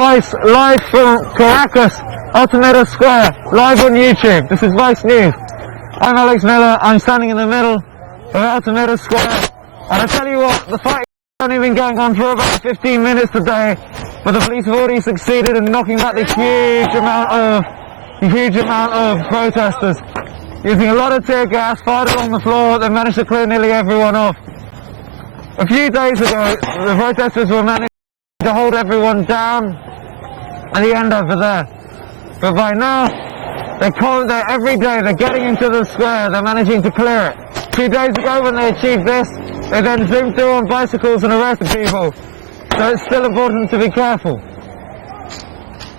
Vice, live from Caracas, Altamira Square, live on YouTube. This is Vice News. I'm Alex Miller. I'm standing in the middle of Altamira Square. And I tell you what, the fight has only been going on for about 15 minutes today, but the police have already succeeded in knocking back the huge amount of protesters. Using a lot of tear gas fired along the floor, they managed to clear nearly everyone off. A few days ago, the protesters were managed to hold everyone down at the end over there. But by now, every day they're getting into the square, they're managing to clear it. 2 days ago when they achieved this, they then zoomed through on bicycles and arrested people. So it's still important to be careful.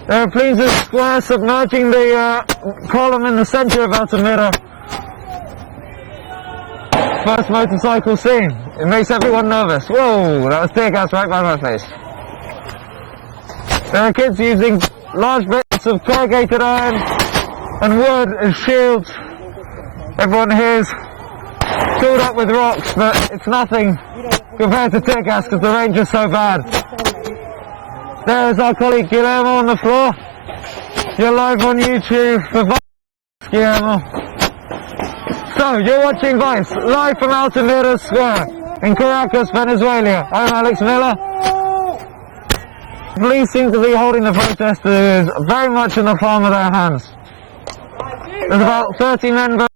There are planes in the square submerging the column in the centre of Altamira. First motorcycle scene. It makes everyone nervous. Whoa, that was tear gas right by my face. There are kids using large bits of corrugated iron and wood as shields. Everyone here is filled up with rocks, but it's nothing compared to tear gas because the range is so bad. There is our colleague Guillermo on the floor. You're live on YouTube for Vice, Guillermo. So, you're watching Vice, live from Altamira Square in Caracas, Venezuela. I'm Alex Miller. Police seem to be holding the protesters very much in the palm of their hands. There's about 30 men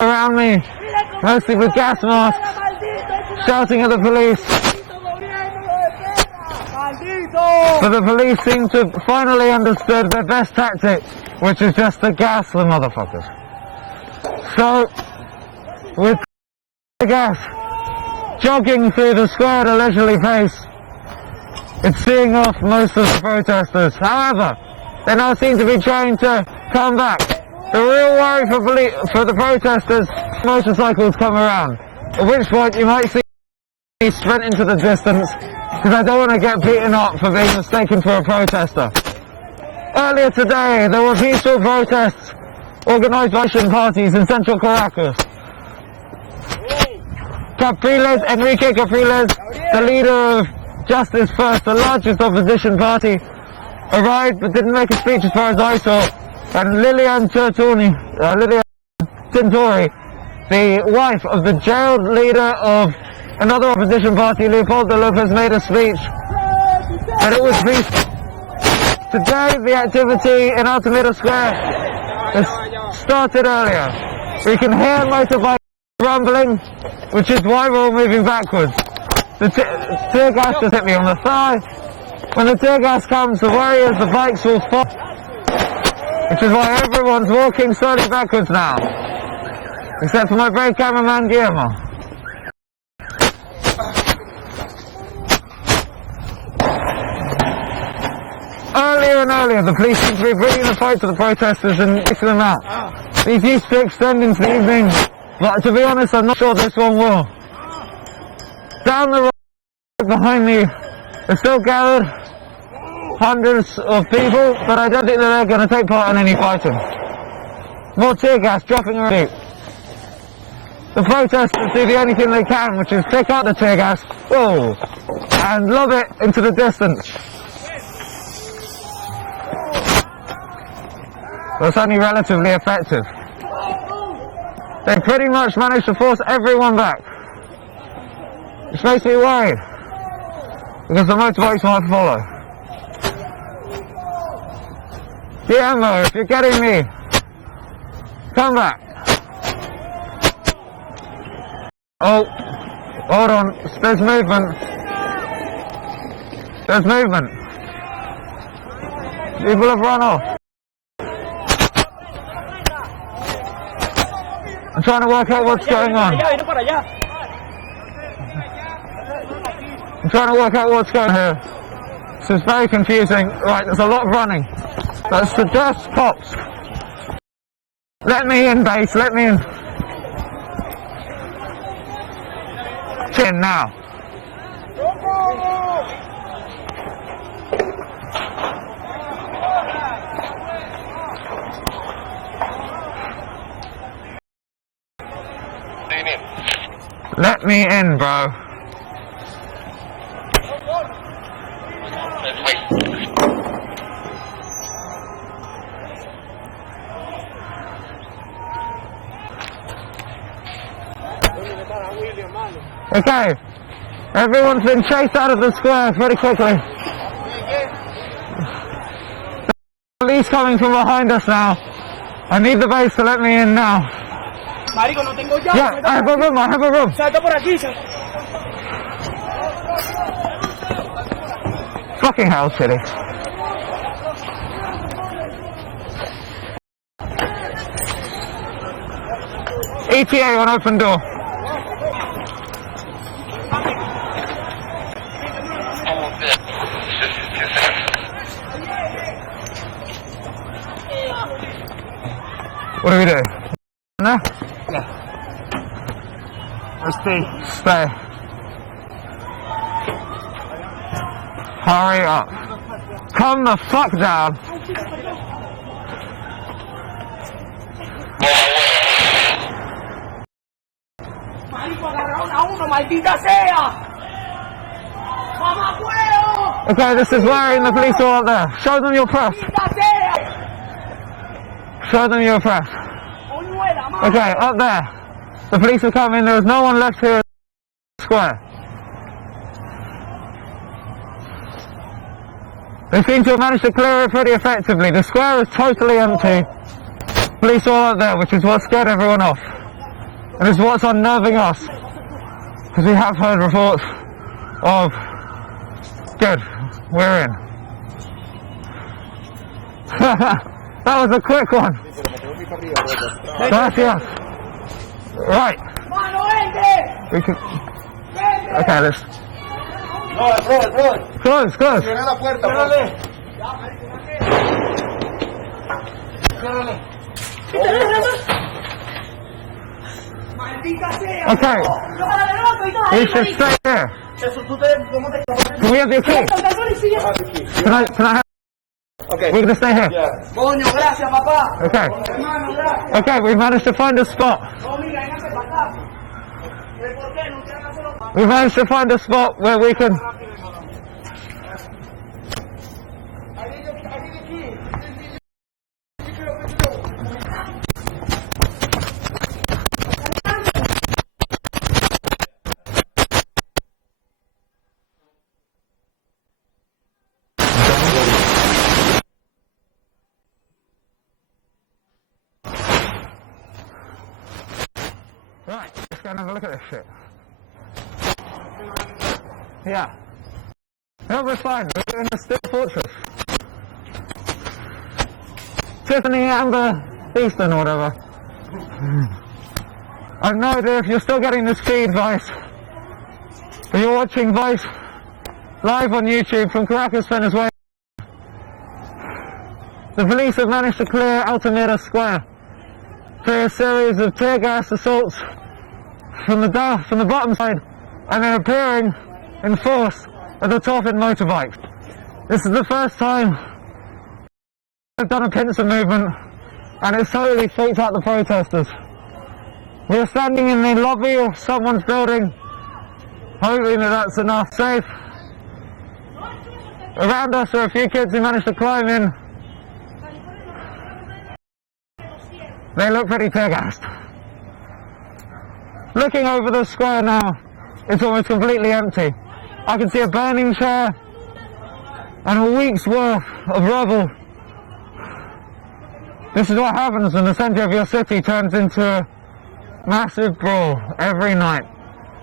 around me, mostly with gas masks, shouting at the police. But the police seem to have finally understood their best tactic, which is just to gas the motherfuckers. So, with the gas jogging through the square at a leisurely pace, it's seeing off most of the protesters. However, they now seem to be trying to come back. The real worry for the protesters, motorcycles come around, at which point you might see me sprint into the distance, because I don't want to get beaten up for being mistaken for a protester. Earlier today, there were peaceful protests organised by opposition parties in central Caracas. Enrique Capriles, the leader of Justice First, the largest opposition party, arrived but didn't make a speech as far as I saw. And Lilian Tintori, the wife of the jailed leader of another opposition party, Leopoldo Lopez, made a speech. And it was peaceful. Today, the activity in Altamira Square has started earlier. We can hear motorbikes rumbling, which is why we're all moving backwards. The tear gas just hit me on the thigh. When the tear gas comes, the worry is the bikes will fall, which is why everyone's walking slowly backwards now, except for my brave cameraman Guillermo. Earlier and earlier, the police seem to be bringing the fight to the protesters and kicking them out. These used to extend into the evening, but to be honest, I'm not sure this one will. Down the road behind me, they're still gathered hundreds of people, but I don't think that they're going to take part in any fighting. More tear gas dropping around. The protesters do the only thing they can, which is pick up the tear gas, whoa, and lob it into the distance. That's only relatively effective. They pretty much managed to force everyone back, which makes me worried, because the motorbikes might follow. Guillermo, if you're getting me, come back. Oh, hold on, there's movement. There's movement. People have run off. I'm trying to work out what's going on. I'm trying to work out what's going on here. This is very confusing. Right, there's a lot of running. That suggests cops. Let me in, base, let me in. In now. Let me in, bro. Wait. Okay, everyone's been chased out of the square pretty quickly. The police coming from behind us now. I need the base to let me in now. Marico, no tengo llave. Yeah, I have a room, I have a room. Salta por aquí, salta. Fucking hell, Chili. ETA on open door. What do we do? No? Yeah. Stay. Stay. Hurry up. Calm the fuck down. Marico, agarraron a uno, maldita sea. Mamá huevo. Okay, this is worrying the police are out there. Show them your press. Maldita sea. Show them your press. Coñuela, mamá. Okay, up there. The police are coming. There is no one left here in the square. They seem to have managed to clear it pretty effectively. The square is totally empty. Police are all out there, which is what scared everyone off. And it's what's unnerving us. Because we have heard reports of... Good, we're in. That was a quick one. Gracias. Right. We can... Okay, let's... Close, close. Okay. We should stay here. Can we have your key? Can I have... Okay. We're gonna stay here. Coño, gracias, papá. Okay. Hermano, gracias. Okay, we managed to find a spot. No, mira, hágase para acá. ¿Por qué no quieren hacerlo? We managed to find a spot where we can... Right, let's go and have a look at this shit. Yeah. No, we're fine. We're in a still fortress. Tiffany Amber Eastern or whatever. I have no idea if you're still getting this feed, Vice. But you're watching Vice live on YouTube from Caracas, Venezuela. The police have managed to clear Altamira Square through a series of tear gas assaults from the bottom side, and they're appearing in force at the top in motorbikes. This is the first time they've done a pincer movement, and it's totally freaked out the protesters. We're standing in the lobby of someone's building, hoping that that's enough safe. Around us are a few kids who managed to climb in. They look pretty tear-gassed. Looking over the square now, it's almost completely empty. I can see a burning chair and a week's worth of rubble. This is what happens when the centre of your city turns into a massive brawl every night.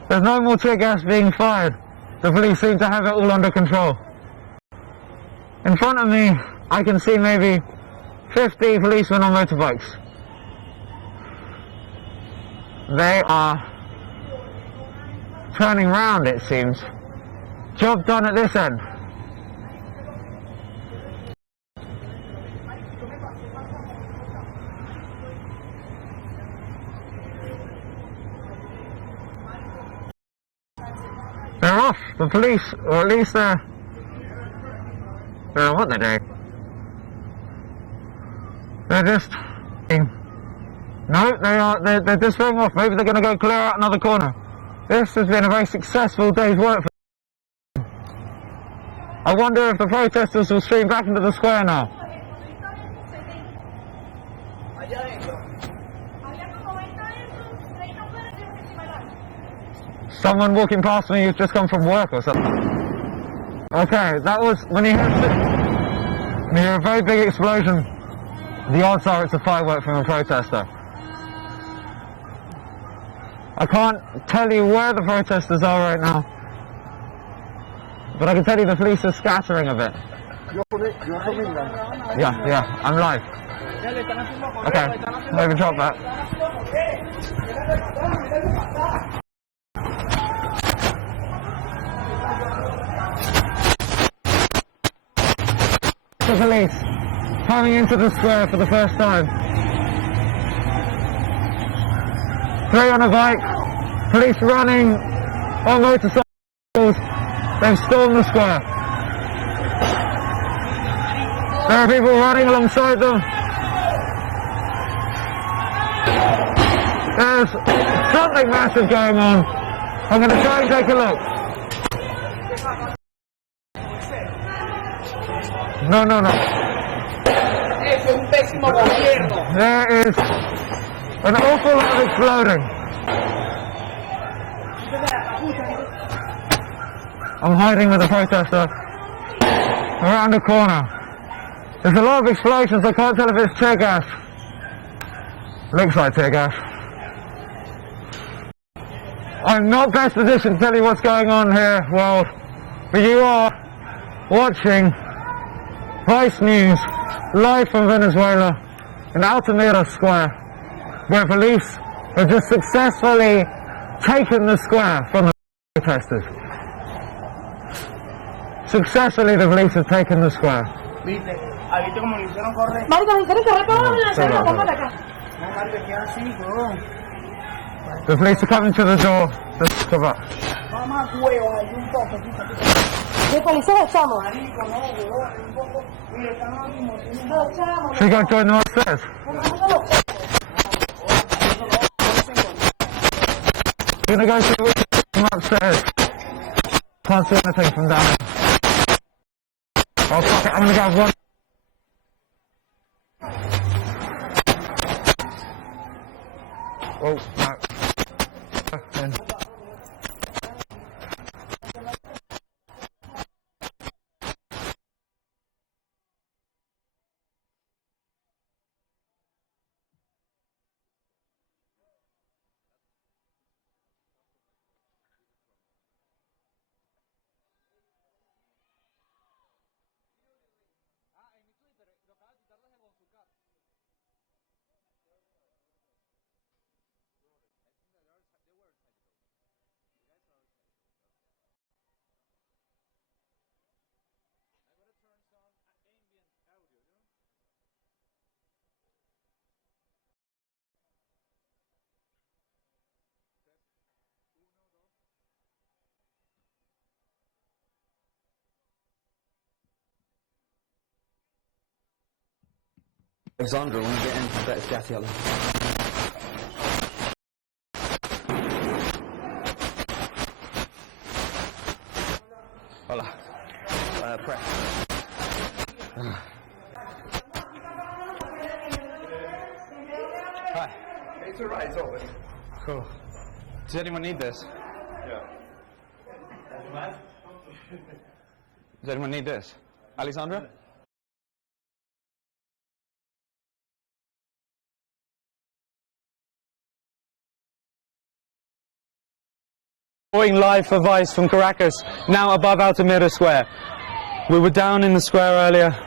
There's no more tear gas being fired. The police seem to have it all under control. In front of me, I can see maybe 50 policemen on motorbikes. They are turning round, it seems. Job done at this end. They're off, the police, or at least they're... I don't know what they're doing. They're just... No, they're just going off. Maybe they're going to go clear out another corner. This has been a very successful day's work for them. I wonder if the protesters will stream back into the square now. someone walking past me who's just come from work or something. Okay, that was when you hear a very big explosion. The odds are it's a firework from a protester. I can't tell you where the protesters are right now, but I can tell you the police are scattering a bit. Yeah, I'm live. Okay, maybe drop that. The police coming into the square for the first time. 3 on a bike, police running on motorcycles. They've stormed the square. There are people running alongside them. There's something massive going on. I'm going to try and take a look. No. There is an awful lot of exploding. I'm hiding with a protester around the corner. There's a lot of explosions. I can't tell if it's tear gas. Looks like tear gas. I'm not best positioned to tell you what's going on here, world, but you are watching Vice News live from Venezuela in Altamira Square, where police have just successfully taken the square from the protesters. Successfully the police have taken the square. The police are coming to the door. Let's come up. Should we go join them upstairs? We're going to go see them upstairs. Can't see anything from down here. Oh fuck it, I'm going to go one. Oh, no. Alexandra, when we get in, better scat yellow. Hola. Press. Hi. It's alright, it's open. Cool. Does anyone need this? Yeah. Does anyone need this? Alexandra? Live for Vice from Caracas, now above Altamira Square. We were down in the square earlier,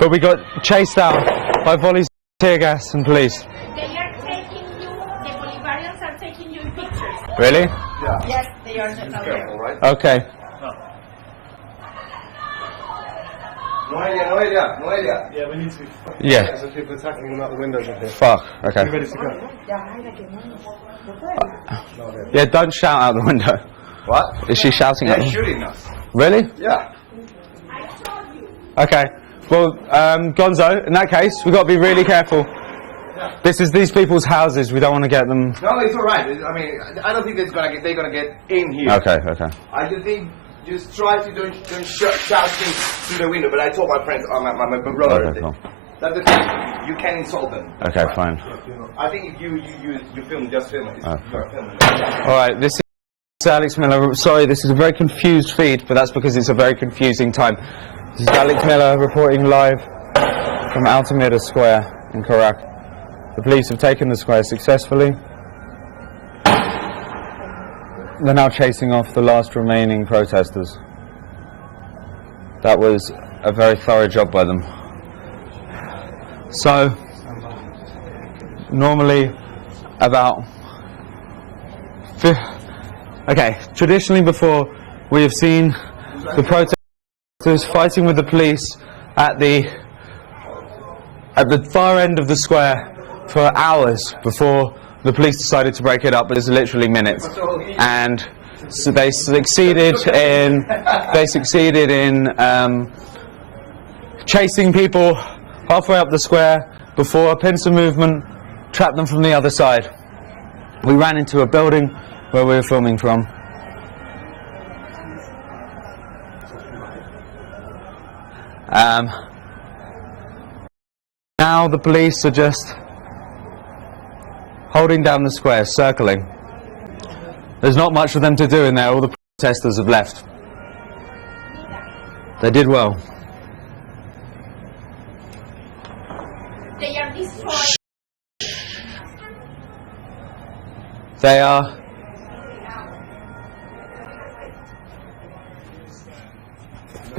but we got chased out by volleys of tear gas and police. They are taking you, the Bolivarians are taking you in pictures. Really? Yeah. Yes, they are. Careful, right? Okay. Noelia. Yeah, we need to. Yeah. There's people attacking them out the windows up here. Fuck. Okay. You ready to go? Yeah, don't shout out the window. What? Is she shouting at They're them? shooting us. Really? Yeah. Okay. Well, Gonzo, in that case, we've got to be really careful. This is these people's houses. We don't want to get them. No, it's alright. I mean, I don't think they're gonna get in here. Okay. I just think just try to don't shout things through the window. But I told my friends, my brother, Okay, cool. that's the thing. You can insult them. Okay, fine. I think if you film, just film it. It's Oh. you're filming. All right. This Alex Miller. Sorry, this is a very confused feed, but that's because it's a very confusing time. This is Alex Miller reporting live from Altamira Square in Caracas. The police have taken the square successfully. They're now chasing off the last remaining protesters. That was a very thorough job by them. So, normally about... traditionally before, we have seen the protesters fighting with the police at the far end of the square for hours before the police decided to break it up, but it's literally minutes. And so they succeeded in chasing people halfway up the square before a pincer movement trapped them from the other side. We ran into a building where we were filming from. Now the police are just holding down the square, circling. There's not much for them to do in there. All the protesters have left. They did well. They are destroying. They are.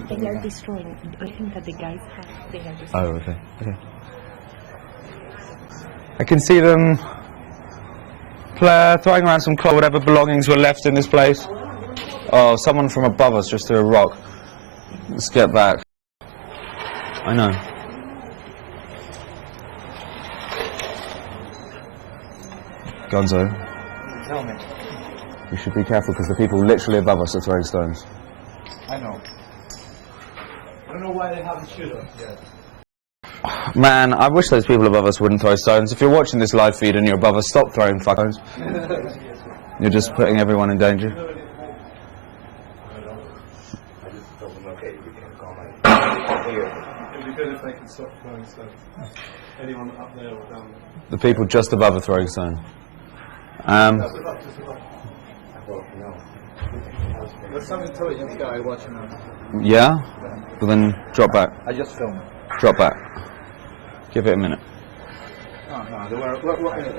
They are destroying. I think that the guys have. They are destroying. Oh, okay. Okay. I can see them throwing around some cloth, whatever belongings were left in this place. Oh, someone from above us just threw a rock. Let's get back. I know. Gonzo. Tell me. We should be careful because the people literally above us are throwing stones. I know. I don't know why they haven't shoot us yet. Man, I wish those people above us wouldn't throw stones. If you're watching this live feed and you're above us, stop throwing stones. You're just putting everyone in danger. It'd be good if they could stop throwing stones. Anyone up there or down there. The people just above are throwing stones. There's some intelligent guy watching us. Yeah? Well then, drop back. I just filmed. Drop back. Give it a minute. No,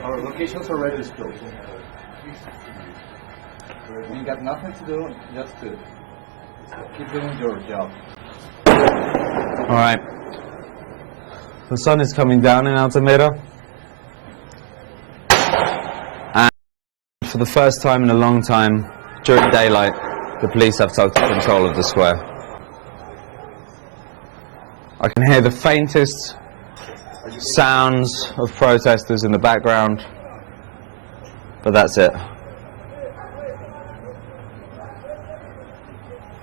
our locations are already disclosed. When you got nothing to do, just do it. Keep doing your job. Alright. The sun is coming down in Altamira. And for the first time in a long time, during daylight, the police have total control of the square. I can hear the faintest sounds of protesters in the background, but that's it.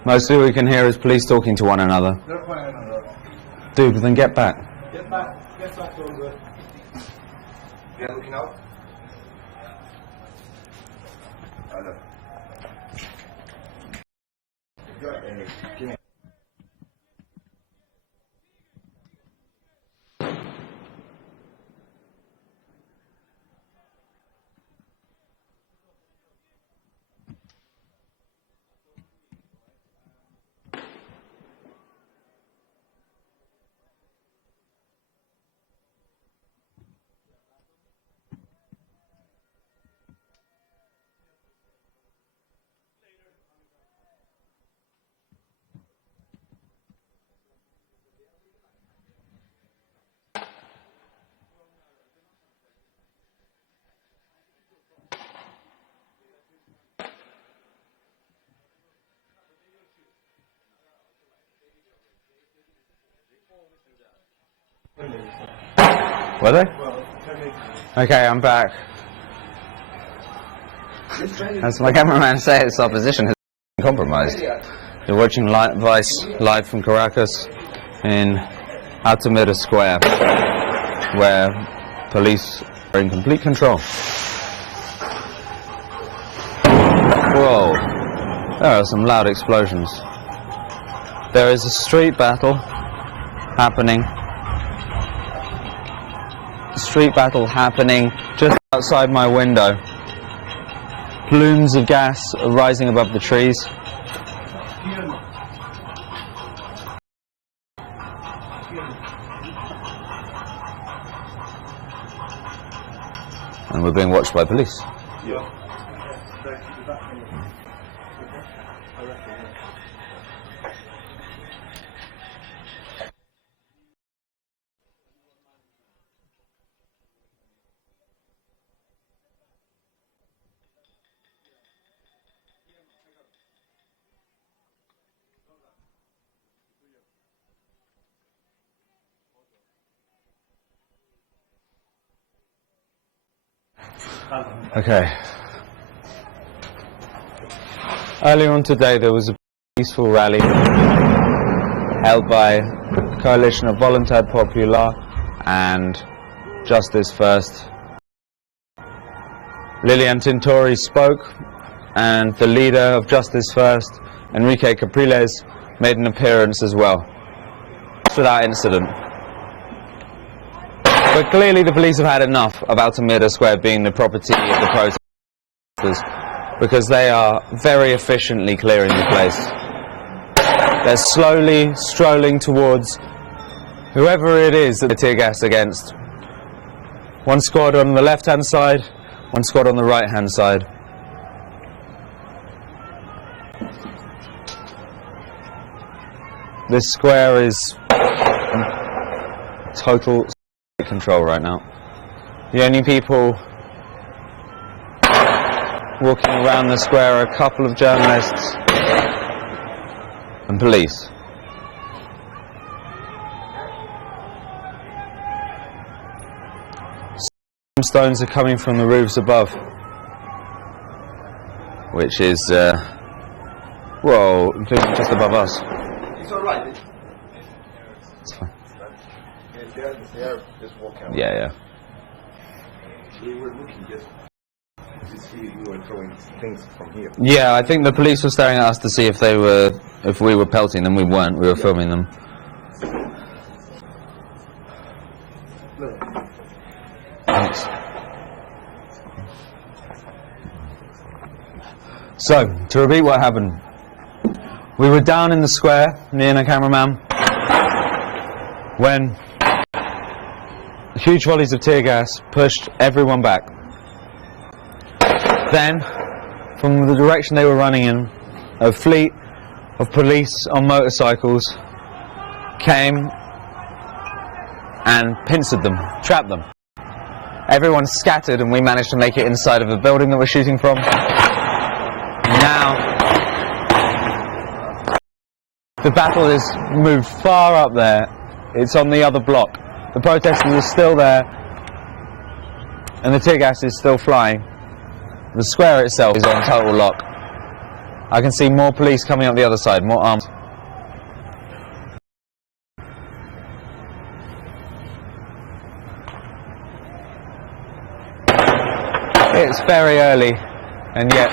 Mostly we can hear is police talking to one another. They're fighting another. Dude, then get back. Get back over. Yeah, looking out. Give me. Were they? Okay, I'm back. As my cameraman says, opposition has been compromised. You're watching Vice live from Caracas in Altamira Square, where police are in complete control. Whoa, there are some loud explosions. There is a street battle happening. Street battle happening just outside my window. plumes of gas are rising above the trees. And we're being watched by police. Okay. Earlier on today there was a peaceful rally held by a coalition of Voluntad Popular and Justice First. Lilian Tintori spoke, and the leader of Justice First, Enrique Capriles, made an appearance as well, without incident. But clearly the police have had enough of Altamira Square being the property of the protesters, because they are very efficiently clearing the place. They're slowly strolling towards whoever it is that they tear gas against. One squad on the left-hand side, one squad on the right-hand side. This square is in total control right now. The only people walking around the square are a couple of journalists and police. Some stones are coming from the roofs above, which is, well, including just above us. It's alright. It's fine. They are just walking out. Yeah, yeah. We were looking just to see if we were throwing things from here. Yeah, I think the police were staring at us to see if we were pelting them. We weren't. We were filming them. Thanks. So, to repeat what happened. We were down in the square, me and a cameraman, when huge volleys of tear gas pushed everyone back. Then, from the direction they were running in, a fleet of police on motorcycles came and pincered them, trapped them. Everyone scattered and we managed to make it inside of the building that we're shooting from. Now, the battle has moved far up there. It's on the other block. The protesters are still there and the tear gas is still flying. The square itself is on total lock. I can see more police coming up the other side, more armed. It's very early, and yet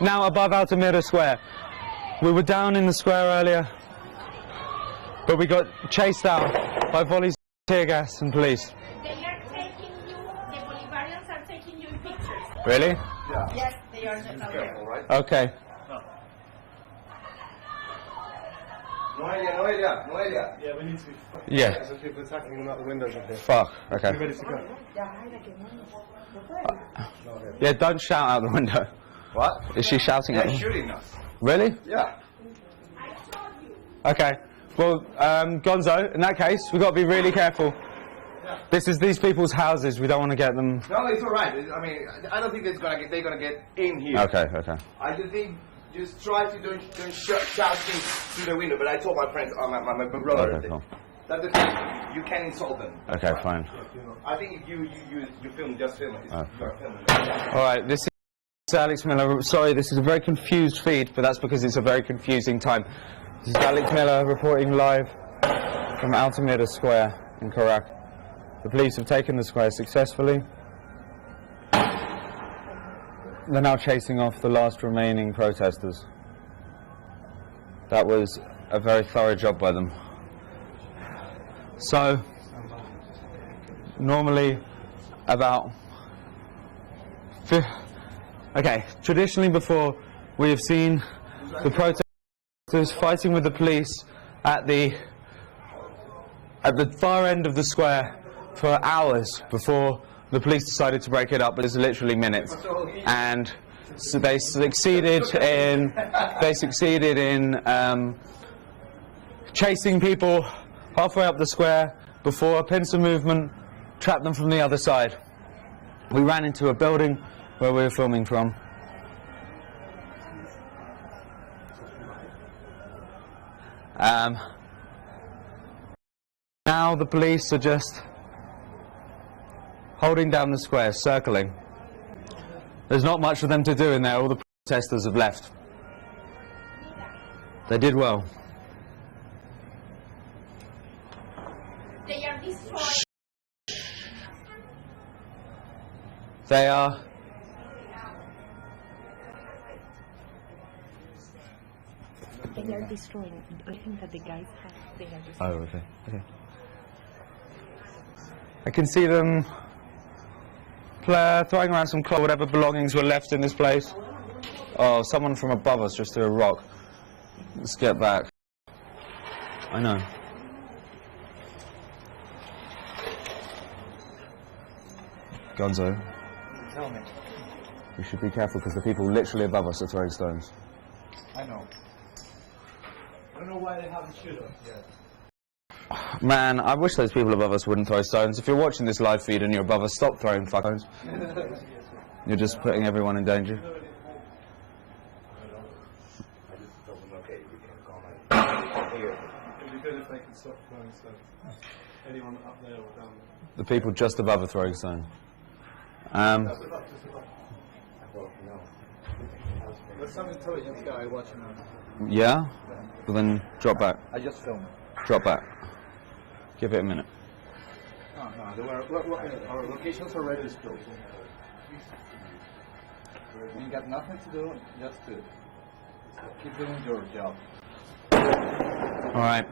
now above Altamira Square. We were down in the square earlier, but we got chased out by volleys of tear gas and police. They are taking you, the Bolivarians are taking you in pictures. Really? Yes, they are just out there. All right. Okay. Noelia. Yeah, we need to. Yeah. There's people attacking them out the windows up here. Fuck. Okay. You ready to go? Yeah, don't shout out the window. What? Is she shouting at They're me? shooting us. Really? Yeah. Okay. Well, Gonzo, in that case, we've got to be really careful. This is these people's houses. We don't want to get them. No, it's all right. I mean, I don't think they're gonna get in here. Okay. Okay. I just think just try to don't shout things through the window. But I told my friends, my brother, Okay, cool. that the thing, you can insult them. Okay, fine. I think if you film, just film it. Okay. You're filming. All right. This is Alex Miller. Sorry, this is a very confused feed, but that's because it's a very confusing time. This is Alex Miller reporting live from Altamira Square in Caracas. The police have taken the square successfully. They're now chasing off the last remaining protesters. That was a very thorough job by them. So, normally about... traditionally before we have seen the protesters fighting with the police at the far end of the square for hours before the police decided to break it up, but it's literally minutes. And so they succeeded in chasing people halfway up the square before a pincer movement trapped them from the other side. We ran into a building where we were filming from. Now the police are just holding down the square, circling. There's not much for them to do in there. All the protesters have left. They did well. They are destroying. They are... They are destroying. I think that the guys have. They are destroying. Oh, okay. Okay. I can see them throwing around some clothes, whatever belongings were left in this place. Oh, someone from above us just threw a rock. Let's get back. I know. Gonzo, Tell me. we should be careful because the people literally above us are throwing stones. I know. I don't know why they haven't shot us yet. Man, I wish those people above us wouldn't throw stones. If you're watching this live feed and you're above us, stop throwing stones. You're just putting everyone in danger. It'd be good if they could stop throwing stones. Anyone up there or down there? The people just above are throwing stones. There's something to it, this guy watching us. Yeah? Well then, drop back. I just filmed it. Drop back. Give it a minute. No, our locations are registered. You got nothing to do, just to keep doing your job. Alright.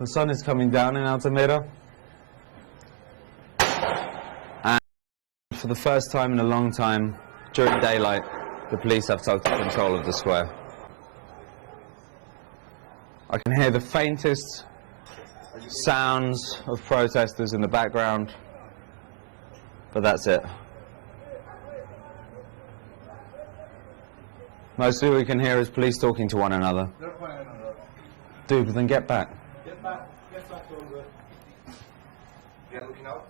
The sun is coming down in Altamira. And for the first time in a long time, during daylight, the police have taken control of the square. I can hear the faintest sounds of protesters in the background, but that's it. Mostly we can hear is police talking to one another. They're playing on the... Dude, then get back. Get back over. Yeah, looking out.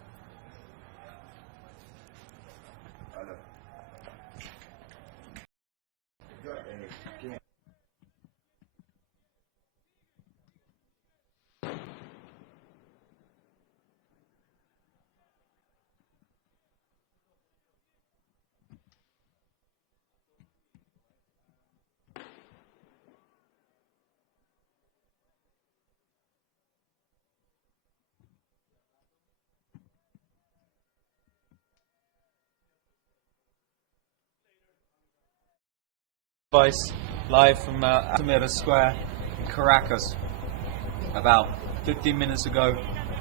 Vice, live from Altamira Square in Caracas. About 15 minutes ago,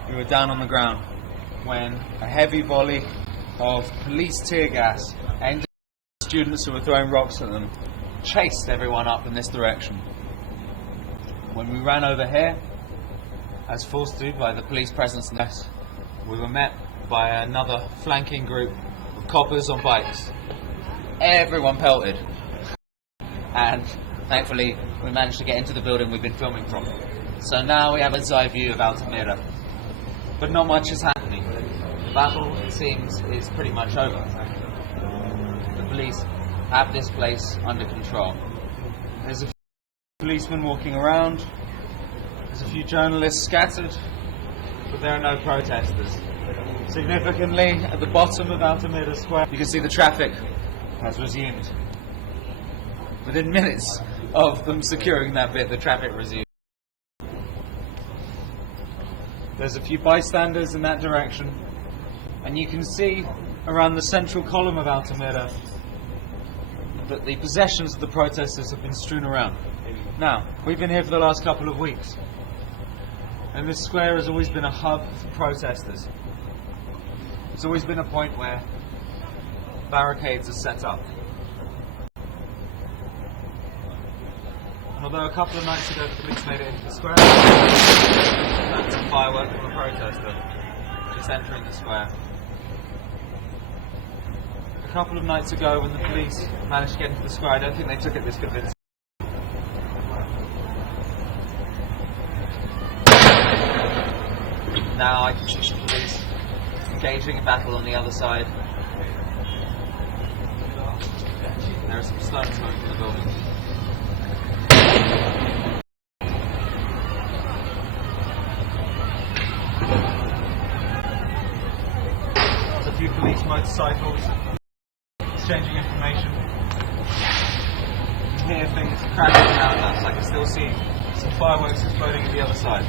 we were down on the ground when a heavy volley of police tear gas aimed at students who were throwing rocks at them chased everyone up in this direction. When we ran over here, as forced to by the police presence in this, we were met by another flanking group of coppers on bikes. Everyone pelted. And thankfully we managed to get into the building we've been filming from. So now we have a eye view of Altamira. But not much is happening. The battle, it seems, is pretty much over. The police have this place under control. There's a few policemen walking around, there's a few journalists scattered, but there are no protesters. Significantly, at the bottom of Altamira Square, you can see the traffic has resumed. Within minutes of them securing that bit, the traffic resumed. There's a few bystanders in that direction, and you can see around the central column of Altamira that the possessions of the protesters have been strewn around. Now, we've been here for the last couple of weeks, and this square has always been a hub for protesters. It's always been a point where barricades are set up. And although a couple of nights ago the police made it into the square, that's a firework of a protester just entering the square. A couple of nights ago when the police managed to get into the square, I don't think they took it this convincing. Now I can see the police engaging in battle on the other side. There are some stones going from the building. There's a few police motorcycles exchanging information. You can hear things crashing around us. I can still see some fireworks exploding at the other side.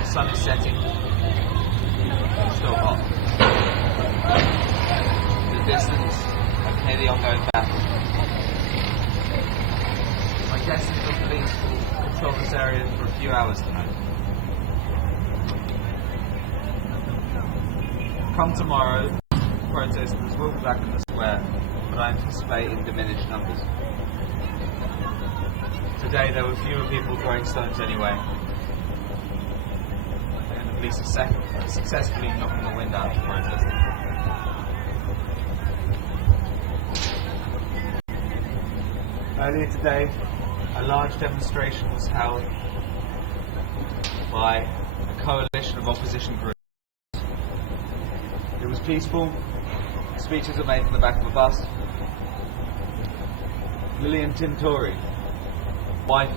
The sun is setting. It's still hot. In the distance, I can hear the ongoing battle. My guess is the police will control this area for a few hours tonight. Come tomorrow, protesters will be back in the square, but I anticipate in diminished numbers. Today there were fewer people throwing stones anyway, and the police are successfully knocking the wind out of the protesters. Earlier today, a large demonstration was held by a coalition of opposition groups. It was peaceful. Speeches were made from the back of a bus. Lilian Tintori, wife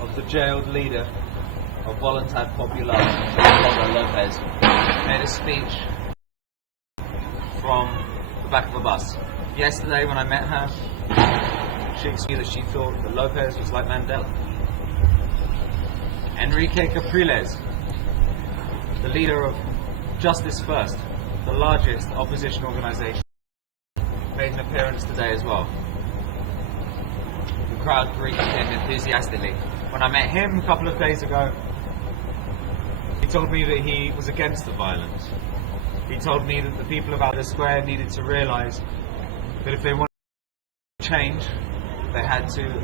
of the jailed leader of Voluntad Popular, Eduardo Lopez, made a speech from the back of a bus. Yesterday when I met her, she explained that she thought that Lopez was like Mandela. Enrique Capriles, the leader of Justice First, the largest opposition organisation, made an appearance today as well. The crowd greeted him enthusiastically. When I met him a couple of days ago, he told me that he was against the violence. He told me that the people of Altamira Square needed to realise that if they wanted to change, they had to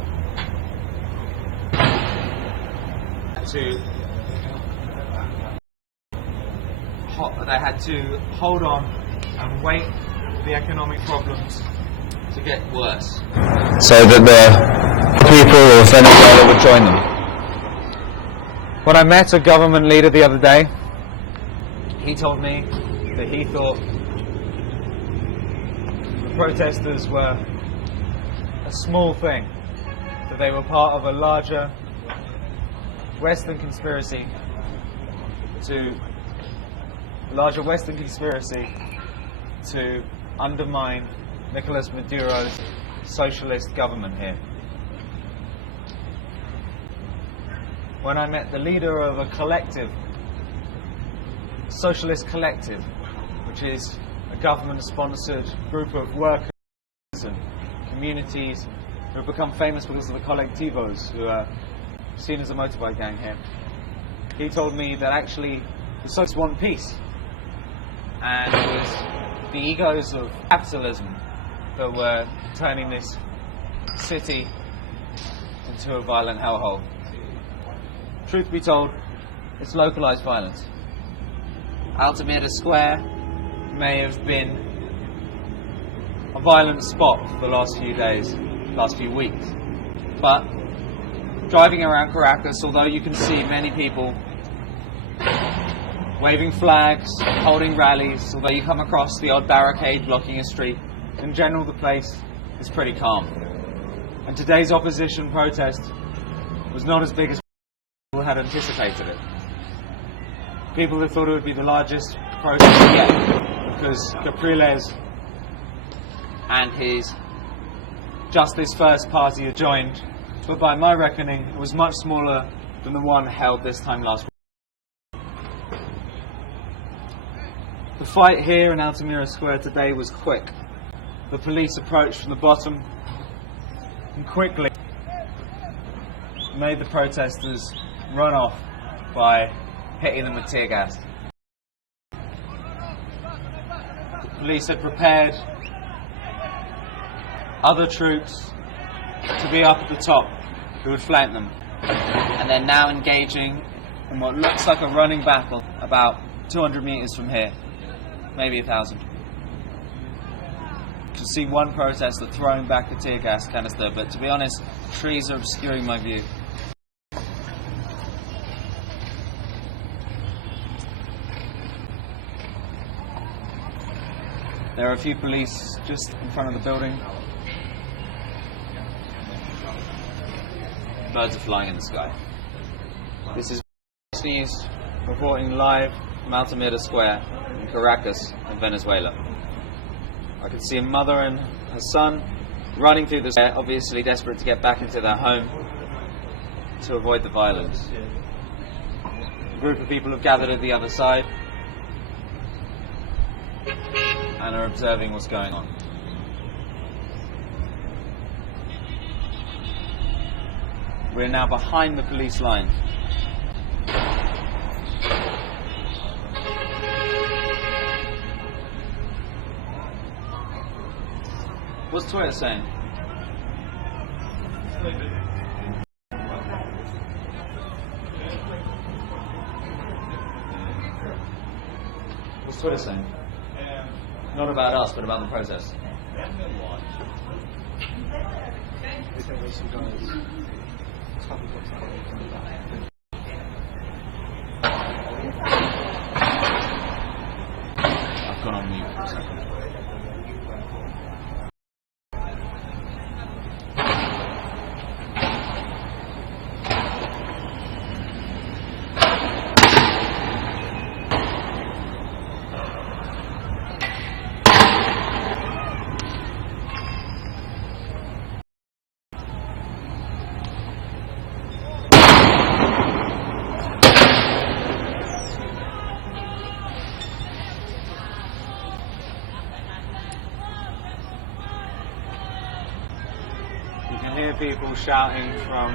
hold on and wait for the economic problems to get worse, so that the people of Venezuela would join them. When I met a government leader the other day, he told me that he thought the protesters were a small thing, that they were part of a larger Western conspiracy to undermine Nicolas Maduro's socialist government here. When I met the leader of a collective, socialist collective, which is a government-sponsored group of workers and communities who have become famous because of the colectivos, who are seen as a motorbike gang here. He told me that actually the socialists want peace, and it was the egos of capitalism that were turning this city into a violent hellhole. Truth be told, it's localized violence. Altamira Square may have been a violent spot for the last few days, last few weeks, but driving around Caracas, although you can see many people waving flags, holding rallies, although you come across the odd barricade blocking a street, in general the place is pretty calm. And today's opposition protest was not as big as people had anticipated it. People had thought it would be the largest protest yet, because Capriles and his Justice First party had joined, but by my reckoning it was much smaller than the one held this time last week. The fight here in Altamira Square today was quick. The police approached from the bottom and quickly made the protesters run off by hitting them with tear gas. The police had prepared other troops to be up at the top who would flank them, and they're now engaging in what looks like a running battle about 200 meters from here, maybe 1,000. You can see one protester throwing back a tear gas canister, but to be honest, trees are obscuring my view. There are a few police just in front of the building. Birds are flying in the sky. This is News reporting live from Altamira Square in Caracas, in Venezuela. I can see a mother and her son running through the square, obviously desperate to get back into their home to avoid the violence. A group of people have gathered at the other side and are observing what's going on. We're now behind the police line. What's Twitter saying? What's Twitter saying? Not about us, but about the protest. I've gone on mute for a second. You can hear people shouting from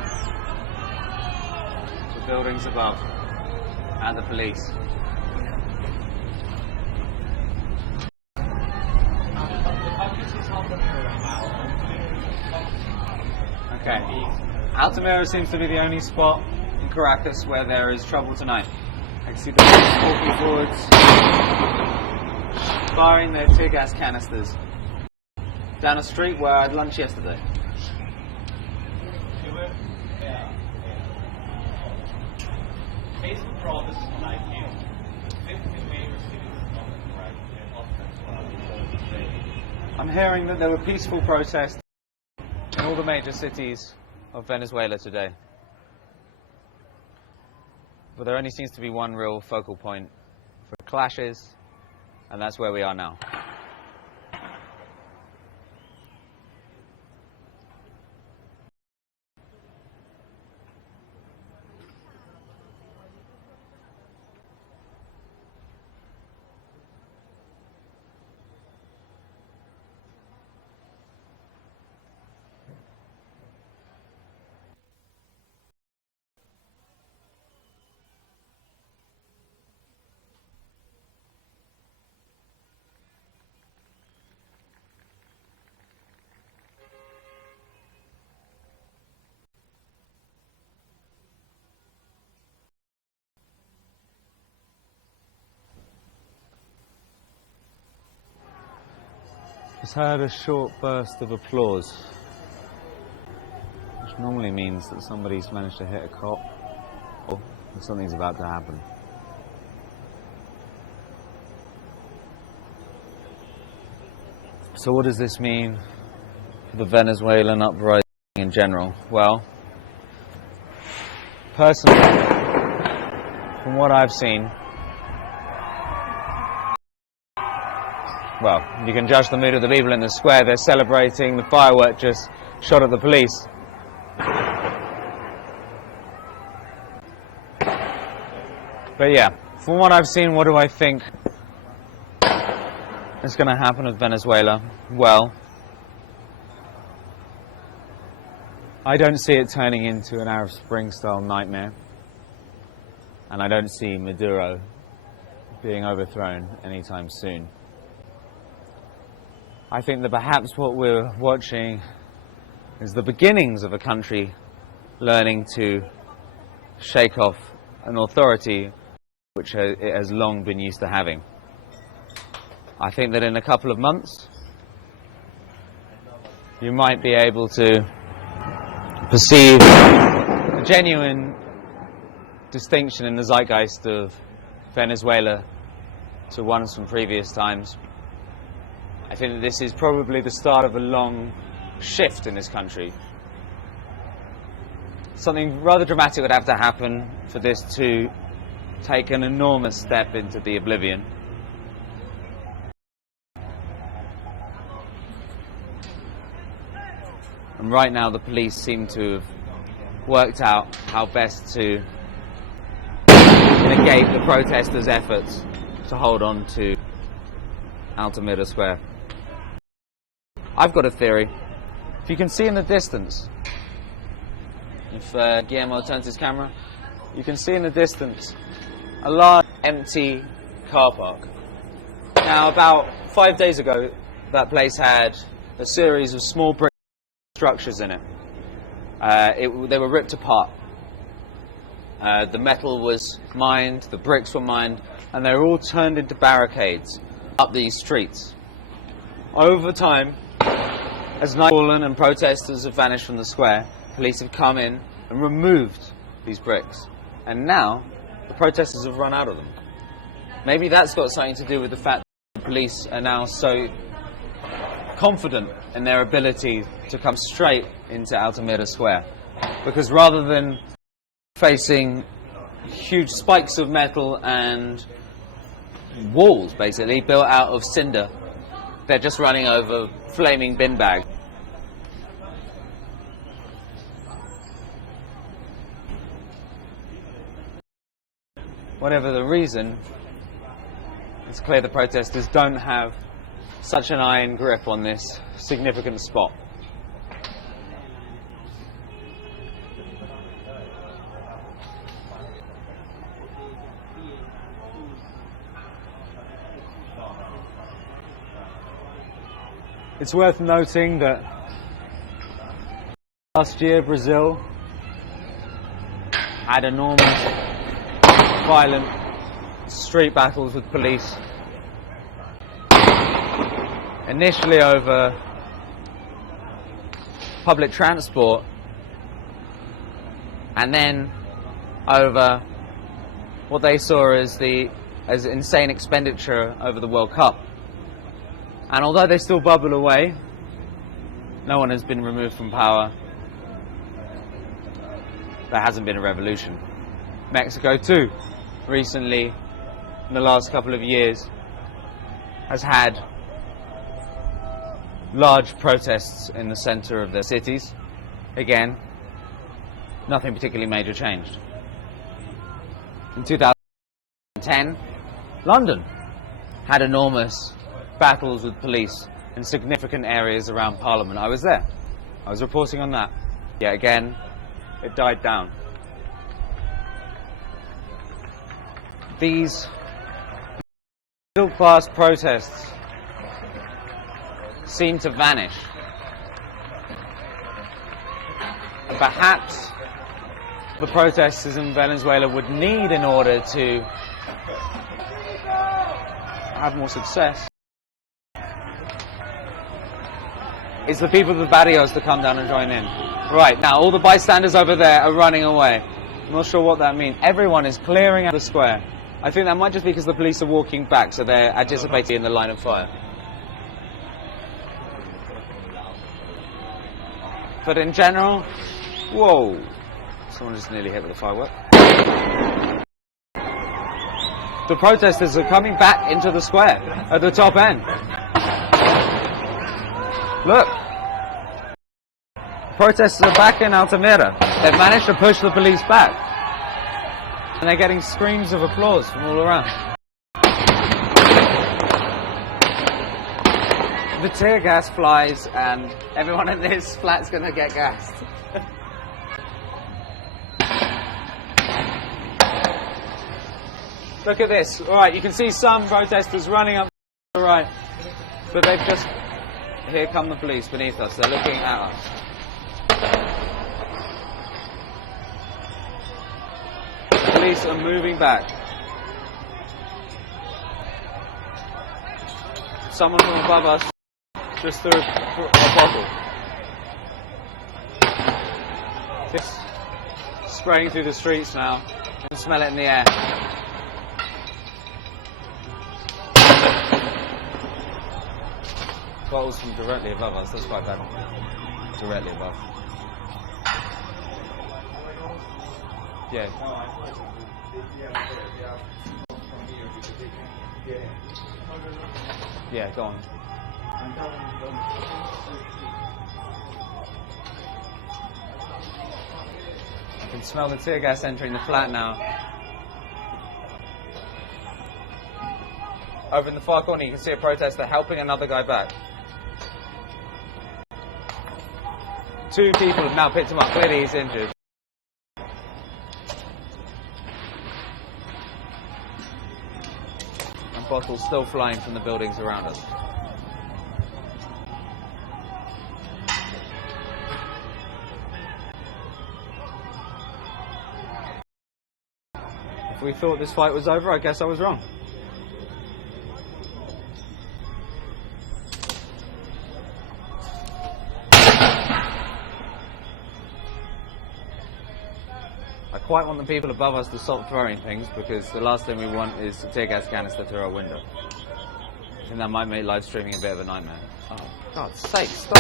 the buildings above and the police. Okay, Altamira seems to be the only spot in Caracas where there is trouble tonight. I can see the police walking forwards, firing their tear gas canisters down a street where I had lunch yesterday. I'm hearing that there were peaceful protests in all the major cities of Venezuela today. But there only seems to be one real focal point for clashes, and that's where we are now. Just heard a short burst of applause, which normally means that somebody's managed to hit a cop or something's about to happen. So what does this mean for the Venezuelan uprising in general? Well, personally, from what I've seen, well, you can judge the mood of the people in the square. They're celebrating the firework just shot at the police. But yeah, from what I've seen, what do I think is going to happen with Venezuela? Well, I don't see it turning into an Arab Spring style nightmare, and I don't see Maduro being overthrown anytime soon. I think that perhaps what we're watching is the beginnings of a country learning to shake off an authority which it has long been used to having. I think that in a couple of months you might be able to perceive a genuine distinction in the zeitgeist of Venezuela to ones from previous times. I think that this is probably the start of a long shift in this country. Something rather dramatic would have to happen for this to take an enormous step into the oblivion. And right now the police seem to have worked out how best to negate the protesters' efforts to hold on to Altamira Square. I've got a theory. If you can see in the distance, if Guillermo turns his camera, you can see in the distance a large empty car park. Now, about 5 days ago, that place had a series of small brick structures in it. They were ripped apart. The metal was mined, the bricks were mined, and they were all turned into barricades up these streets. Over time, as night has fallen and protesters have vanished from the square, police have come in and removed these bricks. And now, the protesters have run out of them. Maybe that's got something to do with the fact that the police are now so confident in their ability to come straight into Altamira Square. Because rather than facing huge spikes of metal and walls, basically, built out of cinder, they're just running over flaming bin bags. Whatever the reason, it's clear the protesters don't have such an iron grip on this significant spot. It's worth noting that last year Brazil had enormous violent street battles with police, initially over public transport and then over what they saw as insane expenditure over the World Cup. And although they still bubble away, no one has been removed from power. There hasn't been a revolution. Mexico too, recently, in the last couple of years, has had large protests in the center of their cities. Again, nothing particularly major changed. In 2010, London had enormous battles with police in significant areas around Parliament. I was there. I was reporting on that. Yet again, it died down. These middle-class protests seem to vanish. And perhaps the protesters in Venezuela would need, in order to have more success, is the people with the barrios to come down and join in. Right, now all the bystanders over there are running away. I'm not sure what that means. Everyone is clearing out the square. I think that might just be because the police are walking back, so they're anticipating in the line of fire. But in general, whoa, someone just nearly hit with a firework. The protesters are coming back into the square at the top end. Look. Protesters are back in Altamira. They've managed to push the police back. And they're getting screams of applause from all around. The tear gas flies and everyone in this flat's going to get gassed. Look at this. Alright, you can see some protesters running up to the right. But they've just... Here come the police beneath us. They're looking at us. The police are moving back. Someone from above us just threw a bottle. It's spraying through the streets now. You can smell it in the air. Bottles from directly above us, that's quite bad. Directly above. Yeah. Yeah, go on. I can smell the tear gas entering the flat now. Over in the far corner you can see a protester helping another guy back. 2 people have now picked him up, clearly he's injured. And bottles still flying from the buildings around us. If we thought this fight was over, I guess I was wrong. I quite want the people above us to stop throwing things, because the last thing we want is a tear gas canister through our window. I think that might make live streaming a bit of a nightmare. Oh, God's sake, stop.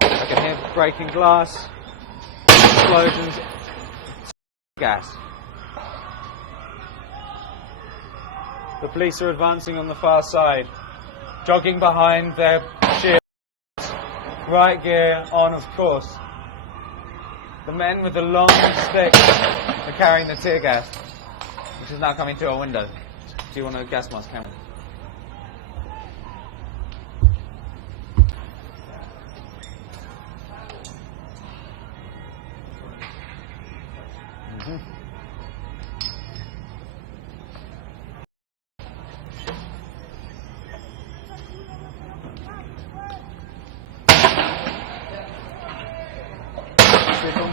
I can hear breaking glass, explosions, gas. The police are advancing on the far side, jogging behind their shields, riot gear on, of course. The men with the long sticks are carrying the tear gas, which is now coming to our window. Do you want a gas mask, Cameron?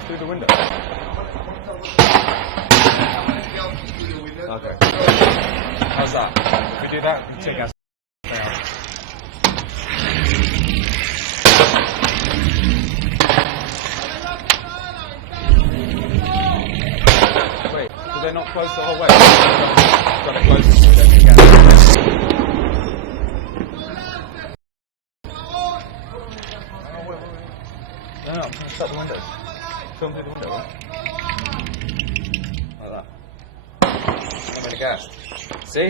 Through the window. Okay. How's that? If we do that, we take us down. Wait, did they not close the whole way? Got it closed so we don't get gas. No, I'm going to shut the windows. Film through the window, right? Like that. Not made of gas. See?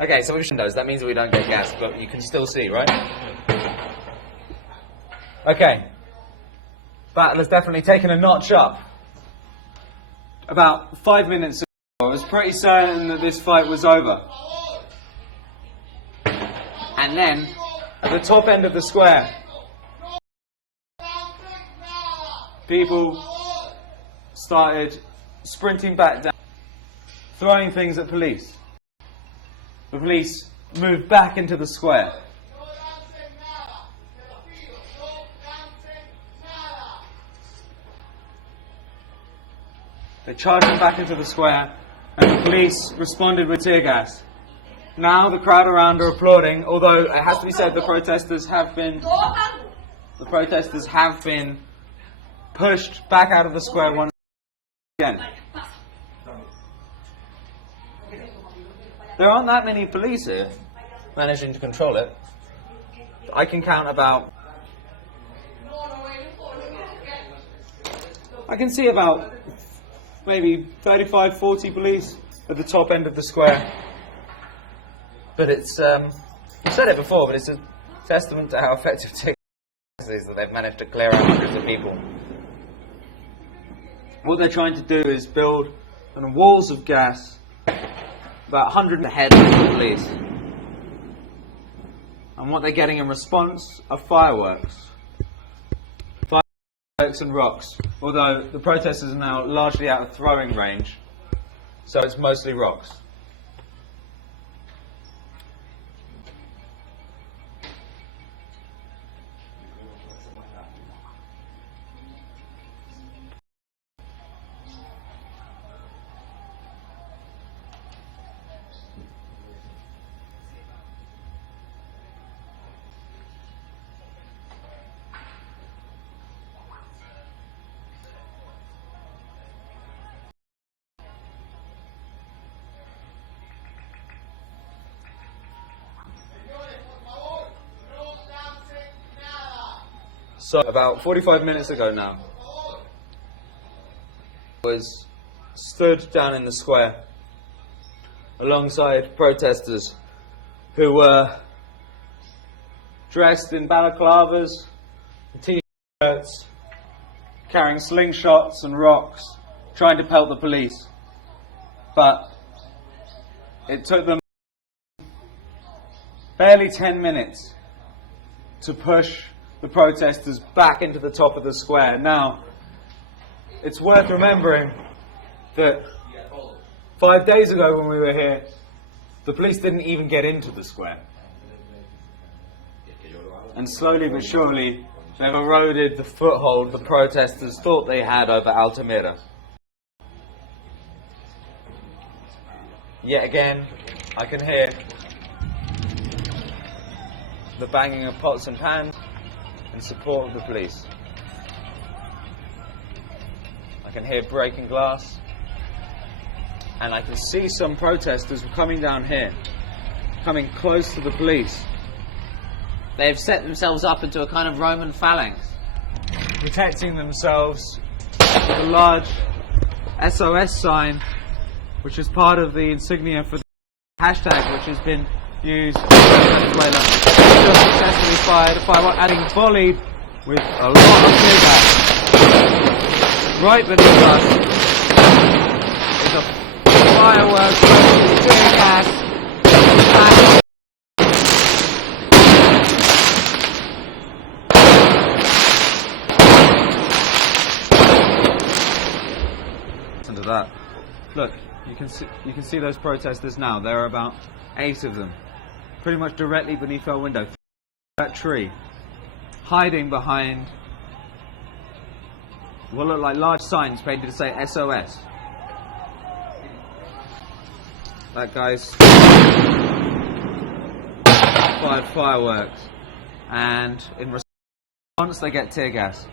Okay, so we've windows. That means we don't get gas, but you can still see, right? Okay. Battle has definitely taken a notch up. About 5 minutes ago, I was pretty certain that this fight was over. And then, at the top end of the square, people started sprinting back down, throwing things at police. The police moved back into the square. They charged them back into the square, and the police responded with tear gas. Now the crowd around are applauding, although it has to be said the protesters have been pushed back out of the square once again. There aren't that many police here managing to control it. I can count about... I can see about maybe 35, 40 police at the top end of the square. But it's, I've said it before, but it's a testament to how effective TikTok is that they've managed to clear out hundreds of people. What they're trying to do is build walls of gas about 100 ahead of the police. And what they're getting in response are fireworks. Fireworks and rocks. Although the protesters are now largely out of throwing range, so it's mostly rocks. So about 45 minutes ago now, was stood down in the square alongside protesters who were dressed in balaclavas, t-shirts, carrying slingshots and rocks, trying to pelt the police. But it took them barely 10 minutes to push the protesters back into the top of the square. Now, it's worth remembering that 5 days ago when we were here, the police didn't even get into the square. And slowly but surely, they've eroded the foothold the protesters thought they had over Altamira. Yet again, I can hear the banging of pots and pans in support of the police. I can hear breaking glass, and I can see some protesters coming down here, coming close to the police. They've set themselves up into a kind of Roman phalanx, protecting themselves with a large SOS sign, which is part of the insignia for the hashtag, which has been used in Venezuela. Just successfully fired a firework, adding volleyed with a lot of tear gas. Right beneath us is a firework tear gas. Listen to that. Look, you can see those protesters now. There are about 8 of them, pretty much directly beneath our window, that tree, hiding behind what look like large signs painted to say SOS. That guy's fired fireworks, and in response they get tear gas,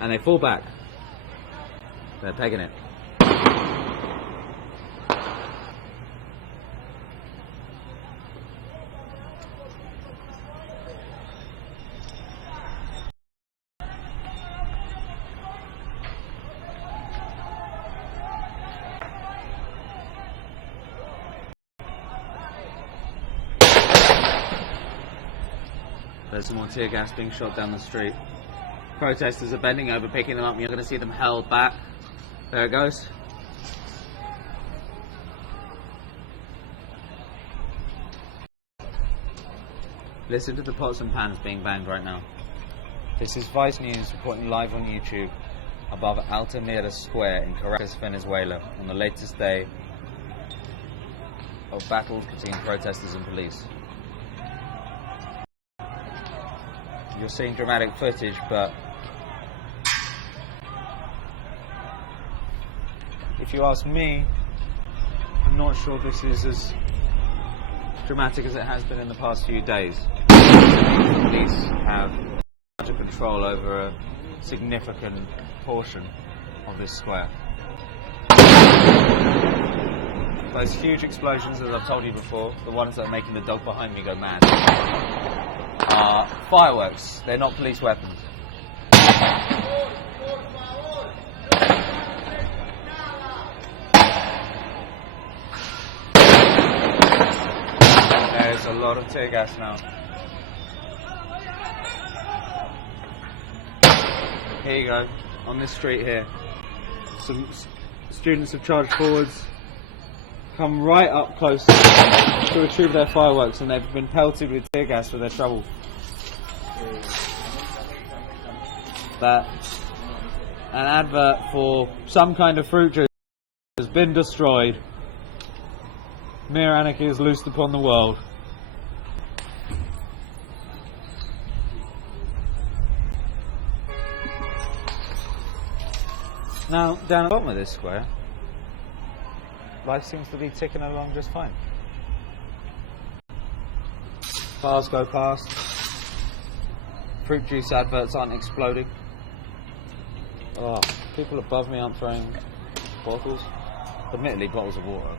and they fall back. They're taking it. There's some more tear gas being shot down the street. Protesters are bending over, picking them up, and you're going to see them held back. There it goes. Listen to the pots and pans being banged right now. This is Vice News reporting live on YouTube above Altamira Square in Caracas, Venezuela, on the latest day of battles between protesters and police. You're seeing dramatic footage, but if you ask me, I'm not sure this is as dramatic as it has been in the past few days. The police have under control over a significant portion of this square. Those huge explosions, as I've told you before, the ones that are making the dog behind me go mad, are fireworks. They're not police weapons. There's a lot of tear gas now. Here you go, on this street here. Some students have charged forwards, come right up close to retrieve their fireworks, and they've been pelted with tear gas for their trouble. That an advert for some kind of fruit juice has been destroyed. Mere anarchy is loosed upon the world. Now, down at the bottom of this square, life seems to be ticking along just fine. Cars go past, fruit juice adverts aren't exploding. Oh, people above me aren't throwing bottles, admittedly bottles of water.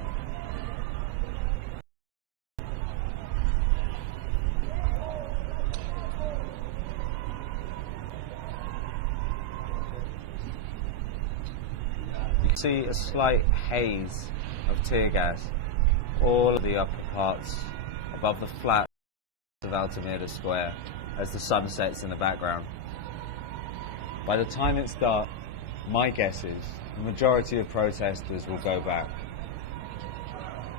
See a slight haze of tear gas all of the upper parts above the flat of Altamira Square as the sun sets in the background. By the time it's dark, my guess is the majority of protesters will go back.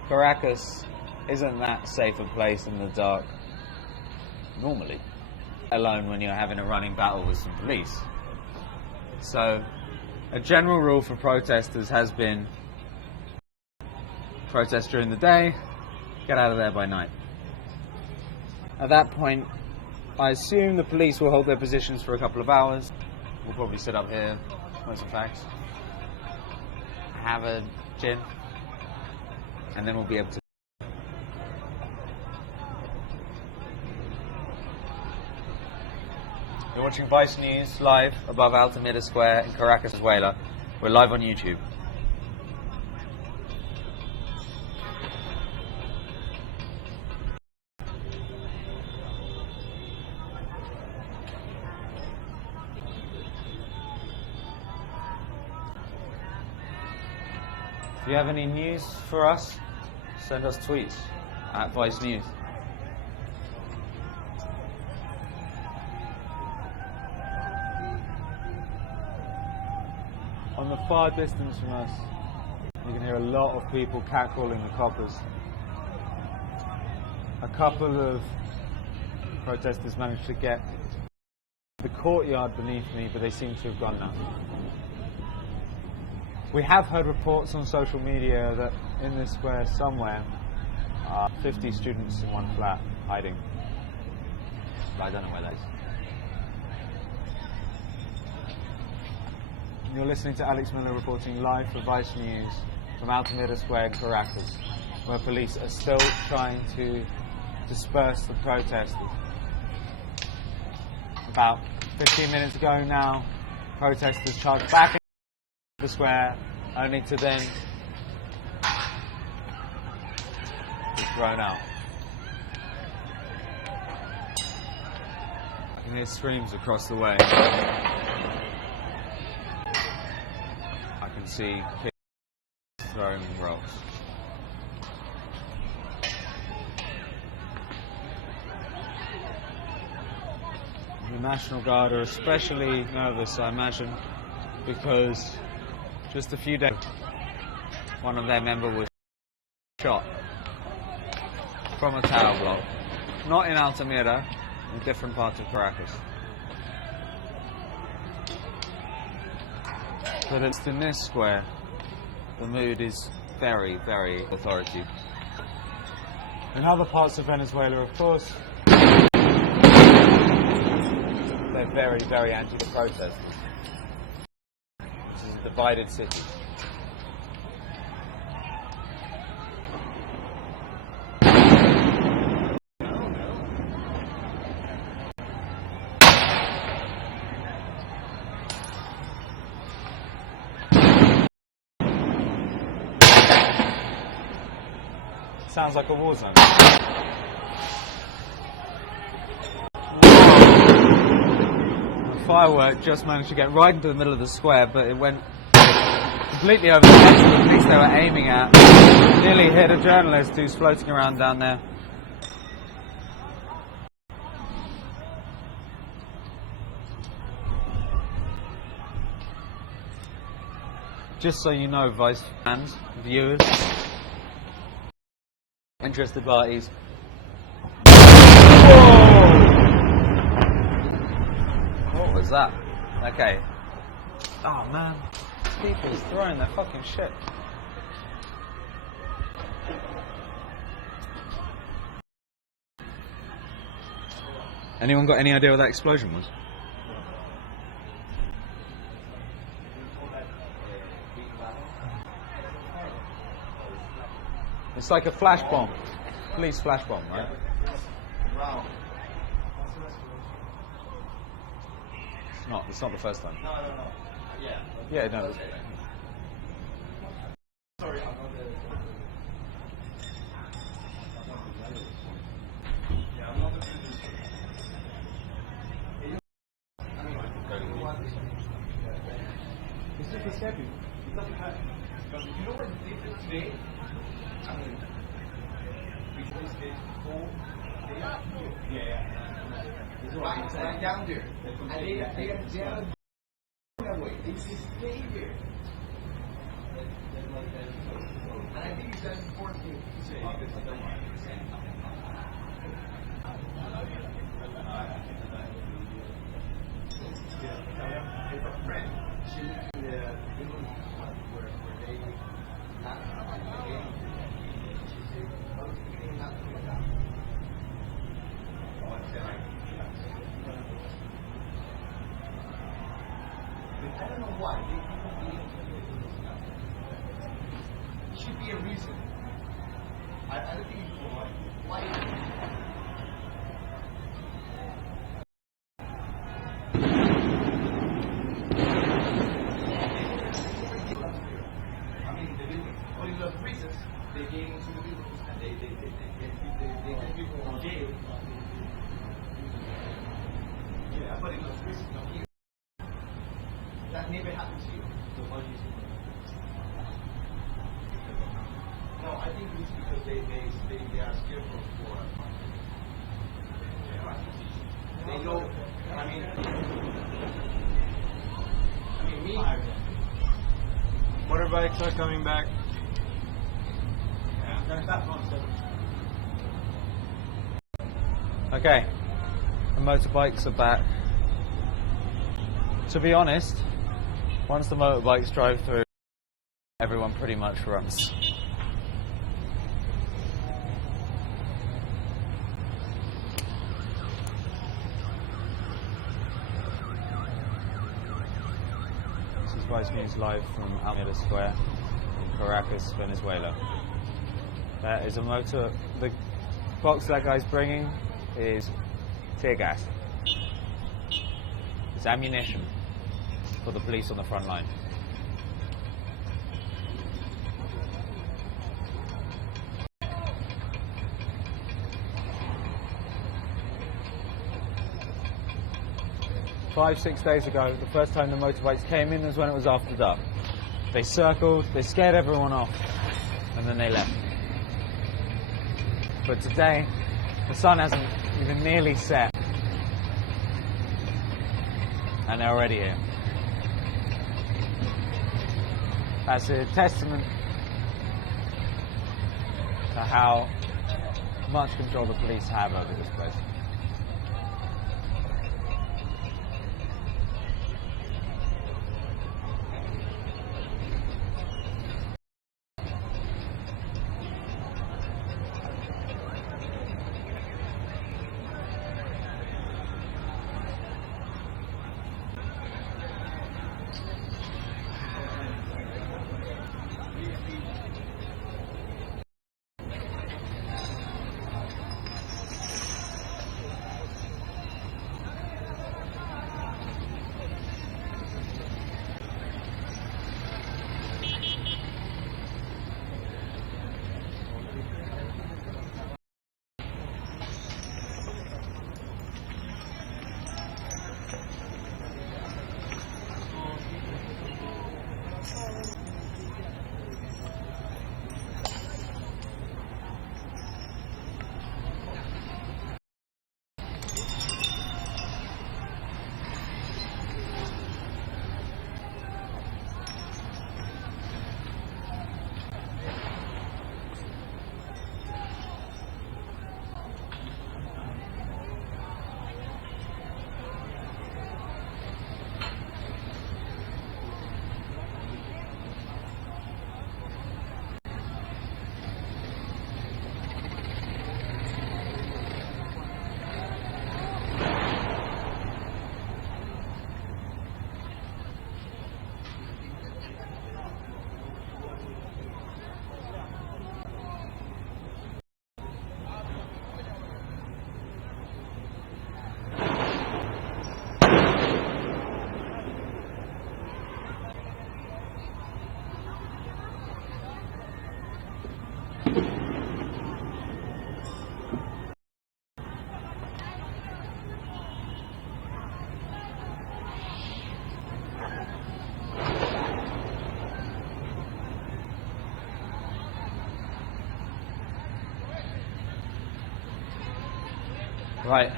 Caracas isn't that safe a place in the dark normally, let alone when you're having a running battle with some police. So a general rule for protesters has been protest during the day, get out of there by night. At that point, I assume the police will hold their positions for a couple of hours. We'll probably sit up here, smoke some facts, have a gin, and then we'll be able to. You're watching Vice News live above Altamira Square in Caracas, Venezuela. We're live on YouTube. If you have any news for us, send us tweets at Vice News. On the far distance from us, you can hear a lot of people catcalling the coppers. A couple of protesters managed to get the courtyard beneath me, but they seem to have gone now. We have heard reports on social media that in this square somewhere are 50 students in one flat hiding. But I don't know where that is. You're listening to Alex Miller reporting live for Vice News from Altamira Square in Caracas, where police are still trying to disperse the protesters. About 15 minutes ago now, protesters charged back into the square, only to then be thrown out. I can hear screams across the way. I can see kids throwing rocks. The National Guard are especially nervous, I imagine, because just a few days one of their members was shot from a tower block, not in Altamira, in a different part of Caracas. But it's in this square, the mood is very, very authoritative. In other parts of Venezuela, of course, they're very, very anti the protesters. This is a divided city. Sounds like a war zone. The firework just managed to get right into the middle of the square, but it went completely over the heads of the police they were aiming at. Nearly hit a journalist who's floating around down there. Just so you know, Vice fans, viewers, interested parties. Whoa! What was that? Okay. Oh man, people's throwing their fucking shit. Anyone got any idea what that explosion was? It's like a flash bomb. Police flash bomb, right? It's not the first time. No. Yeah, no. Sorry, I'm not there. Yeah, I'm not the This is the heavy. It doesn't hurt. But you know what the difference today? I mean, before this stage, right down there. And they are that way. They stay there. And I think it's an important thing to say. I have a friend. She lives in the middle where they not again. She said, "Oh, it's not coming down." I don't know why. There should be a reason. I don't think it's why. I mean, the building. But in those reasons, they gave into the buildings and they put people in jail. Yeah, but in those reasons, not here. That never happens here. So why do you think? No, I think it's because they are scared for they know. I mean me. Motorbikes are coming back. Okay, the motorbikes are back. To be honest, once the motorbikes drive through, everyone pretty much runs. This is Vice News live from Alameda Square in Caracas, Venezuela. That is a motor. The box that guy's bringing is tear gas. It's ammunition for the police on the front line. Five, 6 days ago, the first time the motorbikes came in was when it was after dark. They circled, they scared everyone off, and then they left. But today, the sun hasn't even nearly set, and they're already here. That's a testament to how much control the police have over this place. Right.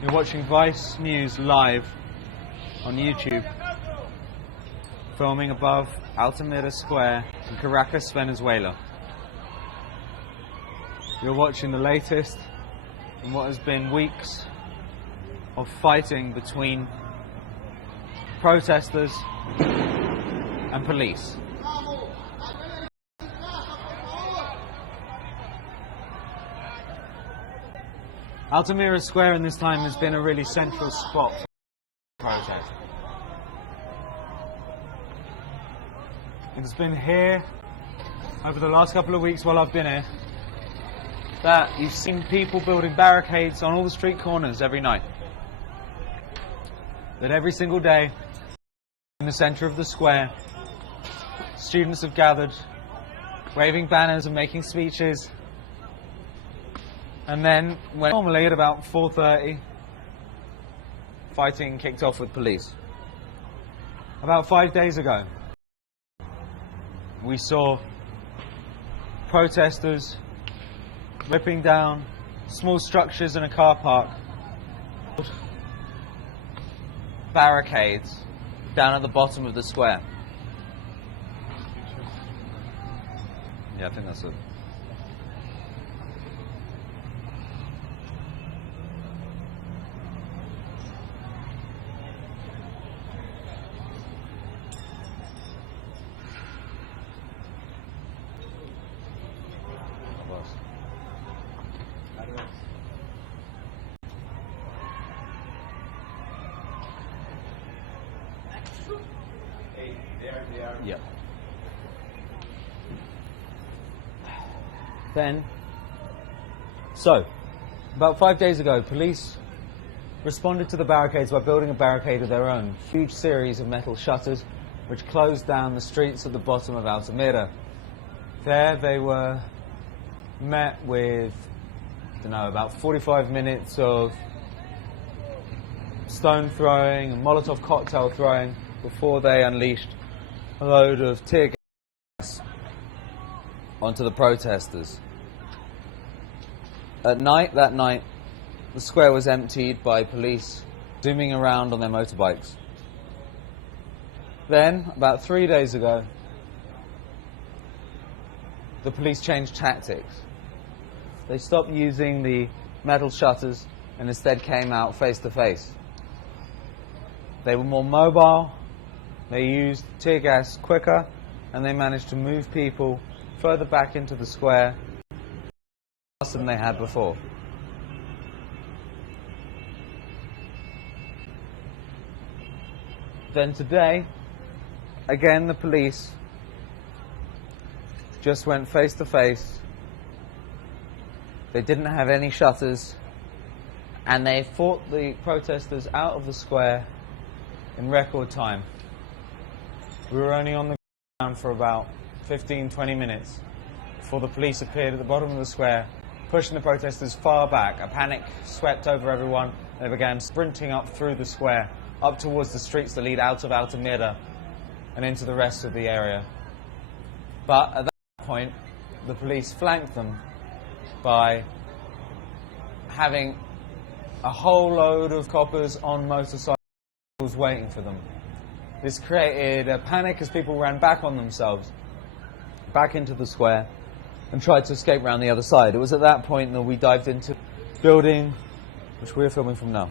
You're watching Vice News live on YouTube, filming above Altamira Square in Caracas, Venezuela. You're watching the latest in what has been weeks of fighting between protesters and police. Altamira Square in this time has been a really central spot for protest. It has been here over the last couple of weeks while I've been here that you've seen people building barricades on all the street corners every night. That every single day in the centre of the square, students have gathered, waving banners and making speeches. And then, when normally at about 4:30, fighting kicked off with police. About 5 days ago, we saw protesters ripping down small structures in a car park, barricades down at the bottom of the square. Yeah, I think that's it. Yeah. About 5 days ago, police responded to the barricades by building a barricade of their own. Huge series of metal shutters which closed down the streets at the bottom of Altamira. There they were met with, about 45 minutes of stone throwing and Molotov cocktail throwing before they unleashed a load of tear gas onto the protesters. That night, the square was emptied by police zooming around on their motorbikes. Then, about 3 days ago, the police changed tactics. They stopped using the metal shutters and instead came out face to face. They were more mobile, they used tear gas quicker, and they managed to move people further back into the square faster than they had before. Then today, again the police just went face to face. They didn't have any shutters, and they fought the protesters out of the square in record time. We were only on the ground for about 15-20 minutes before the police appeared at the bottom of the square, pushing the protesters far back. A panic swept over everyone. They began sprinting up through the square, up towards the streets that lead out of Altamira and into the rest of the area. But at that point, the police flanked them by having a whole load of coppers on motorcycles waiting for them. This created a panic as people ran back on themselves, back into the square, and tried to escape around the other side. It was at that point that we dived into the building, which we're filming from now.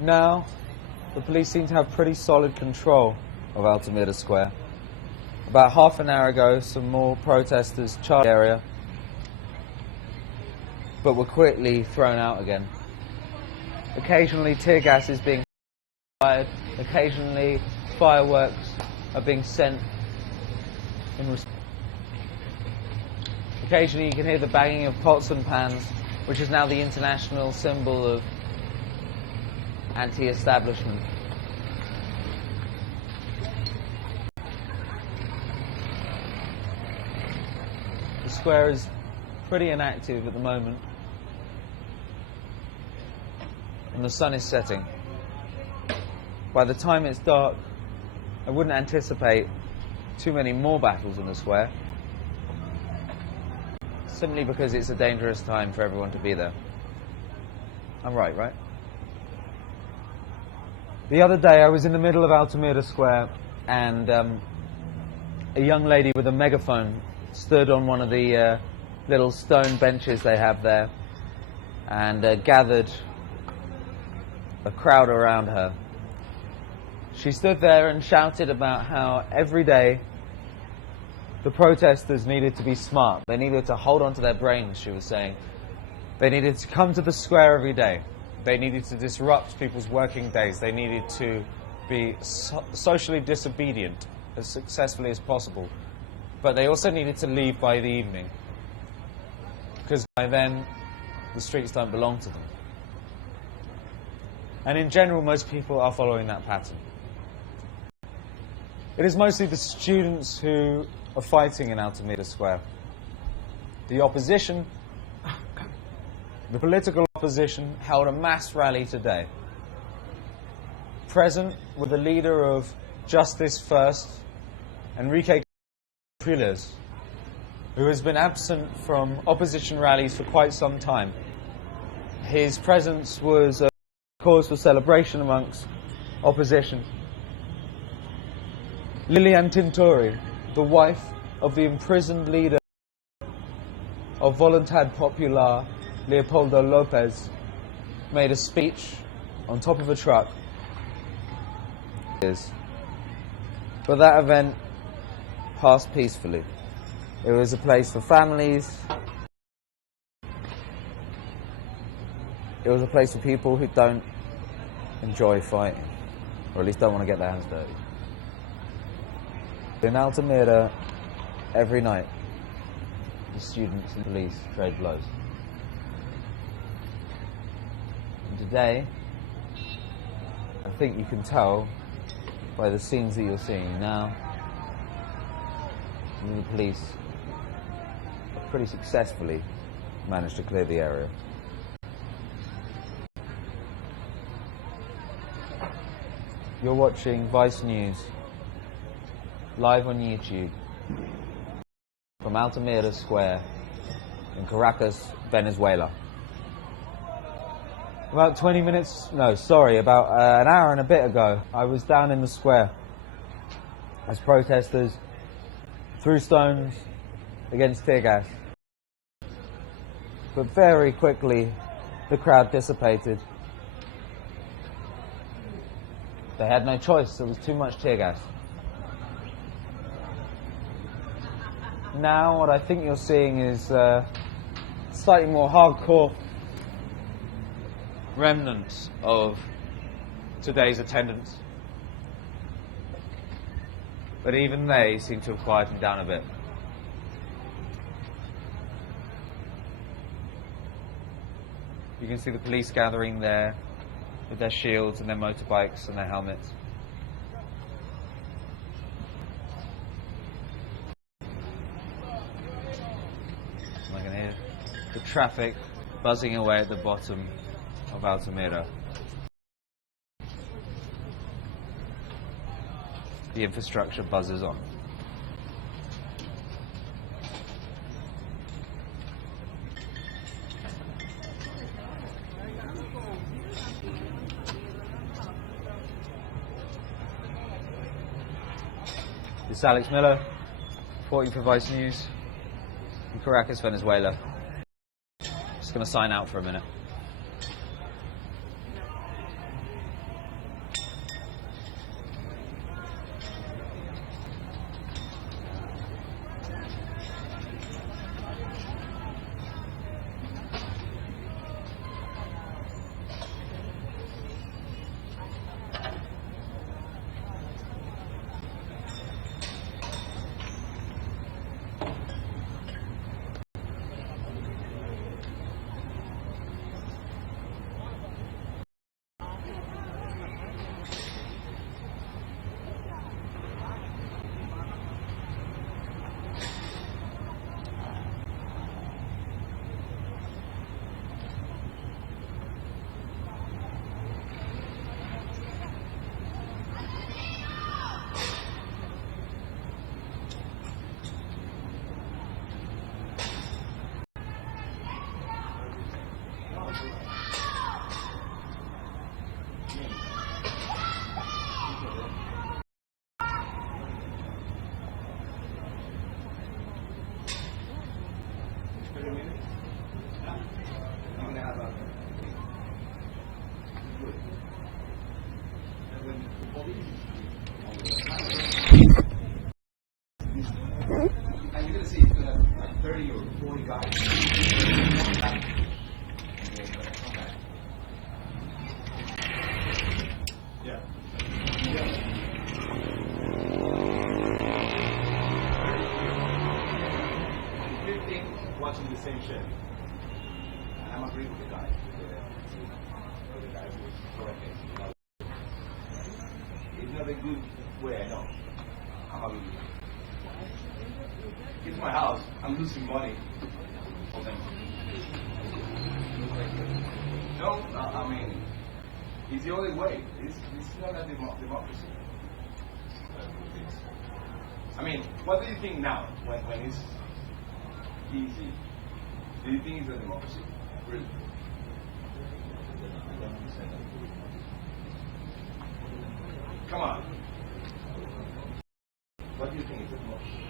Now, the police seem to have pretty solid control of Altamira Square. About half an hour ago, some more protesters charged the area, but were quickly thrown out again. Occasionally tear gas is being fired, occasionally fireworks are being sent in response. Occasionally you can hear the banging of pots and pans, which is now the international symbol of anti-establishment. square is pretty inactive at the moment, and the sun is setting. By the time it's dark, I wouldn't anticipate too many more battles in the square, simply because it's a dangerous time for everyone to be there. I'm right? The other day I was in the middle of Altamira Square, and a young lady with a megaphone stood on one of the little stone benches they have there and gathered a crowd around her. She stood there and shouted about how every day the protesters needed to be smart. They needed to hold on to their brains, she was saying. They needed to come to the square every day. They needed to disrupt people's working days. They needed to be socially disobedient as successfully as possible. But they also needed to leave by the evening, because by then the streets don't belong to them. And in general, most people are following that pattern. It is mostly the students who are fighting in Altamira Square. The opposition, the political opposition, held a mass rally today. Present were the leader of Justice First, Enrique Capriles, who has been absent from opposition rallies for quite some time. His presence was a cause for celebration amongst opposition. Lilian Tintori, the wife of the imprisoned leader of Voluntad Popular, Leopoldo Lopez, made a speech on top of a truck. But that event passed peacefully. It was a place for families. It was a place for people who don't enjoy fighting, or at least don't want to get their hands dirty. In Altamira, every night, the students and police trade blows. And today, I think you can tell by the scenes that you're seeing now, the police have pretty successfully managed to clear the area. You're watching Vice News live on YouTube from Altamira Square in Caracas, Venezuela. About an hour and a bit ago, I was down in the square as protesters threw stones against tear gas. But very quickly, the crowd dissipated. They had no choice, there was too much tear gas. Now what I think you're seeing is slightly more hardcore remnants of today's attendance. But even they seem to have quieted down a bit. You can see the police gathering there with their shields and their motorbikes and their helmets. I can hear the traffic buzzing away at the bottom of Altamira. The infrastructure buzzes on. This is Alex Miller, reporting for Vice News in Caracas, Venezuela. Just going to sign out for a minute. share. And I'm agreeing with the guy. With the guy who's correcting. It's not a good way, I know. I'm having it's my house. I'm losing money for them. No, I mean, it's the only way. It's not a democracy. I mean, what do you think now when it's easy? Do you think it's a democracy? Really? Come on. What do you think is a democracy?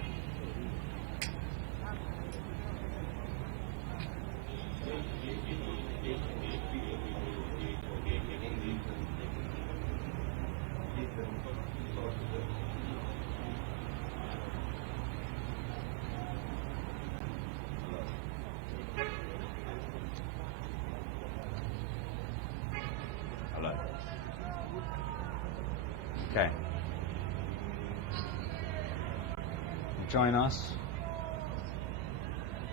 Hello. Okay. Join us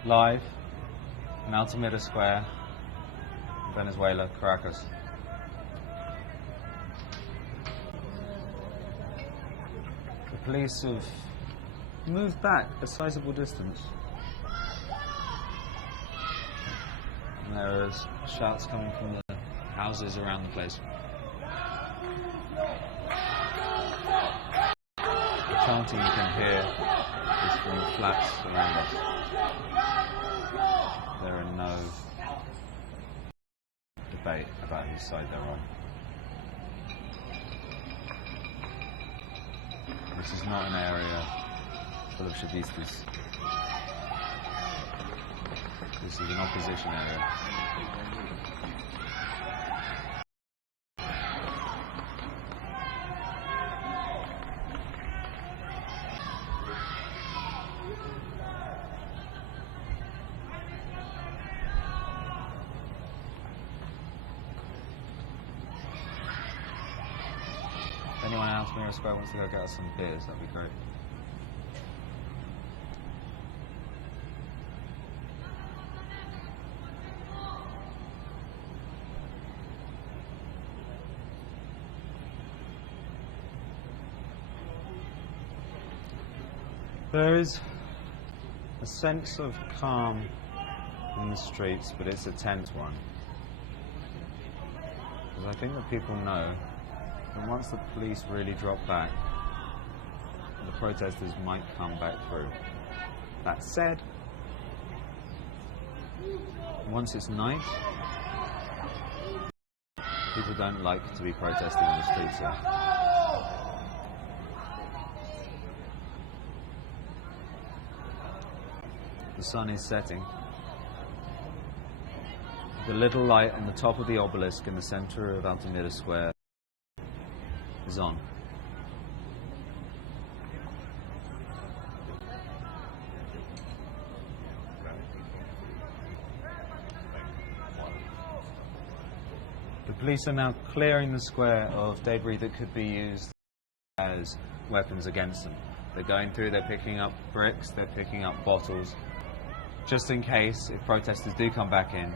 live in Altamira Square, Venezuela, Caracas. The police have moved back a sizable distance. And there is shouts coming from the houses around the place. The chanting you can hear is from the flats around us. There are no debate about whose side they're on. This is not an area full of Chavistas. This is an opposition area. If anyone else in Altamira Square wants to go get us some beers, that'd be great. There is a sense of calm in the streets, but it's a tense one. Because I think that people know that once the police really drop back, the protesters might come back through. That said, once it's night, people don't like to be protesting in the streets here. The sun is setting. The little light on the top of the obelisk in the center of Altamira Square is on. The police are now clearing the square of debris that could be used as weapons against them. They're going through, they're picking up bricks, they're picking up bottles, just in case, if protesters do come back in,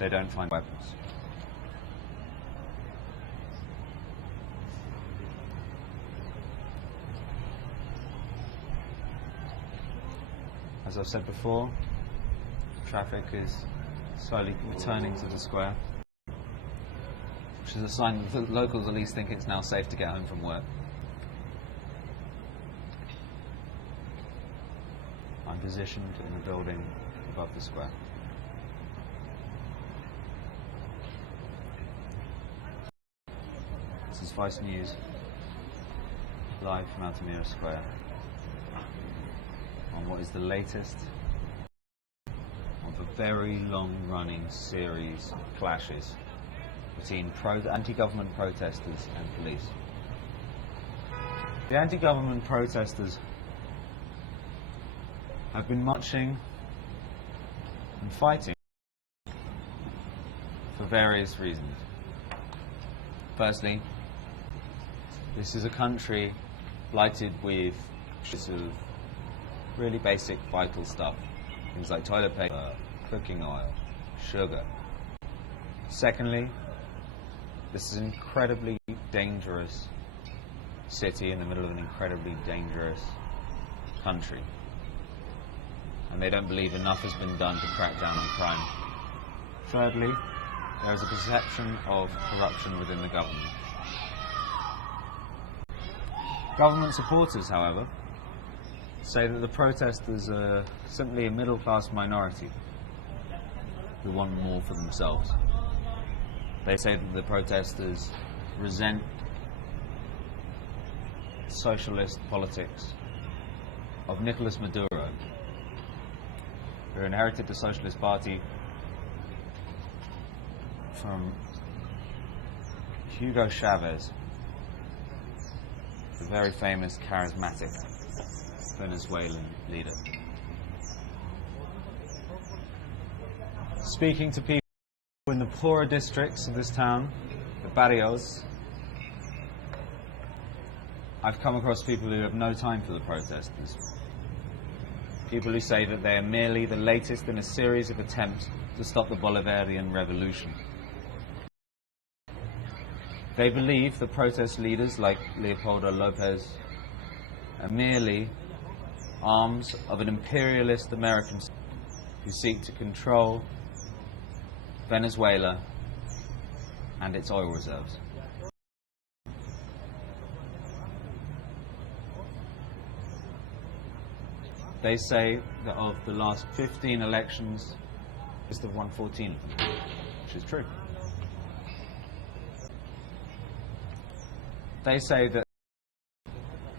they don't find weapons. As I've said before, traffic is slowly returning to the square, which is a sign that the locals at least think it's now safe to get home from work. I'm positioned in the building above the square. This is Vice News, live from Altamira Square, on what is the latest of a very long-running series of clashes between anti-government protesters and police. The anti-government protesters have been marching and fighting for various reasons. Firstly, this is a country blighted with sort of really basic vital stuff, things like toilet paper, cooking oil, sugar. Secondly, this is an incredibly dangerous city in the middle of an incredibly dangerous country. And they don't believe enough has been done to crack down on crime. Thirdly, there is a perception of corruption within the government. Government supporters, however, say that the protesters are simply a middle-class minority who want more for themselves. They say that the protesters resent socialist politics of Nicolas Maduro, who inherited the Socialist Party from Hugo Chavez, the very famous, charismatic Venezuelan leader. Speaking to people in the poorer districts of this town, the barrios, I've come across people who have no time for the protesters. People who say that they are merely the latest in a series of attempts to stop the Bolivarian revolution. They believe that protest leaders like Leopoldo Lopez are merely arms of an imperialist American who seek to control Venezuela and its oil reserves. They say that of the last 15 elections, they've won 14 of them, which is true. They say that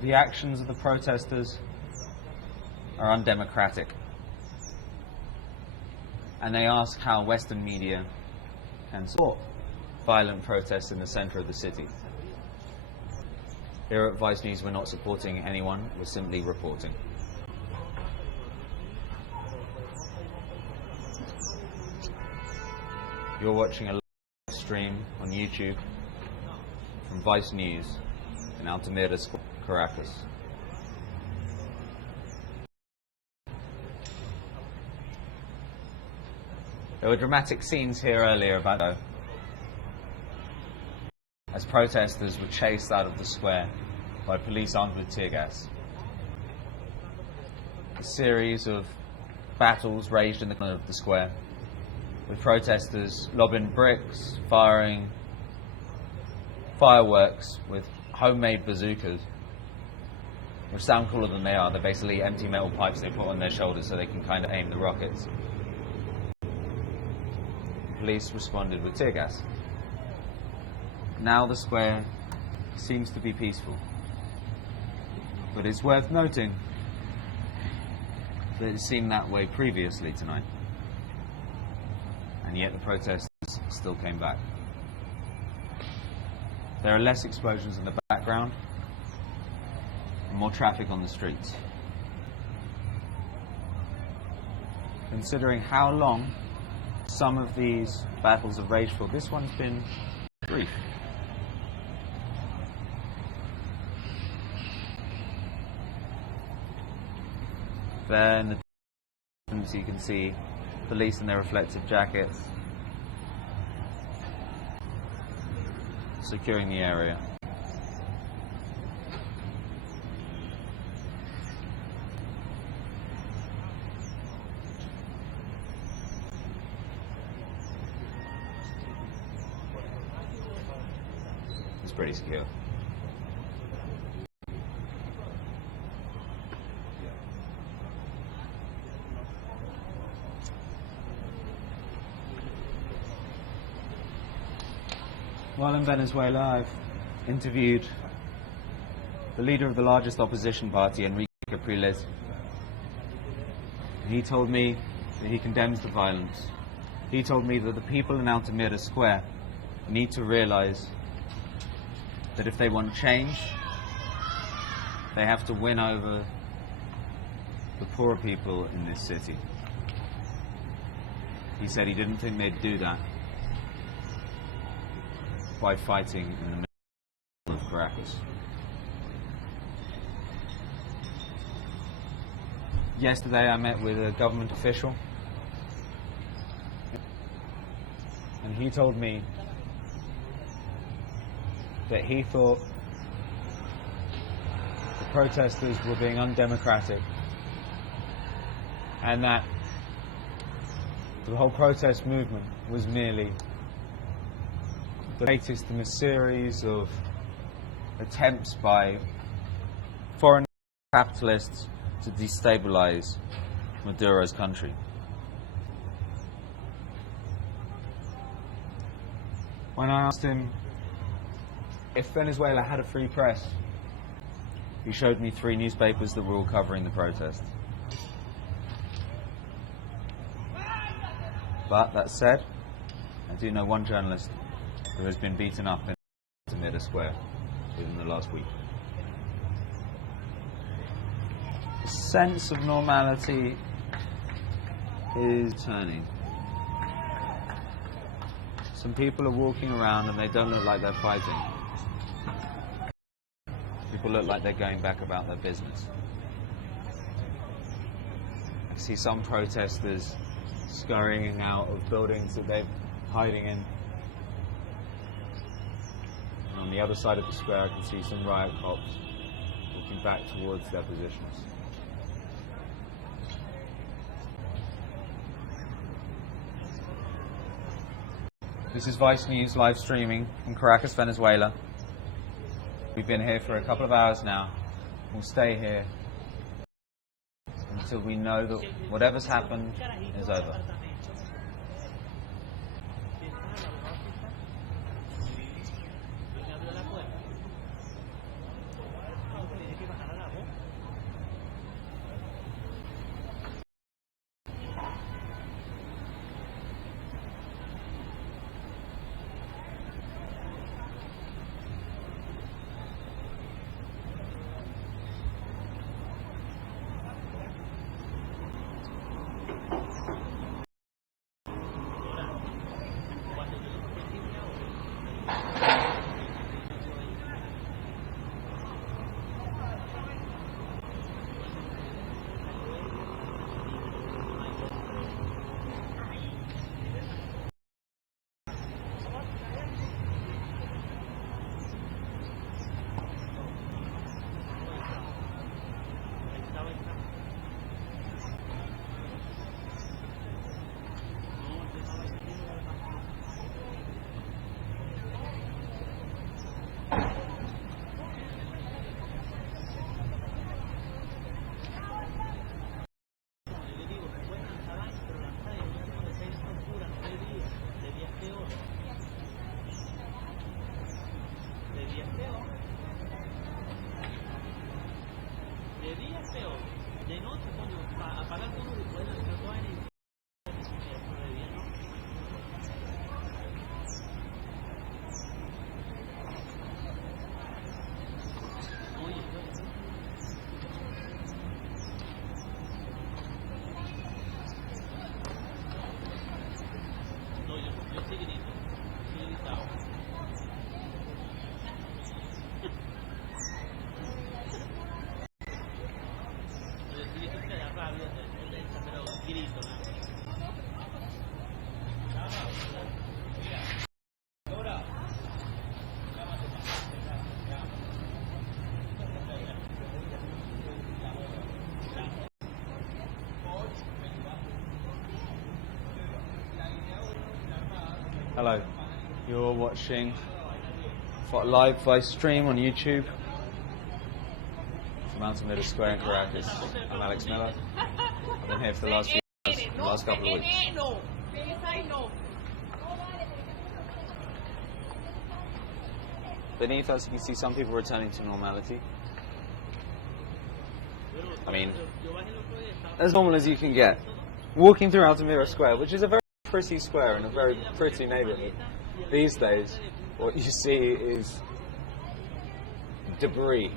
the actions of the protesters are undemocratic, and they ask how Western media can support violent protests in the centre of the city. Here at Vice News, we're not supporting anyone, we're simply reporting. You're watching a live stream on YouTube from Vice News in Altamira, Caracas. There were dramatic scenes here earlier about as protesters were chased out of the square by police armed with tear gas. A series of battles raged in the corner of the square, with protesters lobbing bricks, firing fireworks with homemade bazookas, which sound cooler than they are. They're basically empty metal pipes they put on their shoulders so they can kind of aim the rockets. Police responded with tear gas. Now the square seems to be peaceful, but it's worth noting that it seemed that way previously tonight, and yet the protesters still came back. There are less explosions in the background and more traffic on the streets. Considering how long some of these battles have raged for, this one's been brief. There in the distance you can see police in their reflective jackets securing the area. It's pretty secure. While in Venezuela, I've interviewed the leader of the largest opposition party, Enrique Capriles. He told me that he condemns the violence. He told me that the people in Altamira Square need to realize that if they want change, they have to win over the poorer people in this city. He said he didn't think they'd do that by fighting in the middle of Caracas. Yesterday I met with a government official and he told me that he thought the protesters were being undemocratic and that the whole protest movement was merely the latest in a series of attempts by foreign capitalists to destabilize Maduro's country. When I asked him if Venezuela had a free press, he showed me 3 newspapers that were all covering the protest. But that said, I do know one journalist who has been beaten up in Altamira Square within the last week. The sense of normality is turning. Some people are walking around and they don't look like they're fighting. People look like they're going back about their business. I see some protesters scurrying out of buildings that they're hiding in. And on the other side of the square I can see some riot cops walking back towards their positions. This is Vice News live streaming in Caracas, Venezuela. We've been here for a couple of hours now. We'll stay here until we know that whatever's happened is over. Hello, you're watching live Vice stream on YouTube from Altamira Square in Caracas. I'm Alex Miller. I've been here for the last couple of weeks. Beneath us, you can see some people returning to normality. I mean, as normal as you can get. Walking through Altamira Square, which is a very pretty square in a very pretty neighborhood. These days, what you see is debris.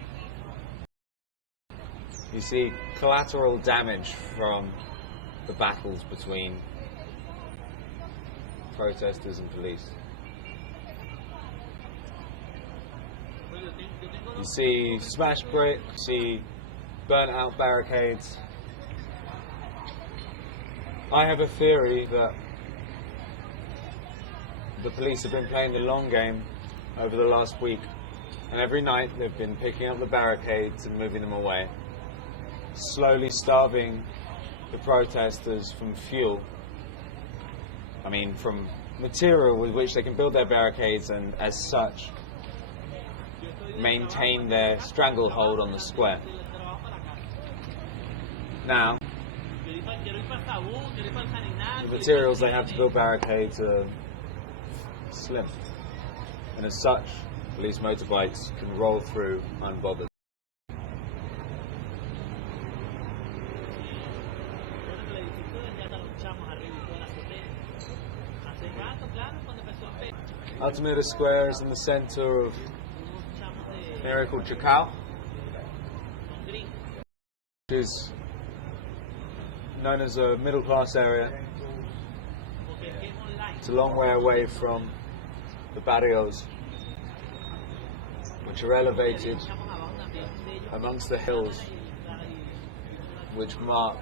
You see collateral damage from the battles between protesters and police. You see smashed brick, you see burnt out barricades. I have a theory that the police have been playing the long game over the last week, and every night they've been picking up the barricades and moving them away, slowly starving the protesters from fuel. I mean, from material with which they can build their barricades and, as such, maintain their stranglehold on the square. Now, the materials they have to build barricades are slim, and as such, police motorbikes can roll through unbothered. Altamira Square is in the center of an area called Archival, which is known as a middle-class area. It's a long way away from the barrios, which are elevated amongst the hills which mark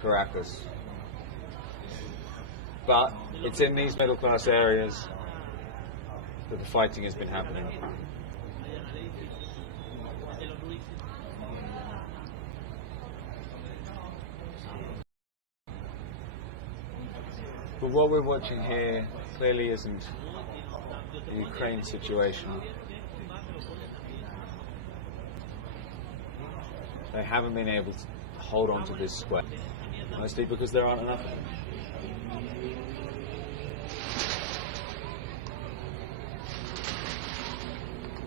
Caracas. But it's in these middle-class areas that the fighting has been happening. But what we're watching here clearly isn't the Ukraine situation. They haven't been able to hold on to this square, mostly because there aren't enough of them.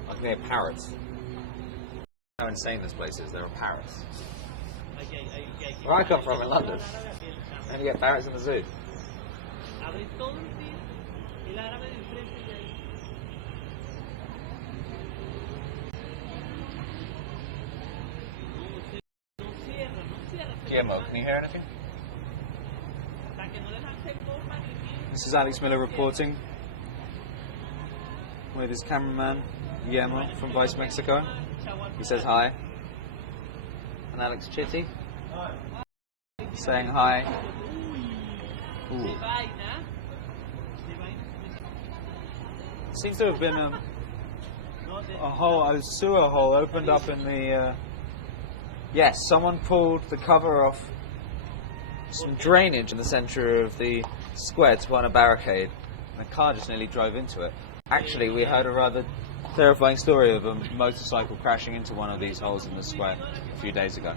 Like they're parrots. How insane this place is, there are parrots. Where I come from in London, I only get parrots in the zoo. Guillermo, can you hear anything? This is Alex Miller reporting with his cameraman Guillermo from Vice Mexico. He says hi. And Alex Chitty saying hi. Ooh. Seems to have been a sewer hole opened up in the. Yes, someone pulled the cover off some drainage in the centre of the square to put on a barricade, and a car just nearly drove into it. Actually, we heard a rather terrifying story of a motorcycle crashing into one of these holes in the square a few days ago.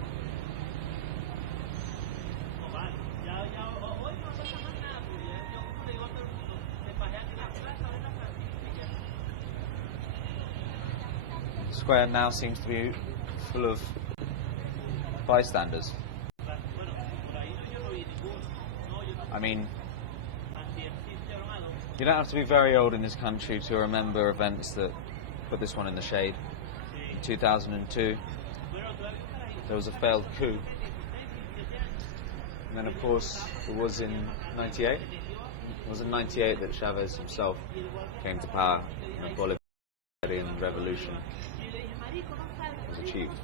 The square now seems to be full of bystanders. I mean, you don't have to be very old in this country to remember events that put this one in the shade. In 2002, there was a failed coup. And then, of course, it was in 98. It was in 98 that Chavez himself came to power and a Bolivarian revolution was achieved.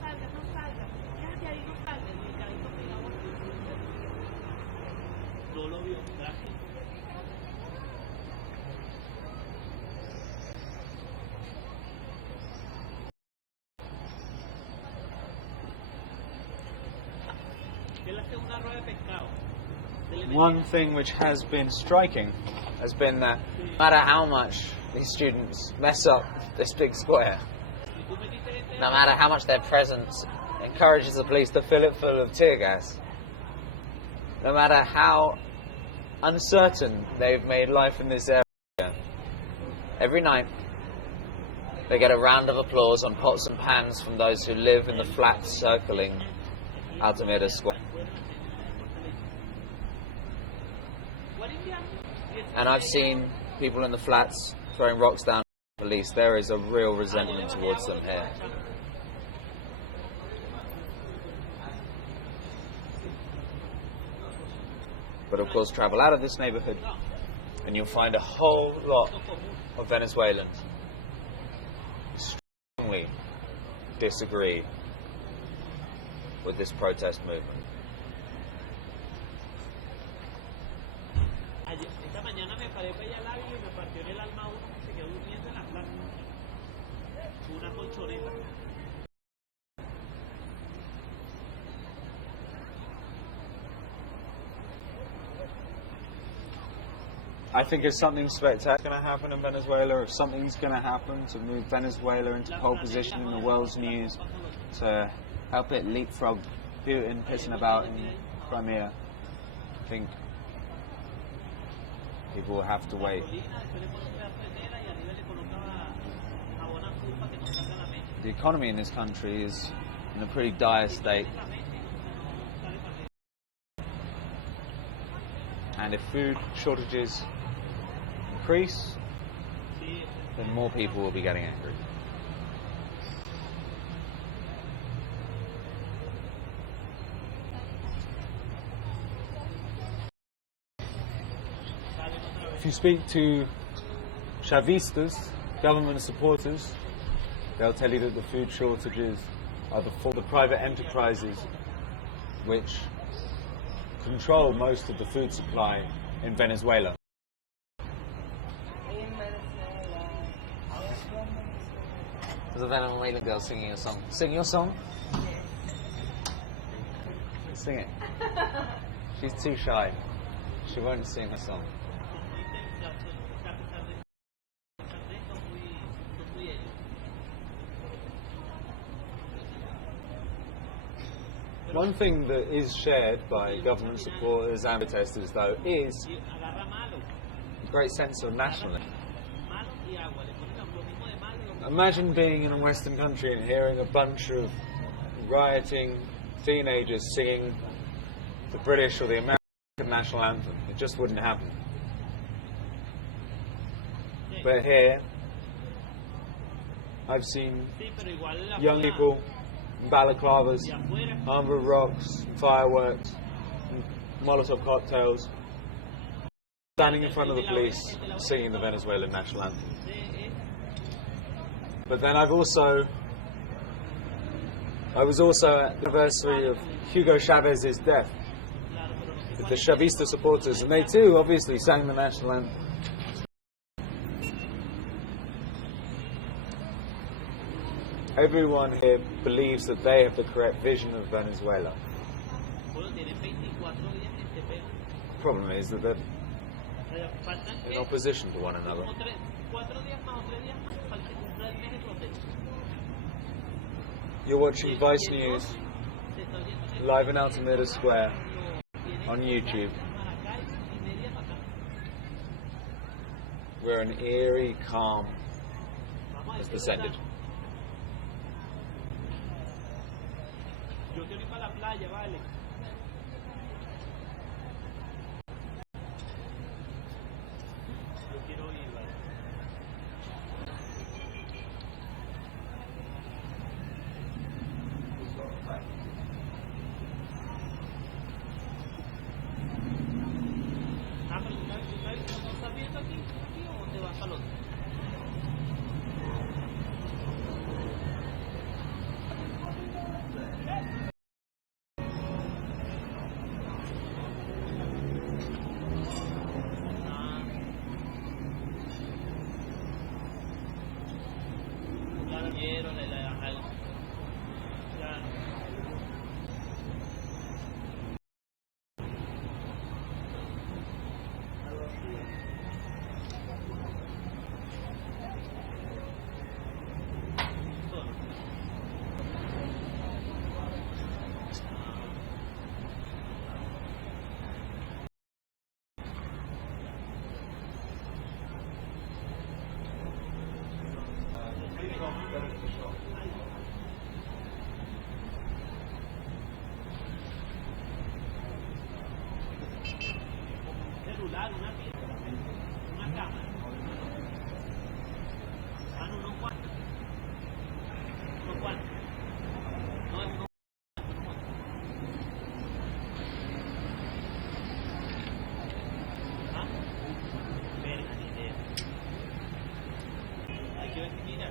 One thing which has been striking has been that no matter how much these students mess up this big square, no matter how much their presence encourages the police to fill it full of tear gas, no matter how uncertain they've made life in this area, every night they get a round of applause on pots and pans from those who live in the flats circling Altamira Square. And I've seen people in the flats throwing rocks down at the police. There is a real resentment towards them here. But of course, travel out of this neighborhood and you'll find a whole lot of Venezuelans strongly disagree with this protest movement. arepa y al labio y me partió en el alma uno que se quedó durmiendo en la plaza. Una colchoneta. I think if something spectacular is going to happen in Venezuela, if something's going to happen to move Venezuela into pole position in the world's news, to help it leapfrog Putin pissing about in Crimea, I think people will have to wait. The economy in this country is in a pretty dire state. And if food shortages increase, then more people will be getting angry. If you speak to Chavistas, government supporters, they'll tell you that the food shortages are for the private enterprises which control most of the food supply in Venezuela. There's a Venezuelan girl singing a song. Sing your song. Sing it. She's too shy. She won't sing her song. One thing that is shared by government supporters and protesters, though, is a great sense of nationalism. Imagine being in a Western country and hearing a bunch of rioting teenagers singing the British or the American national anthem. It just wouldn't happen. But here, I've seen young people in balaclavas, armed with rocks, fireworks, and Molotov cocktails, standing in front of the police, singing the Venezuelan national anthem. But then I was also at the anniversary of Hugo Chavez's death with the Chavista supporters, and they too obviously sang the national anthem. Everyone here believes that they have the correct vision of Venezuela. The problem is that they're in opposition to one another. You're watching Vice News live in Altamira Square on YouTube, where an eerie calm has descended. Yo quiero ir para la playa, vale. Yo quiero ir, vale. Ah, pero ¿tú estás viendo aquí o te vas para el otro? Celular, una cámara. Ah, no, unos cuantos. Unos cuantos. No, es uno. Ah, verga, ni idea. Hay que ver, mira.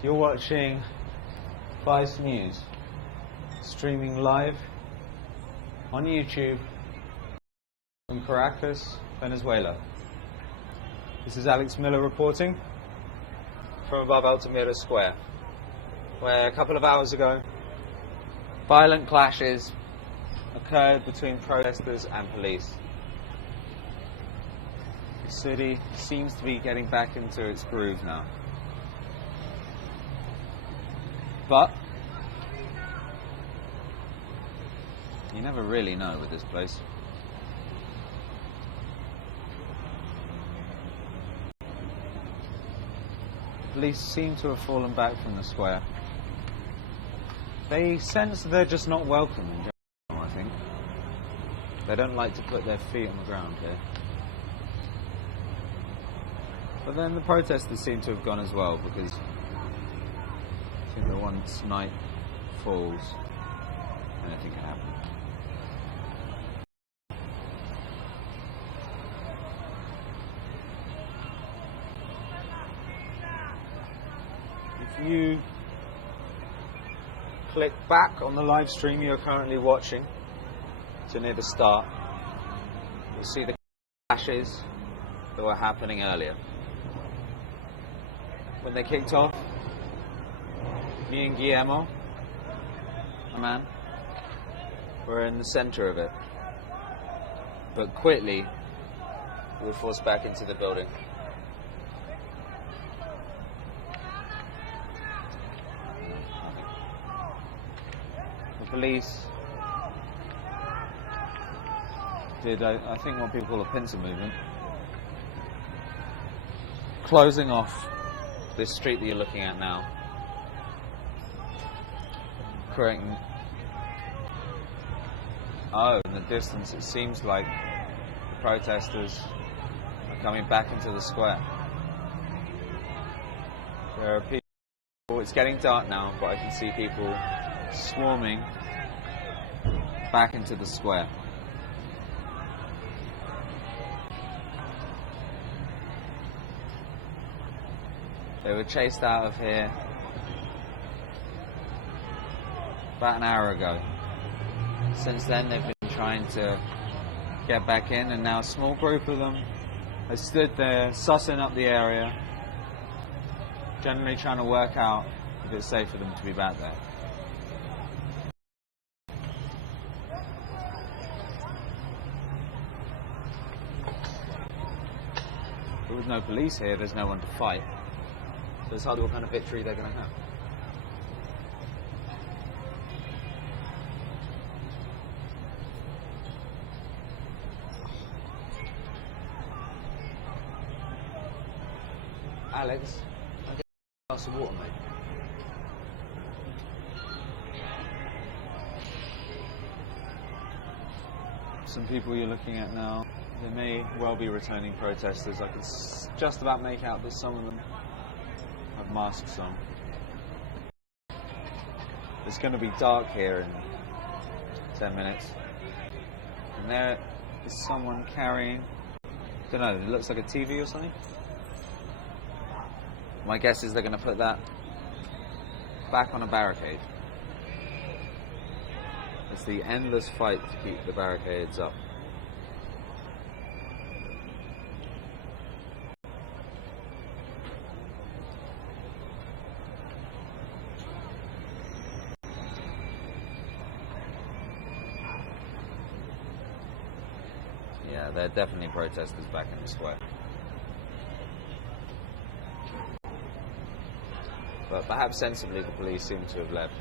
You're watching Vice News, streaming live on YouTube from Caracas, Venezuela. This is Alex Miller reporting from above Altamira Square, where a couple of hours ago violent clashes occurred between protesters and police. The city seems to be getting back into its groove now. But you never really know with this place. Police seem to have fallen back from the square. They sense they're just not welcome in general, I think. They don't like to put their feet on the ground here. But then the protesters seem to have gone as well, because I think that once night falls, anything can happen. If you click back on the live stream you're currently watching to near the start, you'll see the clashes that were happening earlier. When they kicked off, me and Guillermo, a man, were in the center of it. But quickly, we were forced back into the building. The police did, I think, what people call a pincer movement, closing off this street that you're looking at now, creating... in the distance it seems like the protesters are coming back into the square. There are people, it's getting dark now, but I can see people swarming back into the square. They were chased out of here about an hour ago. Since then they've been trying to get back in, and now a small group of them has stood there sussing up the area, generally trying to work out if it's safe for them to be back there. But with no police here, there's no one to fight. So it's hard what kind of victory they're going to have. Alex, I'll get a glass of water, mate. Some people you're looking at now, they may well be returning protesters. I can just about make out that some of them have masks on. It's going to be dark here in 10 minutes. And there is someone carrying, I don't know, it looks like a TV or something. My guess is they're going to put that back on a barricade. It's the endless fight to keep the barricades up. Yeah, there are definitely protesters back in the square. But perhaps sensibly the police seem to have left.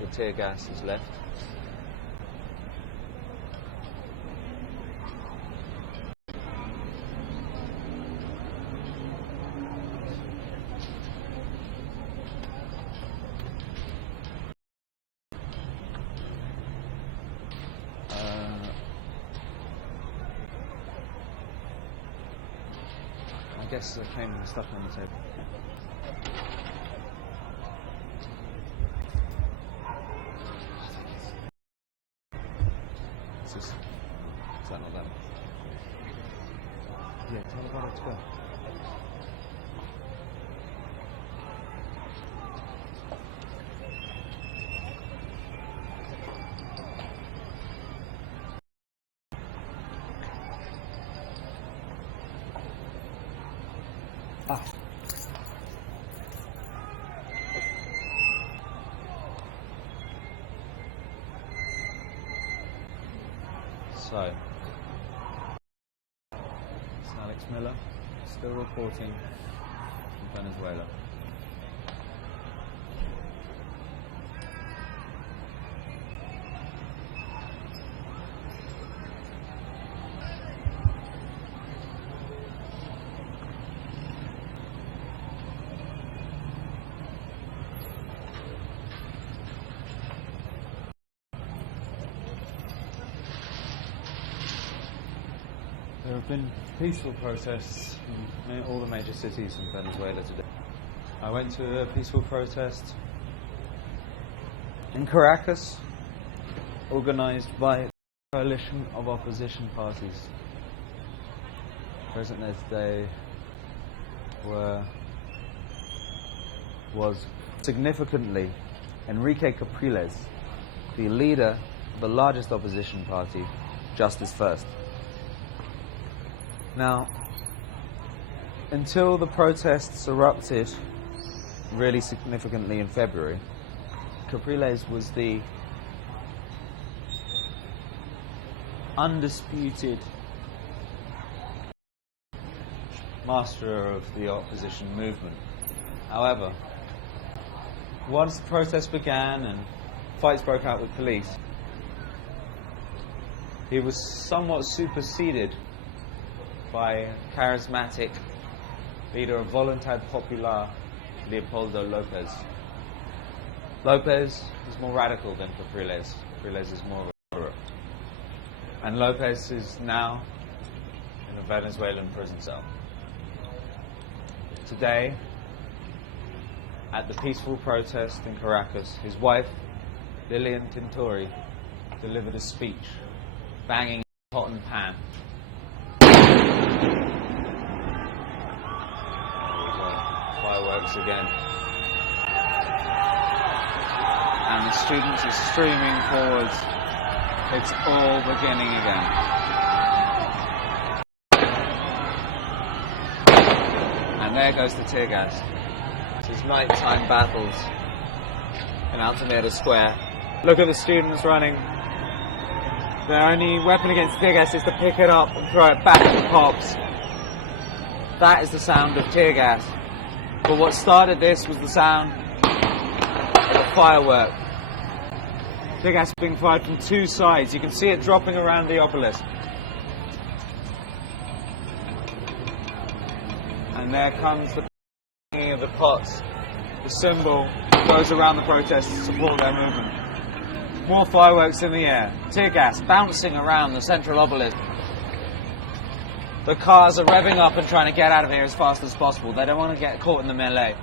The tear gas is left. I guess I came and stuff on the table. Is that not that? Yeah, tell the brother to go. Ah. So, it's Alex Miller, still reporting from Venezuela. There have been peaceful protests in all the major cities in Venezuela today. I went to a peaceful protest in Caracas, organised by a coalition of opposition parties. Present there today was significantly Enrique Capriles, the leader of the largest opposition party, Justice First. Now, until the protests erupted really significantly in February, Capriles was the undisputed master of the opposition movement. However, once the protests began and fights broke out with police, he was somewhat superseded by charismatic leader of Voluntad Popular, Leopoldo Lopez. Lopez is more radical than Capriles. Capriles is more of a moderate. And Lopez is now in a Venezuelan prison cell. Today, at the peaceful protest in Caracas, his wife, Lilian Tintori, delivered a speech, banging a pot and pan. Fireworks again. And the students are streaming forwards. It's all beginning again. And there goes the tear gas. This is nighttime battles in Altamira Square. Look at the students running. Their only weapon against tear gas is to pick it up and throw it back at the cops. That is the sound of tear gas. But what started this was the sound of a firework. Tear gas being fired from two sides. You can see it dropping around the obelisk. And there comes the banging of the pots. The symbol goes around the protest to support their movement. More fireworks in the air. Tear gas bouncing around the central obelisk. The cars are revving up and trying to get out of here as fast as possible. They don't want to get caught in the melee.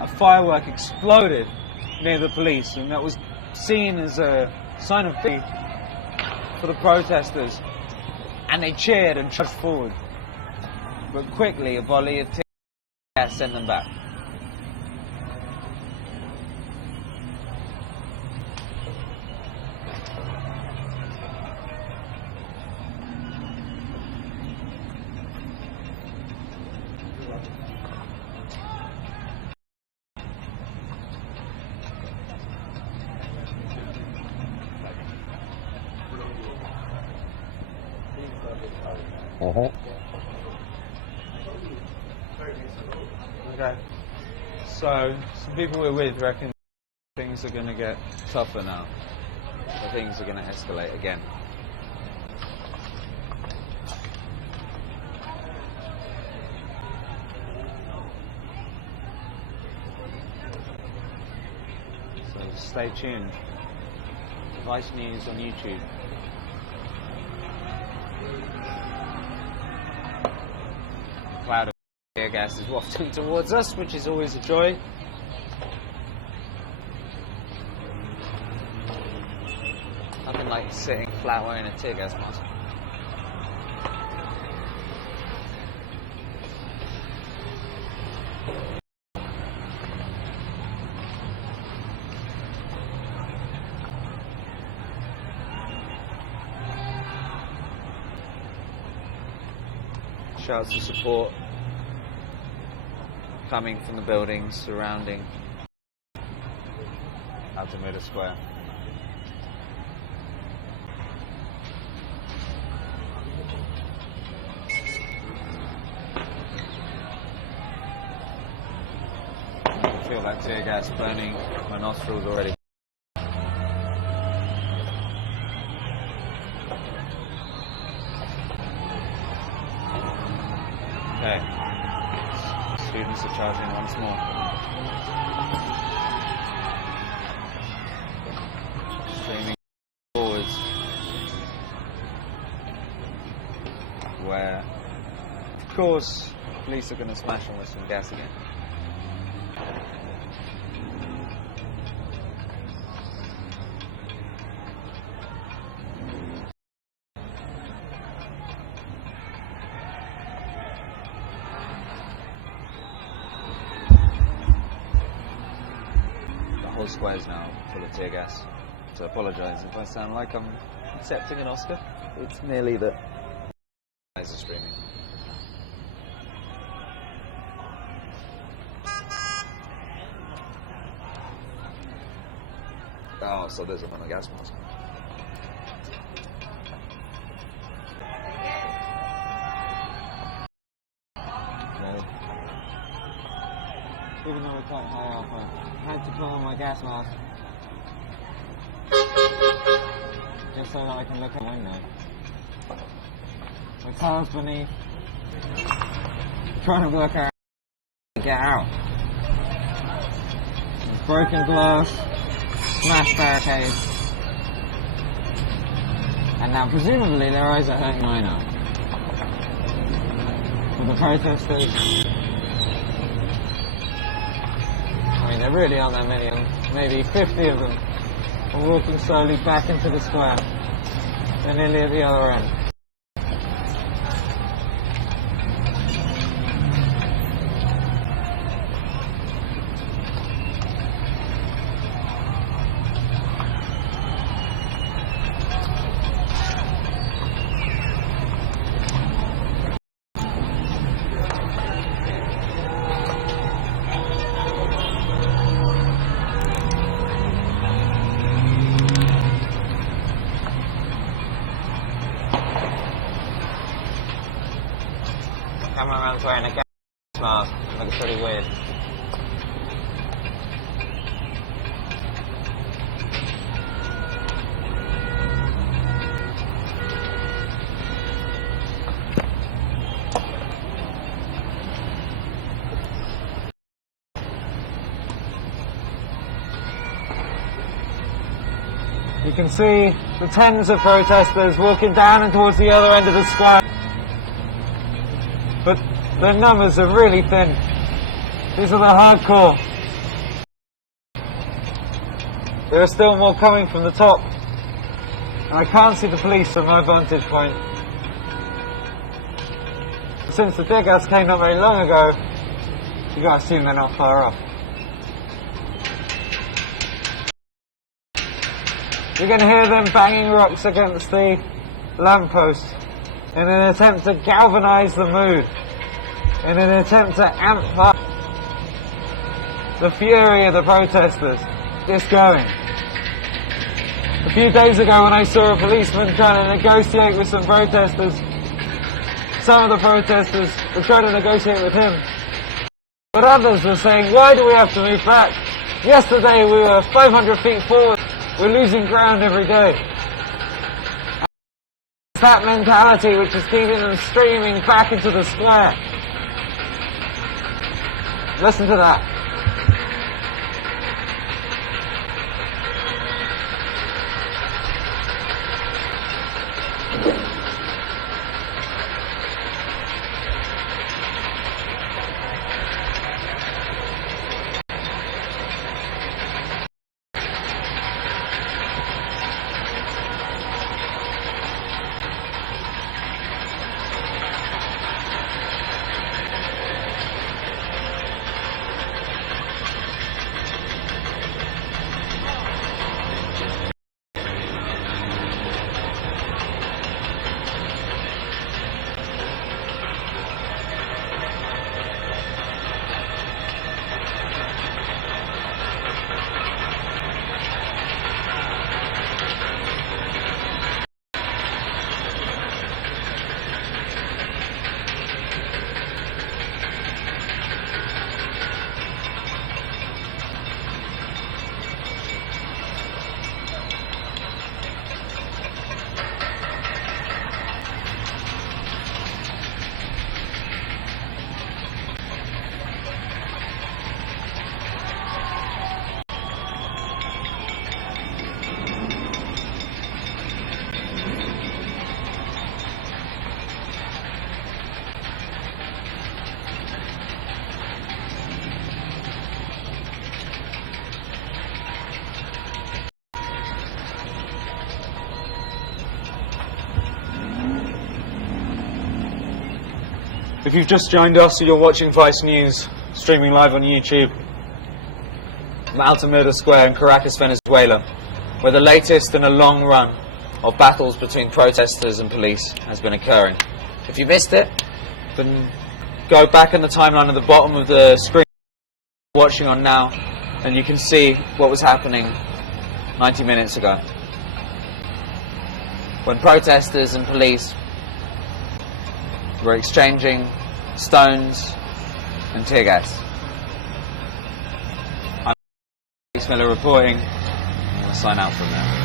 A firework exploded near the police, and that was seen as a sign of faith for the protesters. And they cheered and charged forward. But quickly, a volley of tear gas sent them back. Okay. So, some people we're with reckon things are going to get tougher now. Or things are going to escalate again. So stay tuned. Vice News on YouTube. A cloud of tear gas is wafting towards us, which is always a joy. Up in like sitting flat wearing a tear gas mask. Shouts of support coming from the buildings surrounding Altamira Square. I feel that tear gas burning my nostrils already. Okay, students are charging once more. Streaming forwards, where, of course, police are going to smash them with some gas again. The whole square is now full of tear gas. So I apologise if I sound like I'm accepting an Oscar. It's merely that guys are streaming. Oh, so there's another gas mask. Okay. Even though we're quite high up, I had to put on my gas mask just so that I can look out the window. My car's beneath, trying to work out how to get out. There's broken glass, smashed barricades, and now presumably their eyes are hurting mine now. For the protesters, I mean, there really aren't that many of them. Maybe 50 of them are walking slowly back into the square. They're nearly at the other end. Cameraman's wearing a gas mask. Looks pretty weird. You can see the tens of protesters walking down and towards the other end of the square. But their numbers are really thin. These are the hardcore. There are still more coming from the top. And I can't see the police from my vantage point. Since the tear gas came not very long ago, you gotta assume they're not far off. You're gonna hear them banging rocks against the lamppost in an attempt to galvanise the mood, in an attempt to amp up the fury of the protesters. It's going. A few days ago when I saw a policeman trying to negotiate with some protesters, some of the protesters were trying to negotiate with him. But others were saying, why do we have to move back? Yesterday we were 500 feet forward. We're losing ground every day. It's that mentality which is keeping them streaming back into the square. Listen to that. If you've just joined us, you're watching Vice News, streaming live on YouTube from Altamira Square in Caracas, Venezuela, where the latest in a long run of battles between protesters and police has been occurring. If you missed it, then go back in the timeline at the bottom of the screen you're watching on now, and you can see what was happening 90 minutes ago, when protesters and police were exchanging stones and tear gas. I'm Miller reporting, and we'll sign out from there.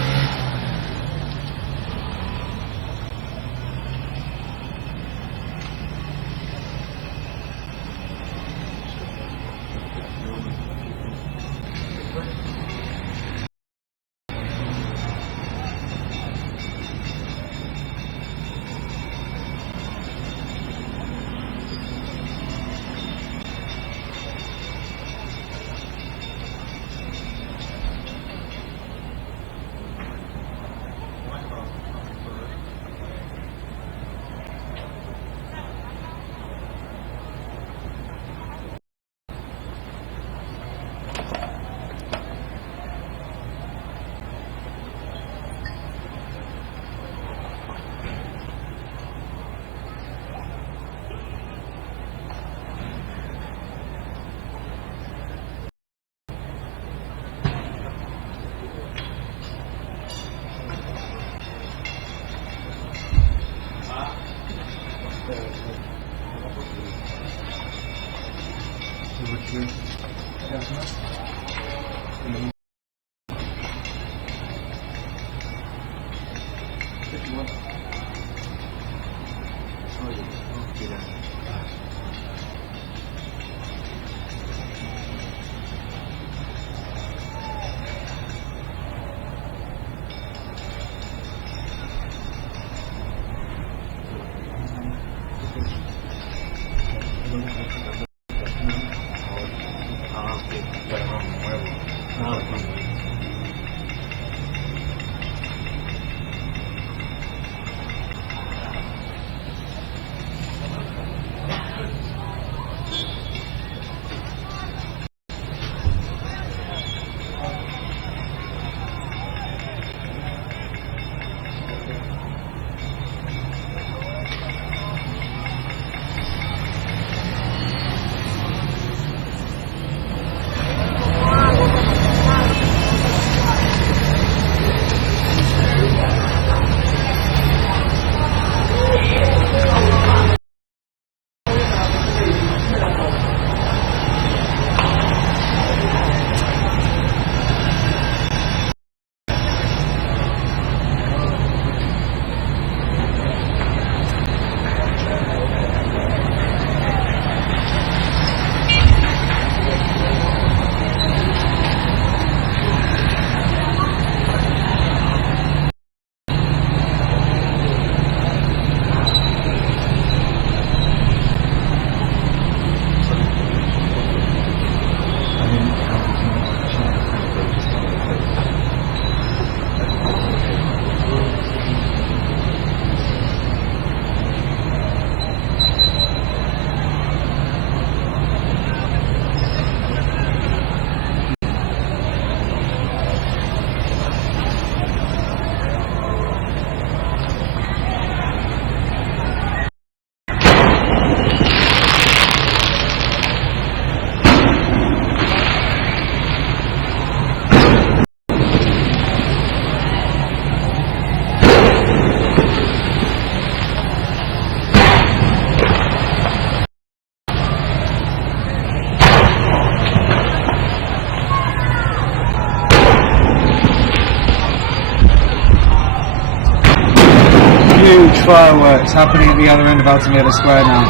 Huge fireworks happening at the other end of Altamira Square now.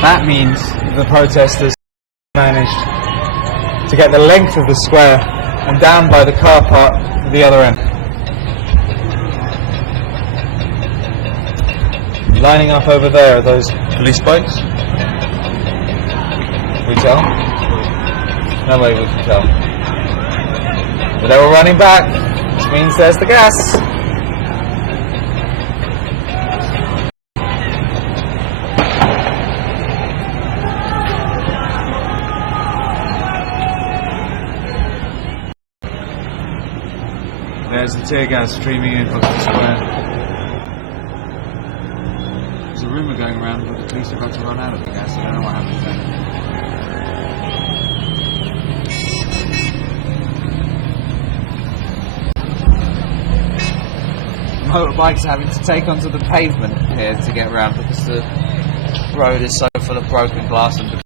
That means the protesters managed to get the length of the square and down by the car park at the other end. Lining up over there are those police bikes. Can we tell? No way we can tell. But they're all running back, which means there's the gas. There's the tear gas streaming in across the square. There's a rumour going around that the police are about to run out of the gas. I don't know what happens then. Motorbikes having to take onto the pavement here to get around because the road is so full of broken glass and debris.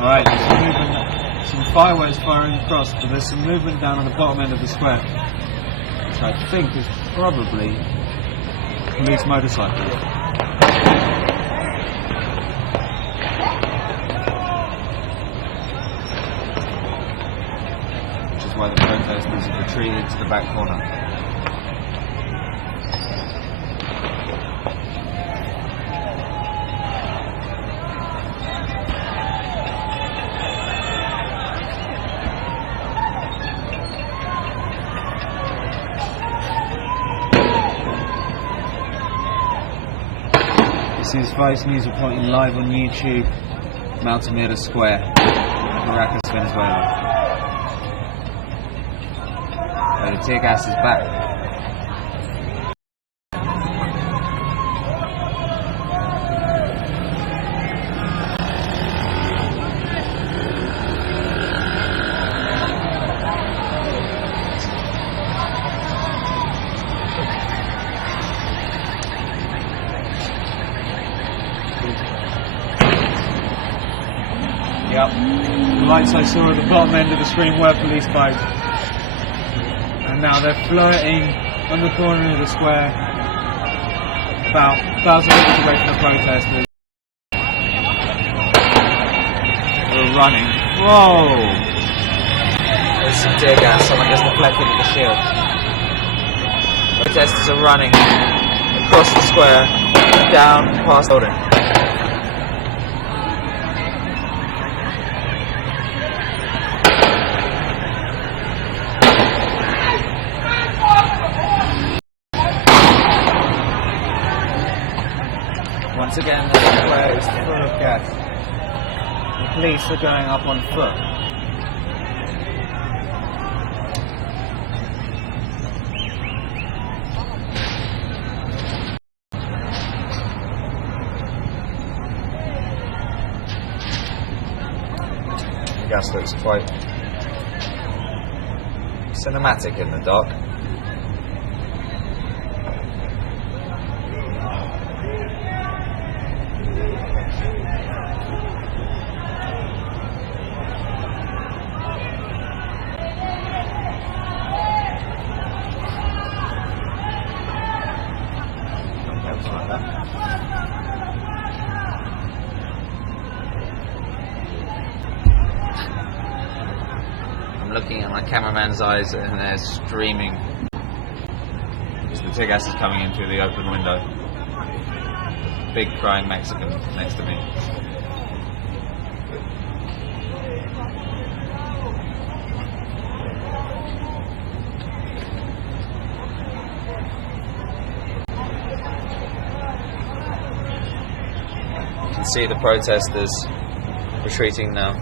Alright, there's some movement, some fireworks firing across, but there's some movement down on the bottom end of the square, which I think is probably police motorcycle. Which is why the protesters have retreated to the back corner. This is Vice News reporting live on YouTube, Altamira Square, Caracas, Venezuela. The tear gas is back. Yep. The lights I saw at the bottom end of the screen were police bikes. And now they're floating on the corner of the square, about 1,000 meters away from the protesters. We're running. Whoa! There's some tear gas, someone just deflected with the shield. Protesters are running across the square, down past the building. Once again, the square is full of gas. The police are going up on foot. The gas looks quite cinematic in the dark. I'm looking at my cameraman's eyes and they're streaming as the tear gas is coming in through the open window. Big crying Mexican next to me. You can see the protesters retreating now.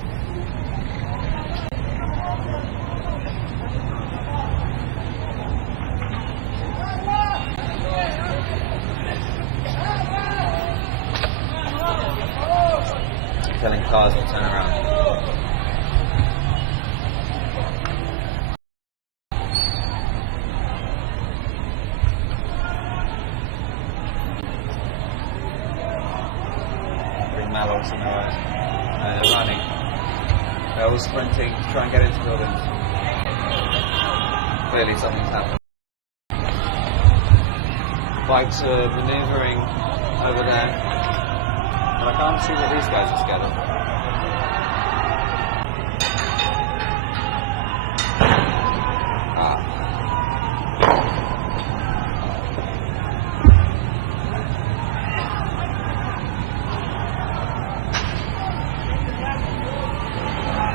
Telling cars to turn around. Bring mallows in their eyes. They're running. They're all sprinting to try and get into buildings. Clearly something's happened. Bikes are manoeuvring over there. But I can't see what these guys are scared of.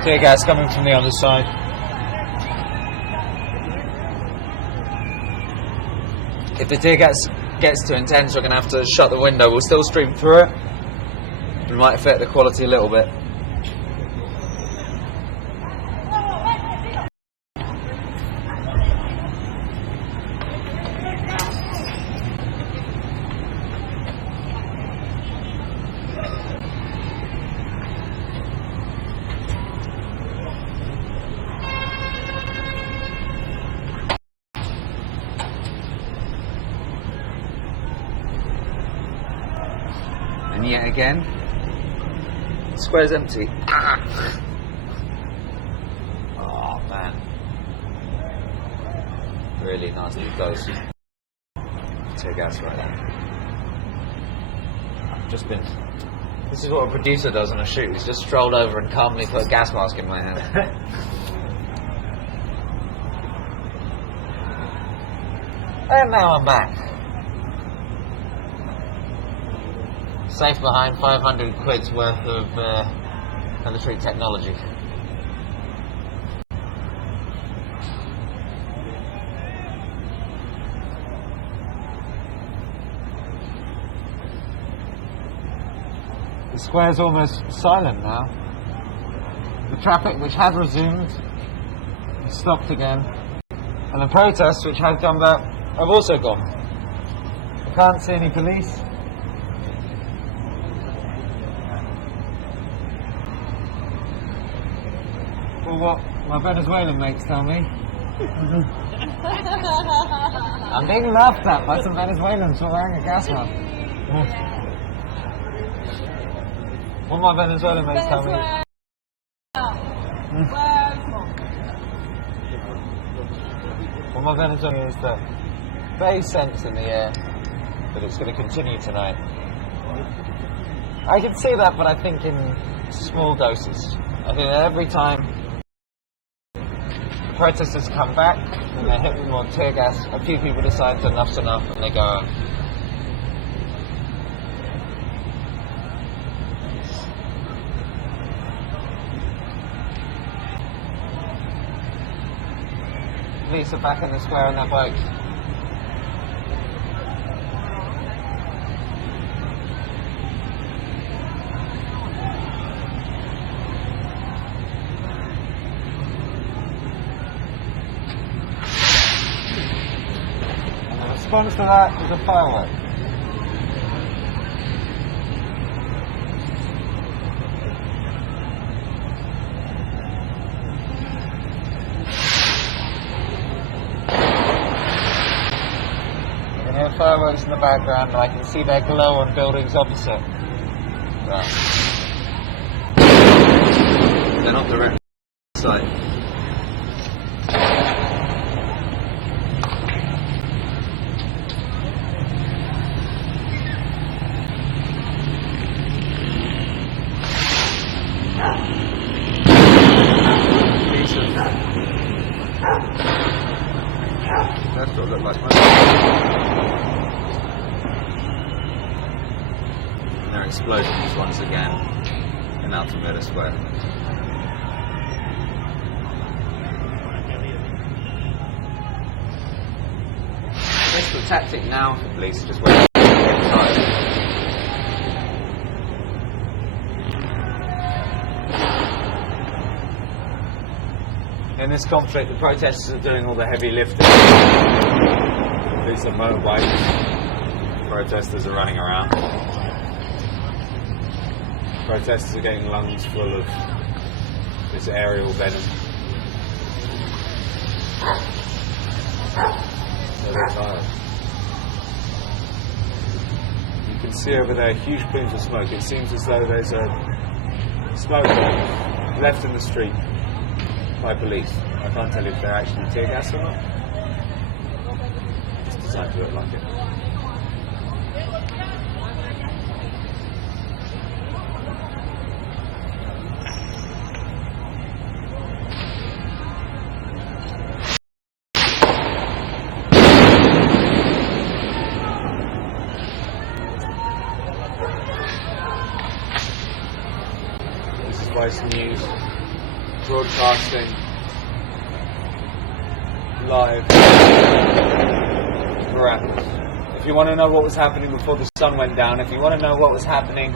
Tear gas coming from the other side. if the tear gas gets too intense, we're going to have to shut the window. We'll still stream through it. It might affect the quality a little bit. And yet again, the square's empty. Oh man. Really nasty dose of tear gas right there. I've just been... This is what a producer does on a shoot. He's just strolled over and calmly put a gas mask in my hand. And now I'm back. Safe behind 500 quid's worth of military technology. The square's almost silent now. The traffic, which had resumed, has stopped again. And the protests, which had come back, have also gone. I can't see any police. Well, what my Venezuelan mates tell me. I'm being laughed at by some Venezuelans for wearing a gas mask. What my Venezuelan mates tell me. What my Venezuelan is that they sense in the air that it's going to continue tonight. I can see that, but I think in small doses. I think that every time protesters come back and they're hit with more tear gas, a few people decide that enough's enough and they go home. Police are back in the square on their bikes. The response to that is a firework. You can hear fireworks in the background, and I can see their glow on buildings opposite. Right. They're not direct side. That's what it looked like. And there are explosions once again in Archival Square. I guess the tactic now for police is just wait inside. In this conflict, the protesters are doing all the heavy lifting. Police on motorbikes. Protesters are running around. Protesters are getting lungs full of this aerial venom. So they're tired. You can see over there huge plumes of smoke. It seems as though there's a smoke left in the street by police. I can't tell you if they're actually tear gas or not. Just designed to look like it. This is Vice News broadcasting live Caracas. If you want to know what was happening before the sun went down, if you want to know what was happening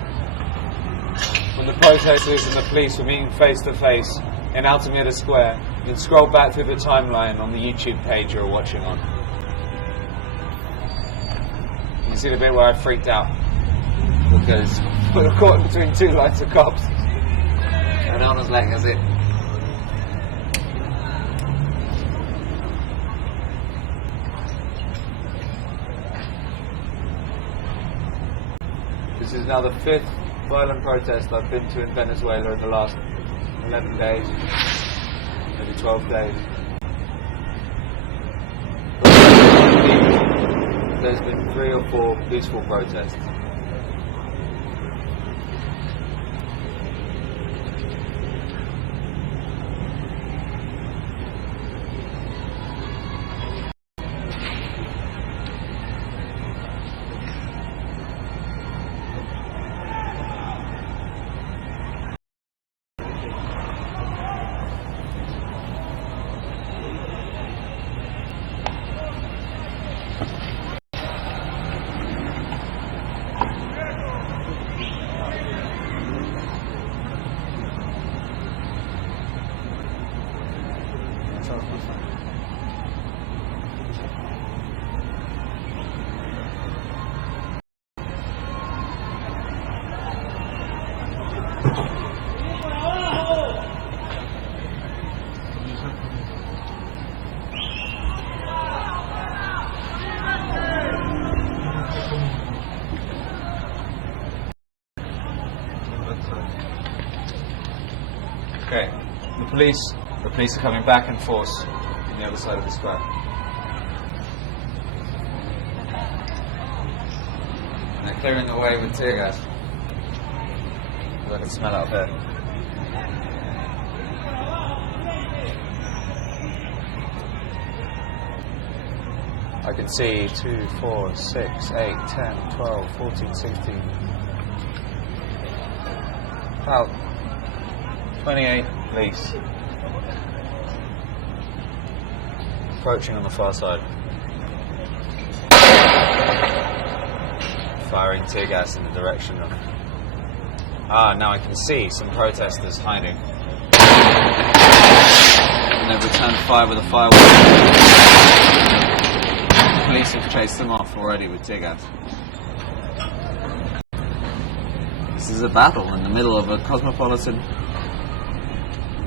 when the protesters and the police were meeting face to face in Altamira Square, you can scroll back through the timeline on the YouTube page you're watching on. You can see the bit where I freaked out because we were caught between two lines of cops and I was like, that's it. This is now the 5th violent protest I've been to in Venezuela in the last 11 days, maybe 12 days. There's been 3 or 4 peaceful protests. Okay, the police are coming back in force on the other side of the square. And they're clearing the way with tear gas. I can smell it up there. I can see 2, 4, 6, 8, 10, 12, 14, 16. About 28 police approaching on the far side, firing tear gas in the direction of... now I can see some protesters hiding, and they've returned fire with a firework. The police have chased them off already with tear gas. This is a battle in the middle of a cosmopolitan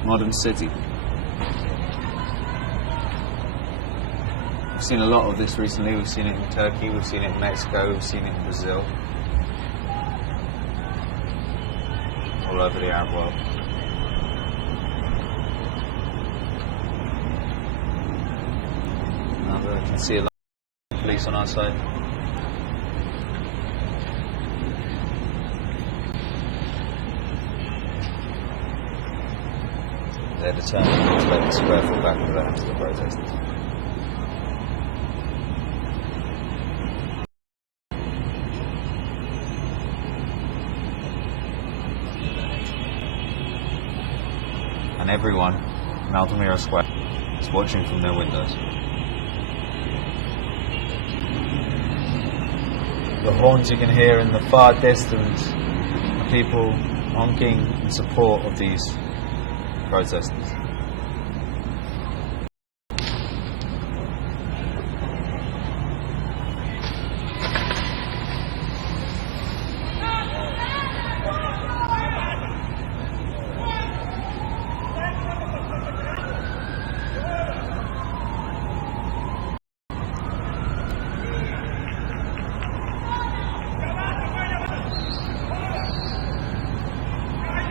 modern city. We've seen a lot of this recently. We've seen it in Turkey, we've seen it in Mexico, we've seen it in Brazil, all over the Arab world. Now I can see a lot of police on our side. They're determined to let the square fall back to the hands of the protesters. And everyone in Altamira Square is watching from their windows. The horns you can hear in the far distance are people honking in support of these protesters.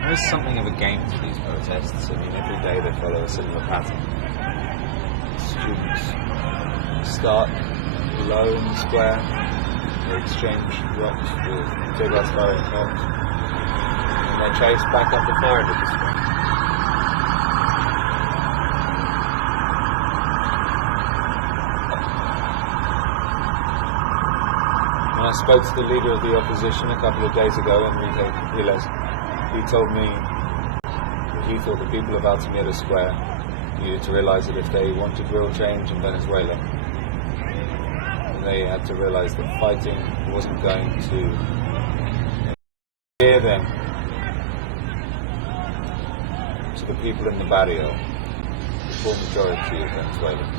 There is something of a game to these protests. I mean, every day they follow a similar pattern. Students start below in the square, they exchange rocks with tear gas firing shots, and they're chased back up the far end of the square. When I spoke to the leader of the opposition a couple of days ago, Enrique Riles, he told me that he thought the people of Altamira Square needed to realize that if they wanted real change in Venezuela, and they had to realize that fighting wasn't going to endear them to the people in the barrio, the full majority of Venezuela.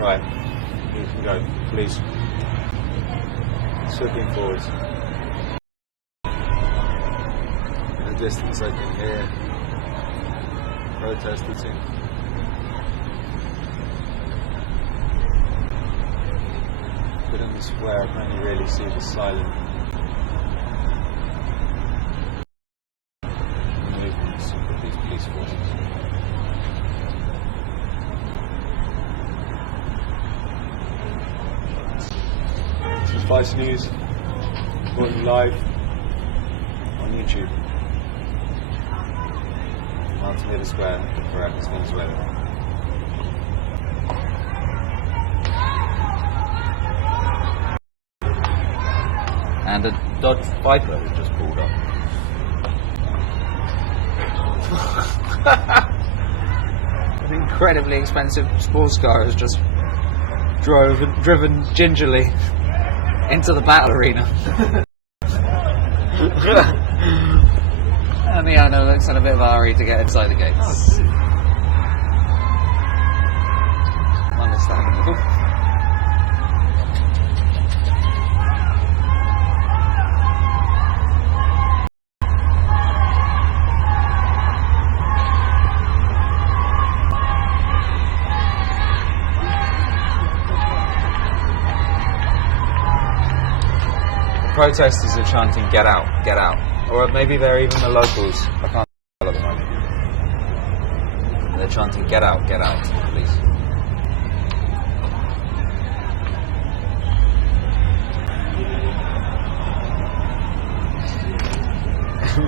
Right, you can go, please. Slipping forwards. In the distance I can hear protesters in. But in the square I can only really see the silent movements of these police forces. This is Vice News, reporting live on YouTube. Altamira Square, Caracas, Venezuela. And a Dodge Viper has just pulled up. An incredibly expensive sports car has just driven gingerly into the battle arena. And the owner looks in a bit of a hurry to get inside the gates. Understandable. Protesters are chanting, "Get out, get out." Or maybe they're even the locals. I can't tell at the moment. They're chanting, get out, please.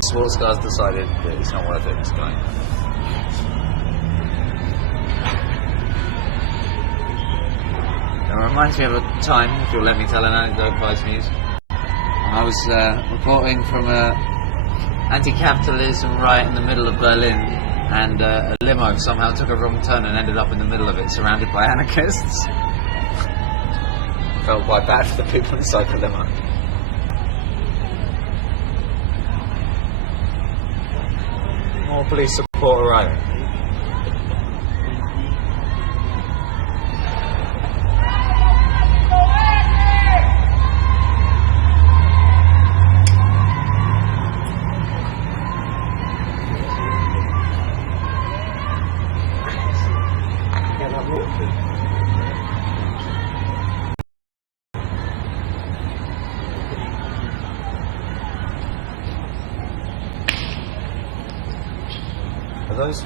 Sports cars decided that it's not worth it, it's going. It reminds me of a time, if you'll let me tell an anecdote, Vice News. I was reporting from a anti-capitalism riot in the middle of Berlin, and a limo somehow took a wrong turn and ended up in the middle of it, surrounded by anarchists. Felt quite bad for the people inside the limo. More police support arriving. Are those?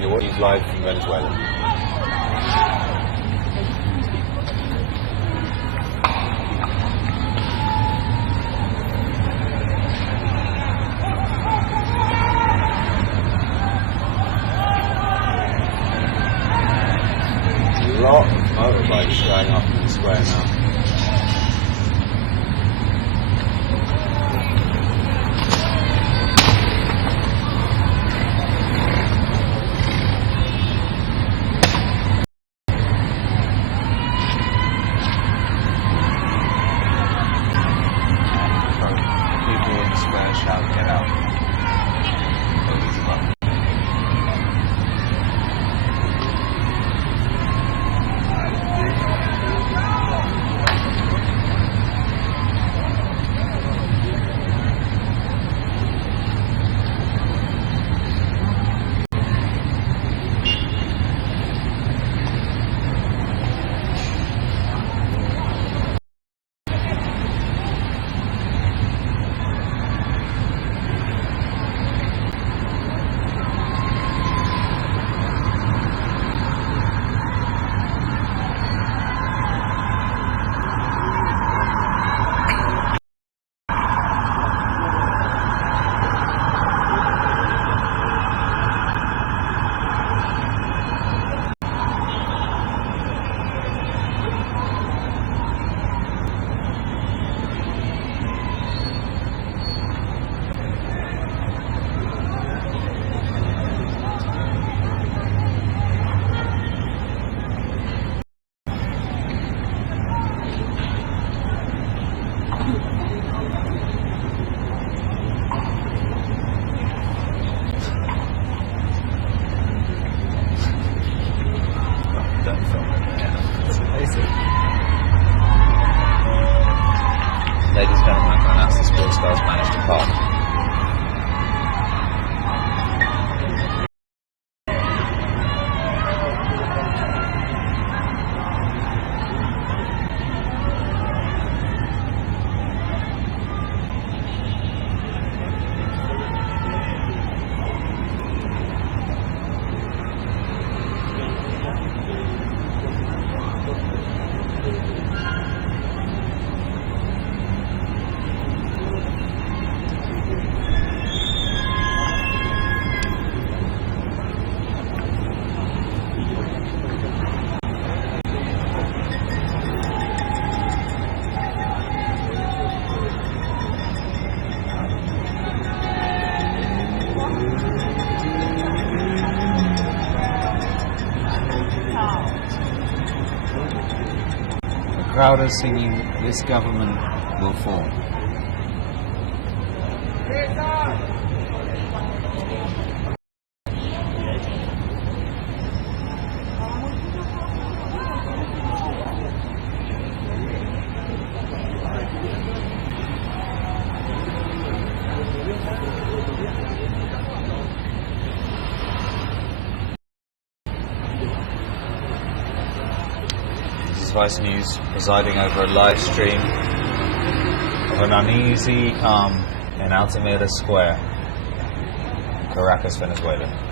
You're watching live from Venezuela. There's a lot of motorbikes showing up in the square now. Shout, get out. prouder singing this government will fall. Vice News presiding over a live stream of an uneasy calm in Altamira Square, Caracas, Venezuela.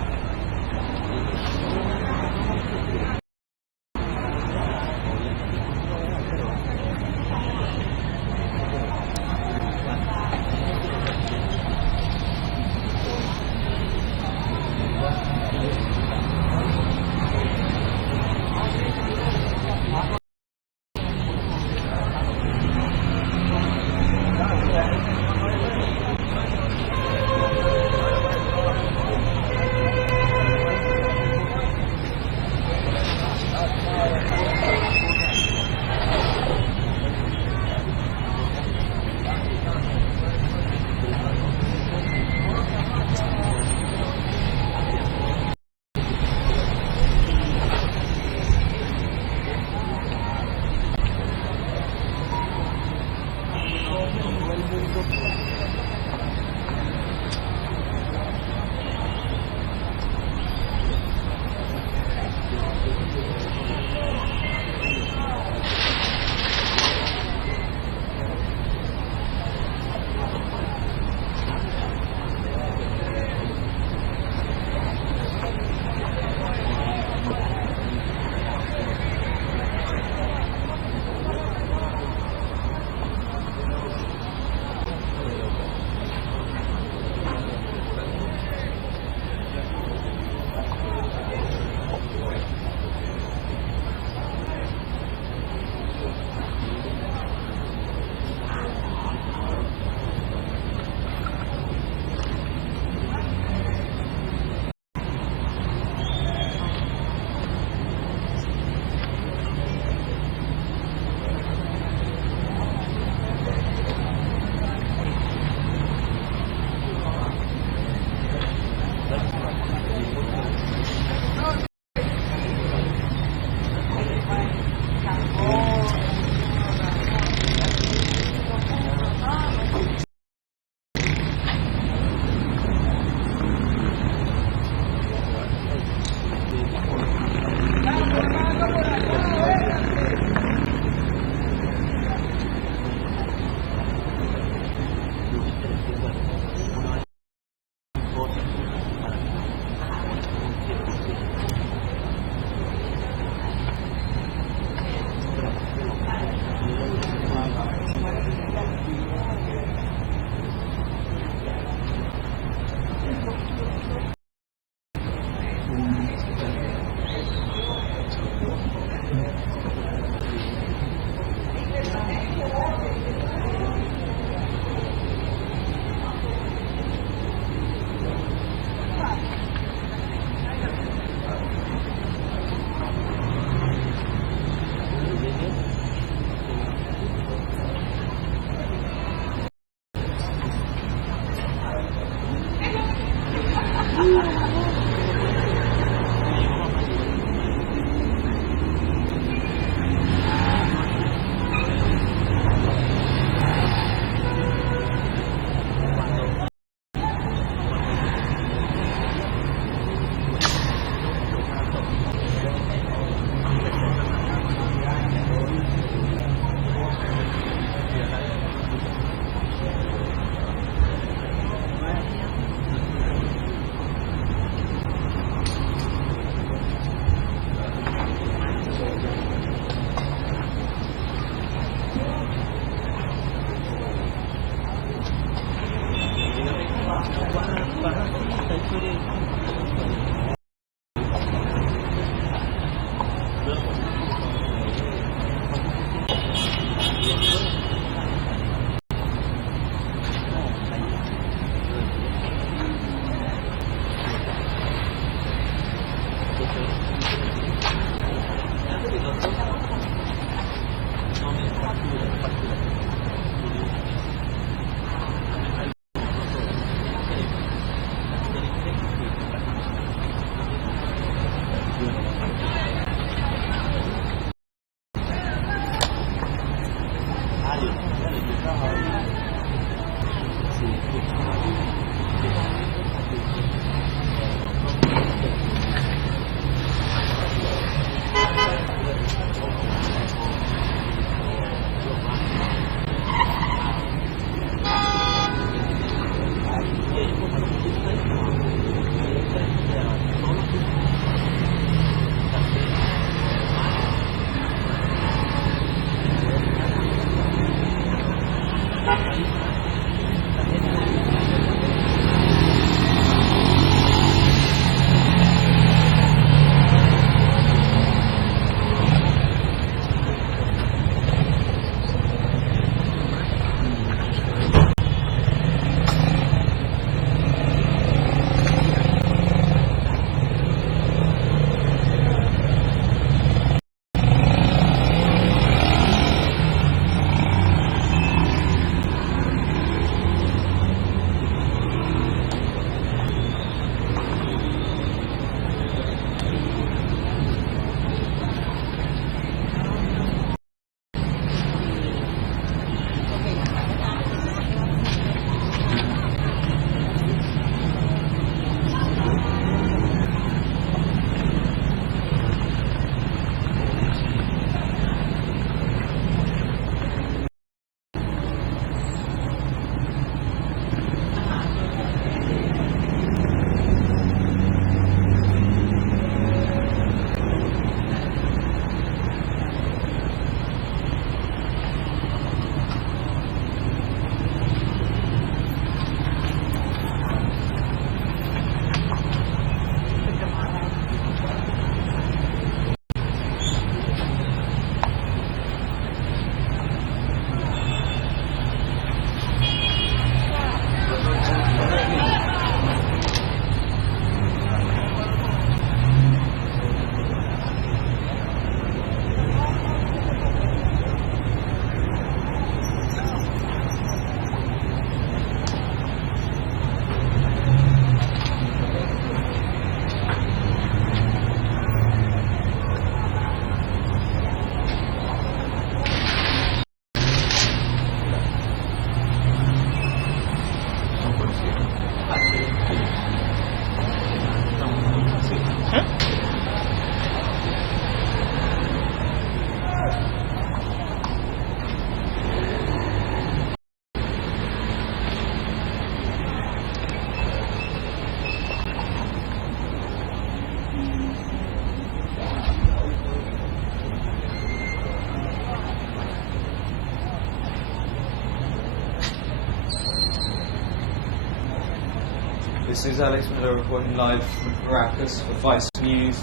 This is Alex Miller reporting live from Caracas for Vice News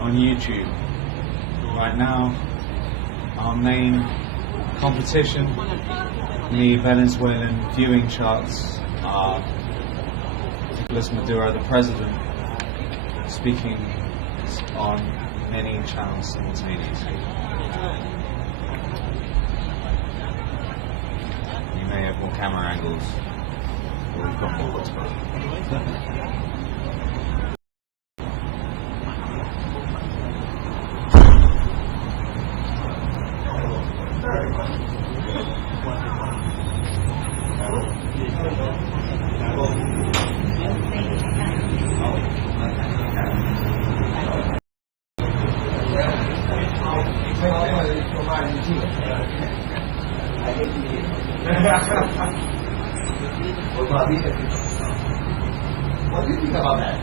on YouTube. Right now, our main competition in the Venezuelan viewing charts are Nicolas Maduro, the president, speaking on many channels simultaneously. You may have more camera angles, or we've got more. What do you think about that?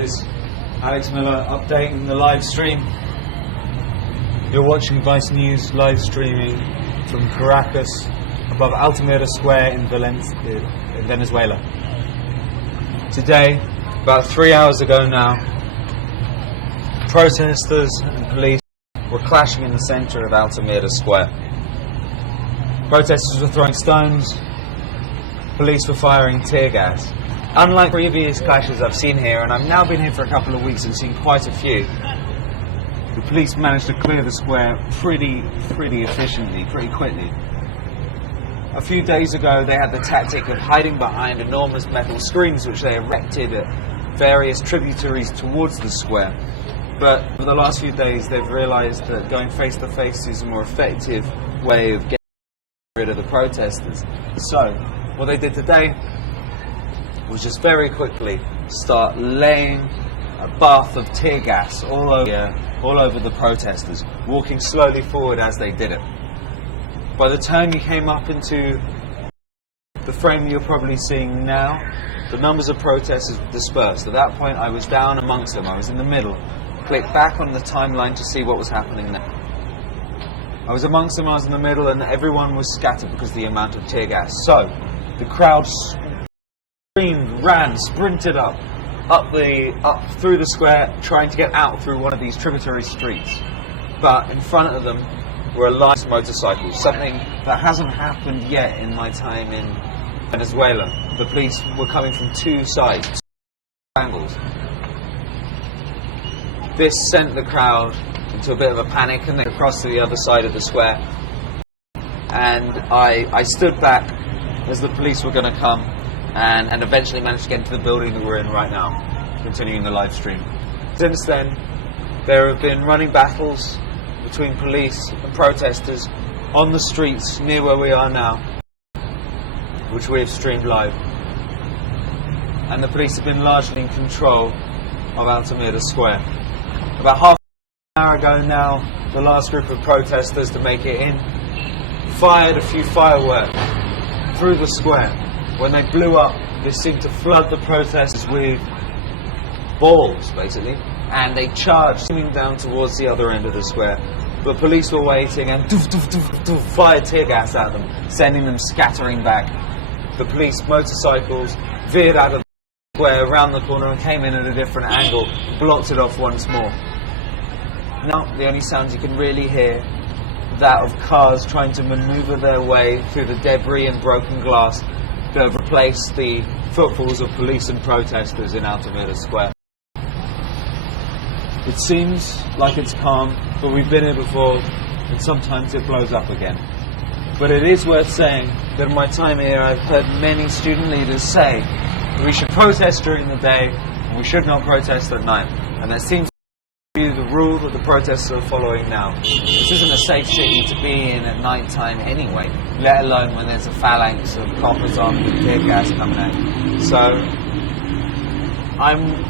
is Alex Miller updating the live stream. You're watching Vice News live streaming from Caracas above Altamira Square in Venezuela. Today, about 3 hours ago now, protesters and police were clashing in the center of Altamira Square. Protesters were throwing stones, police were firing tear gas. Unlike previous clashes I've seen here, and I've now been here for a couple of weeks and seen quite a few, the police managed to clear the square pretty efficiently, pretty quickly. A few days ago they had the tactic of hiding behind enormous metal screens which they erected at various tributaries towards the square. But for the last few days they've realized that going face to face is a more effective way of getting rid of the protesters. So what they did today was just very quickly start laying a bath of tear gas all over the protesters, walking slowly forward as they did it. By the time you came up into the frame you're probably seeing now, the numbers of protesters dispersed. At that point I was down amongst them, I was in the middle. Click back on the timeline to see what was happening there. I was amongst them, I was in the middle, and everyone was scattered because of the amount of tear gas. So the crowd screamed, ran, sprinted up through the square, trying to get out through one of these tributary streets. But in front of them were a line of motorcycles, something that hasn't happened yet in my time in Venezuela. The police were coming from two sides, two angles. This sent the crowd into a bit of a panic, and they crossed to the other side of the square. And I stood back as the police were going to come, and eventually managed to get into the building that we're in right now, continuing the live stream. Since then, there have been running battles between police and protesters on the streets near where we are now, which we have streamed live. And the police have been largely in control of Altamira Square. About half an hour ago now, the last group of protesters to make it in fired a few fireworks through the square. When they blew up, they seemed to flood the protesters with balls, basically, and they charged, zooming down towards the other end of the square. But police were waiting and fired tear gas at them, sending them scattering back. The police motorcycles veered out of the square around the corner and came in at a different angle, blocked it off once more. Now the only sounds you can really hear that of cars trying to maneuver their way through the debris and broken glass that have replaced the footfalls of police and protesters in Altamira Square. It seems like it's calm, but we've been here before, and sometimes it blows up again. But it is worth saying that in my time here I've heard many student leaders say that we should protest during the day and we should not protest at night. And that seems to be the rule that the protesters are following now. This isn't a safe city to be in at night time anyway, let alone when there's a phalanx of coppers armed with tear gas coming out. So I'm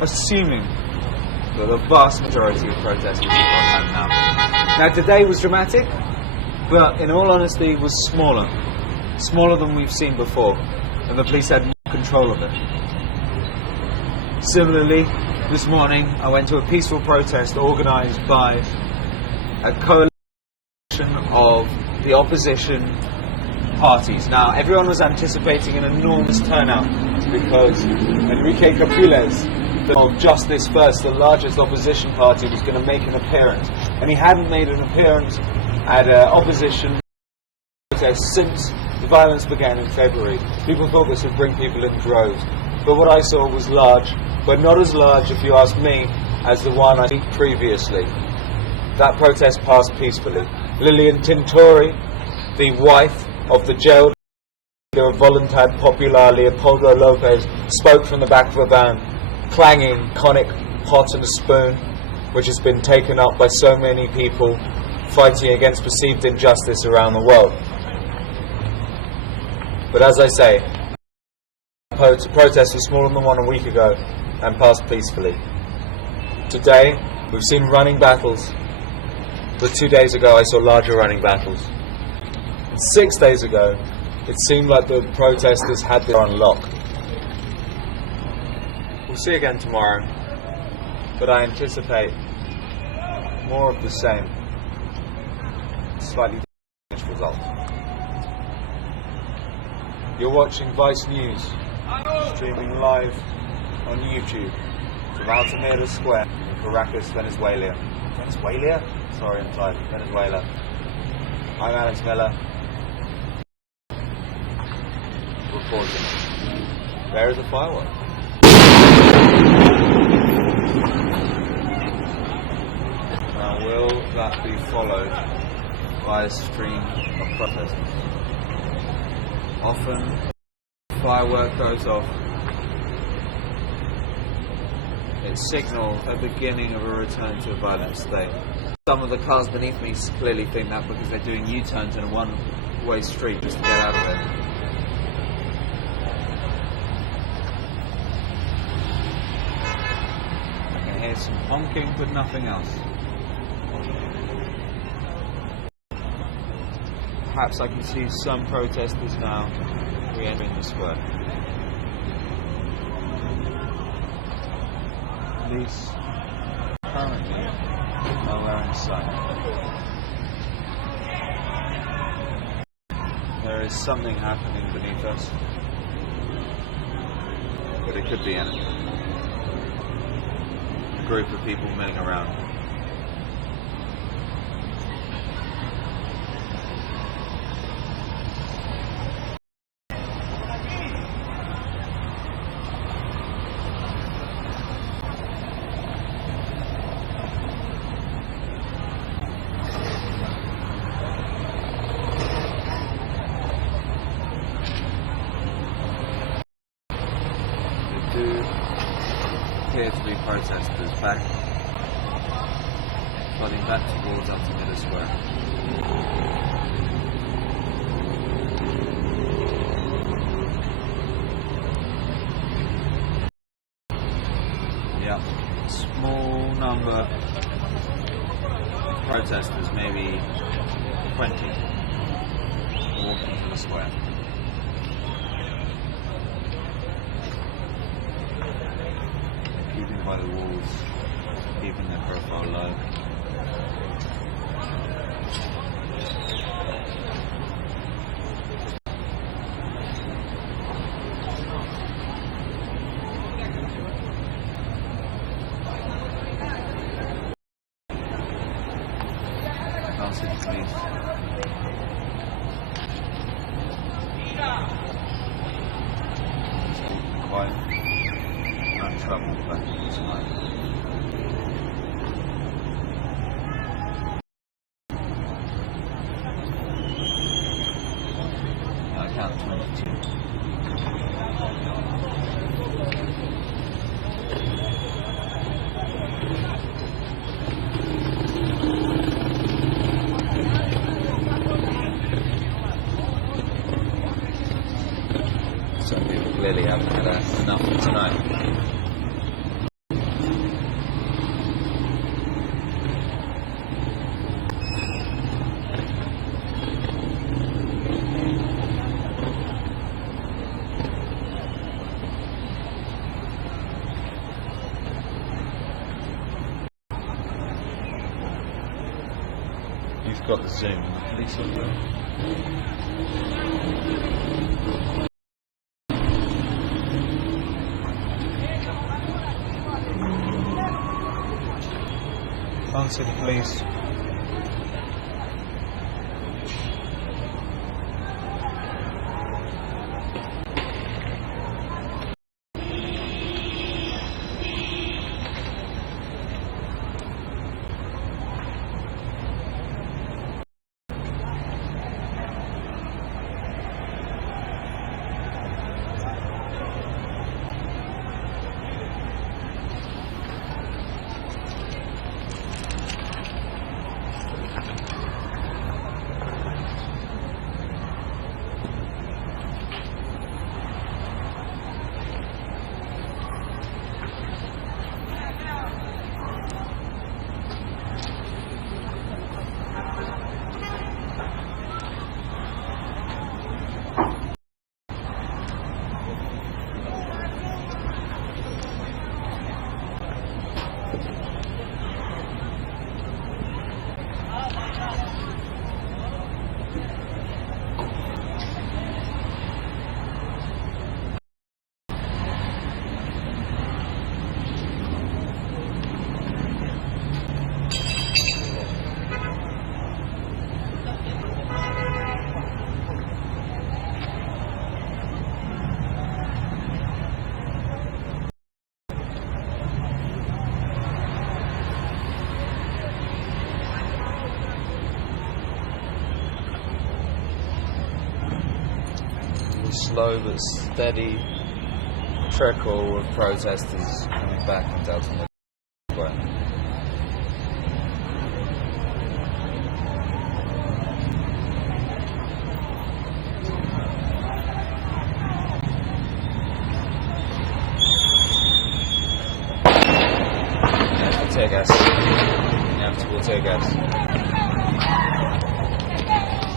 assuming that the vast majority of protesters have gone home now. Now today was dramatic, but in all honesty was smaller than we've seen before, and the police had more control of it. Similarly, this morning I went to a peaceful protest organised by a coalition of the opposition parties. Now everyone was anticipating an enormous turnout because Enrique Capriles of Justice First, the largest opposition party, was going to make an appearance, and he hadn't made an appearance at opposition protest since the violence began in February. People thought this would bring people in droves, but what I saw was large, but not as large, if you ask me, as the one I seen previously. That protest passed peacefully. Lilian Tintori, the wife of the jailed leader of Voluntad Popular, Leopoldo Lopez, spoke from the back of a van, clanging iconic pot and a spoon, which has been taken up by so many people fighting against perceived injustice around the world. But as I say, the protests were smaller than one a week ago and passed peacefully. Today we've seen running battles, but 2 days ago I saw larger running battles. And 6 days ago it seemed like the protesters had their on lock. We'll see again tomorrow, but I anticipate more of the same, slightly different results. You're watching Vice News, streaming live on YouTube from Altamira Square in Caracas, Venezuela. Venezuela? Sorry, I'm tired. Venezuela. I'm Alex Miller, reporting. There is a firework. Now, will that be followed by a stream of protesters? Often, firework goes off. It signals a beginning of a return to a violent state. Some of the cars beneath me clearly think that because they're doing U-turns in a one-way street just to get out of it. I can hear some honking, but nothing else. Perhaps I can see some protesters now re-entering the square. Police currently nowhere in sight. There is something happening beneath us, but it could be anything. A group of people milling around. Appear to be protesters flooding back towards Altamira Square. Yeah, small number of protesters, maybe 20, walking to the square. Keeping by the walls, keeping their profile low. Can't see the police. Just walking quiet. Trouble back tonight. I count 22. Some people clearly haven't had enough for tonight. You've got the Zoom, the police will do it. Can't see the police. slow but steady trickle of protesters coming back into Altamira Square. Tear gas. Inevitable tear gas.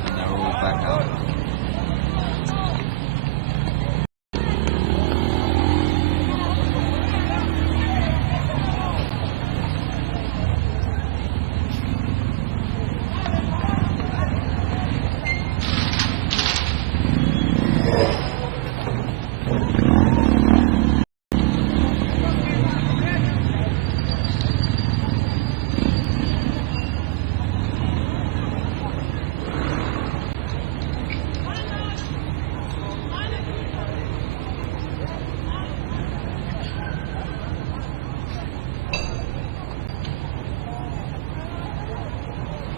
And they're all back out.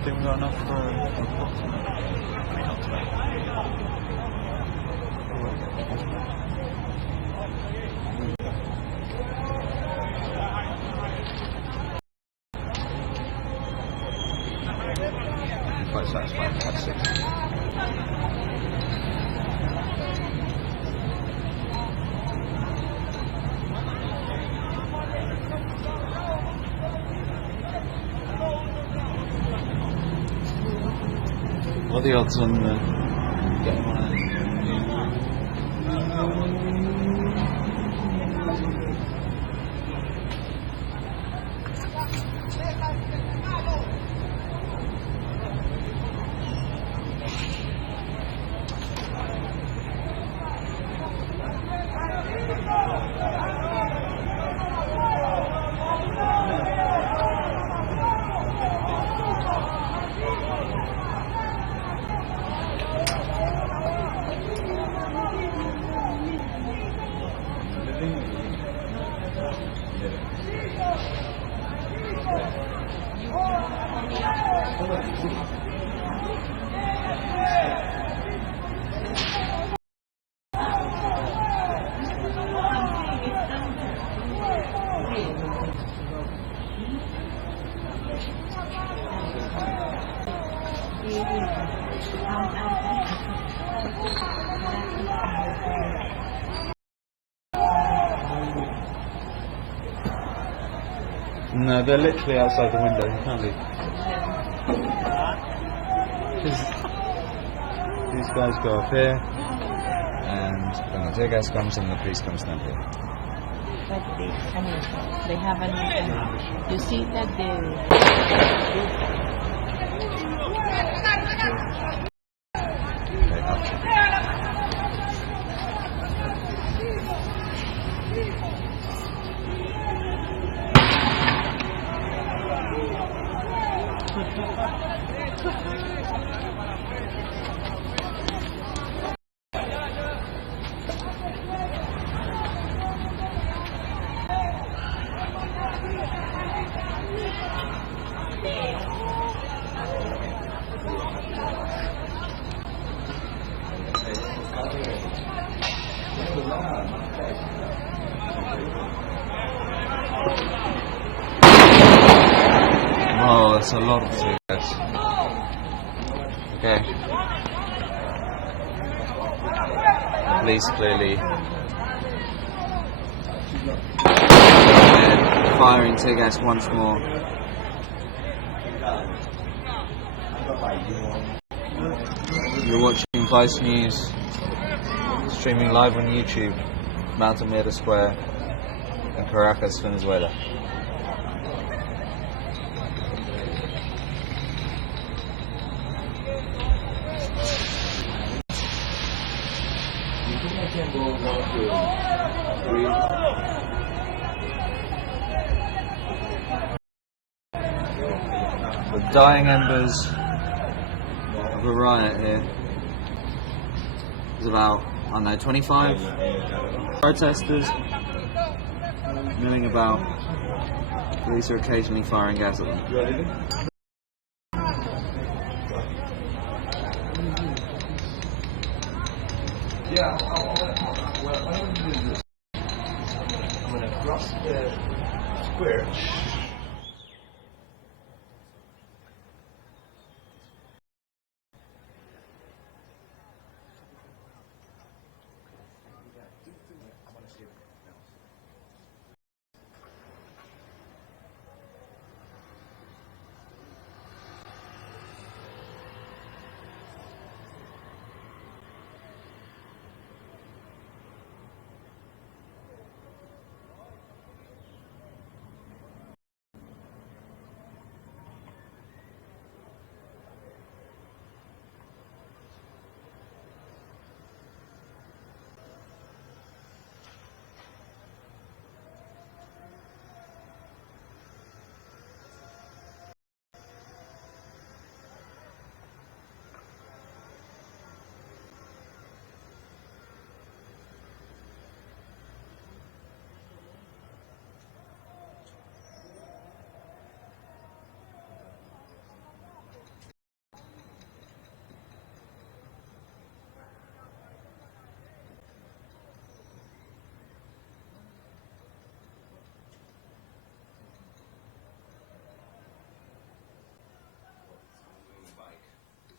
Think we got enough for Quite satisfying. That's it. what are the odds on getting one out? No, they're literally outside the window. You can't leave. These guys go up here, And when the tear gas comes in, the police comes down here. But they have an. You see that Okay, up. oh, that's a lot of tear gas. Okay. Police clearly firing tear gas once more. You're watching Vice News, streaming live on YouTube, Altamira Square in Caracas, Venezuela. The dying embers of a riot here. There's about, I don't know, 25 protesters milling about. Police are occasionally firing gas at them. Yeah, what I'm going to do is this. I'm going to cross the square.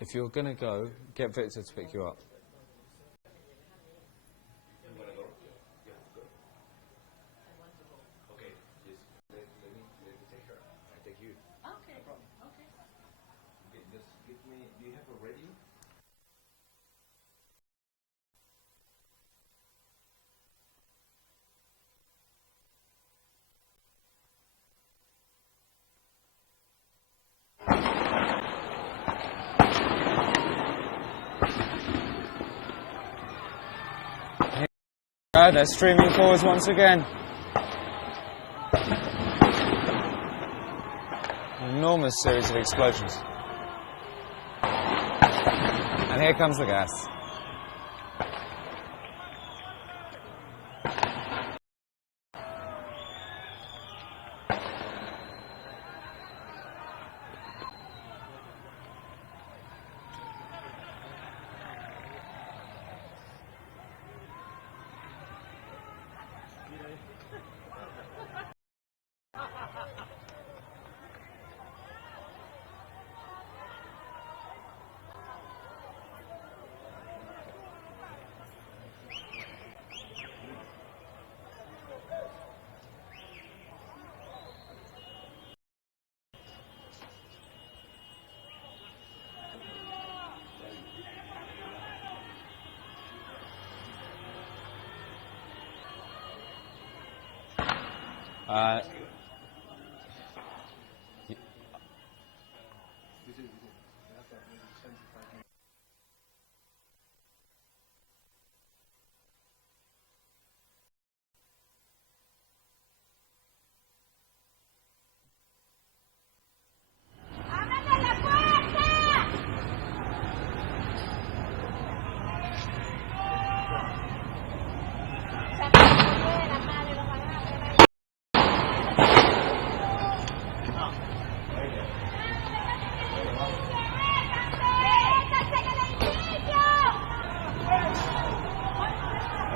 If you're going to go, get Victor to pick you up. Do you have a radio? They're streaming forwards once again. An enormous series of explosions. And here comes the gas.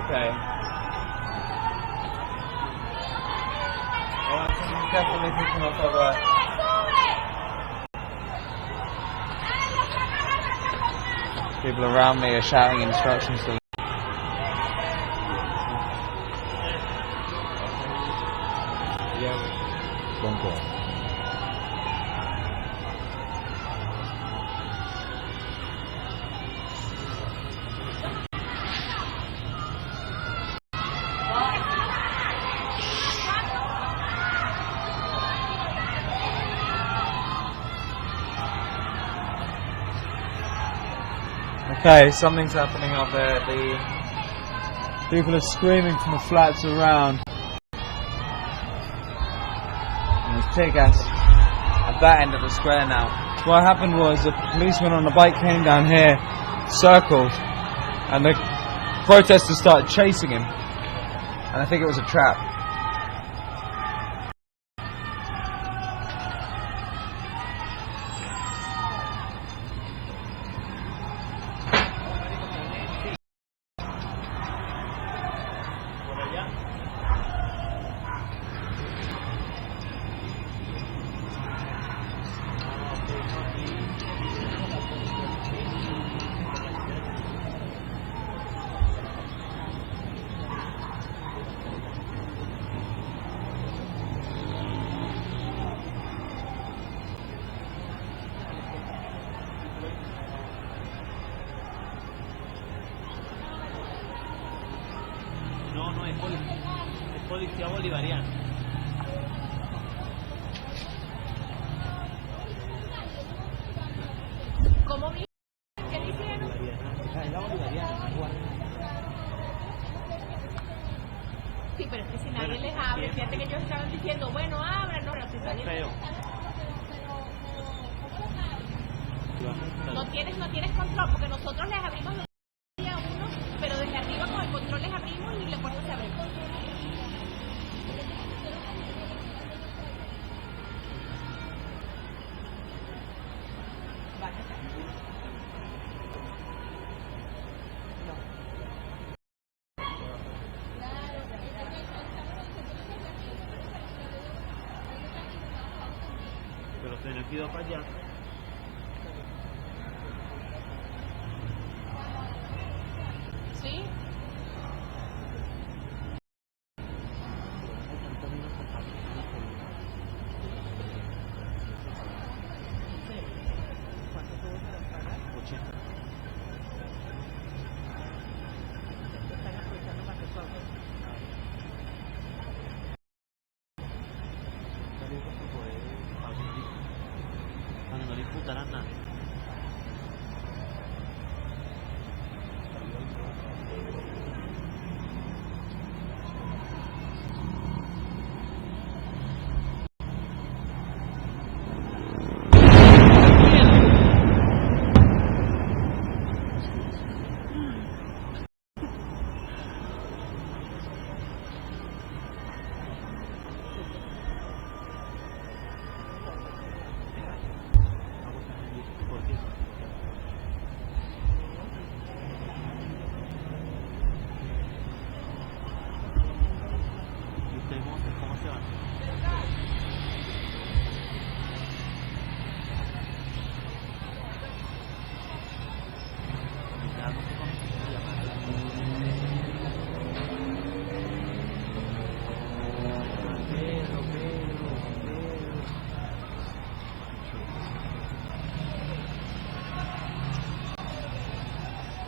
Okay. Well, I'm definitely picking up over. People around me are shouting instructions to them. Okay, something's happening up there. The people are screaming from the flats around. And there's tear gas at that end of the square now. What happened was a policeman on a bike came down here, circled, and the protesters started chasing him. And I think it was a trap. no, es policía bolivariana. ¿Cómo vi? ¿Qué dijeron? Es la bolivariana, igual. Sí, pero es que si nadie les abre, fíjate que ellos estaban diciendo, bueno, ábranos, pero si nadie Feo. no tienes control, porque nosotros les abrimos los días a uno, pero desde arriba con el control les abrimos y la puerta se abre. Pero se han ido para allá. ¿Sí? Cuando no le imputarán nada. ¿Y ustedes cómo se van? Ya no sé cómo se llama.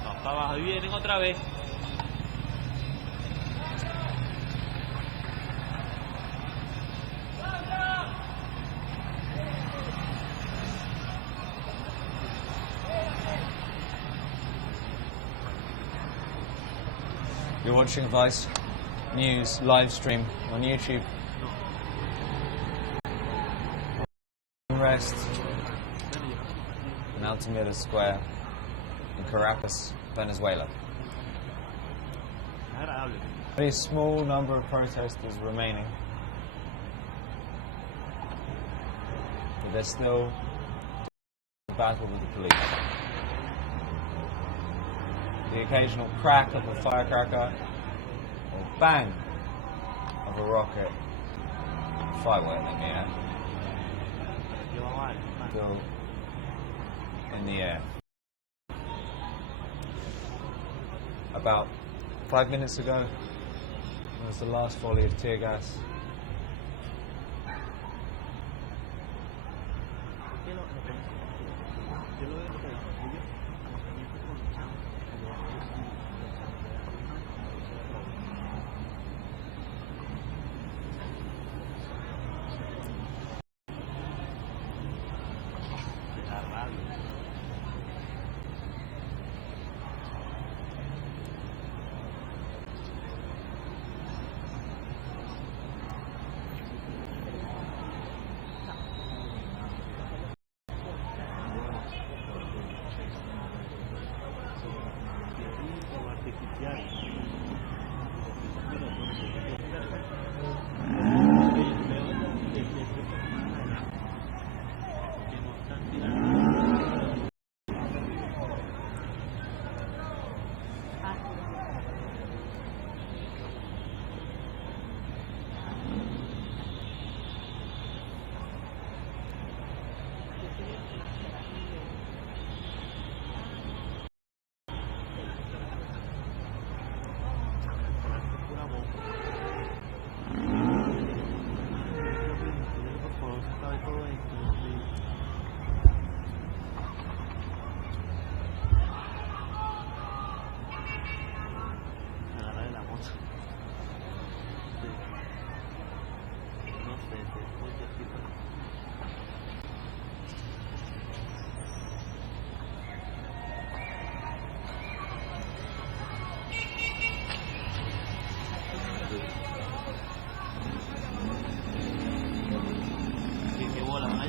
No, para abajo y vienen otra vez. You're watching Vice News live stream on YouTube. Unrest in Altamira Square in Caracas, Venezuela. Es agradable. A small number of protesters remaining, but there's still a battle with the police. The occasional crack of a firecracker or bang of a rocket. Firework, I mean, Llevaba algo. still in the air. About 5 minutes ago was the last volley of tear gas.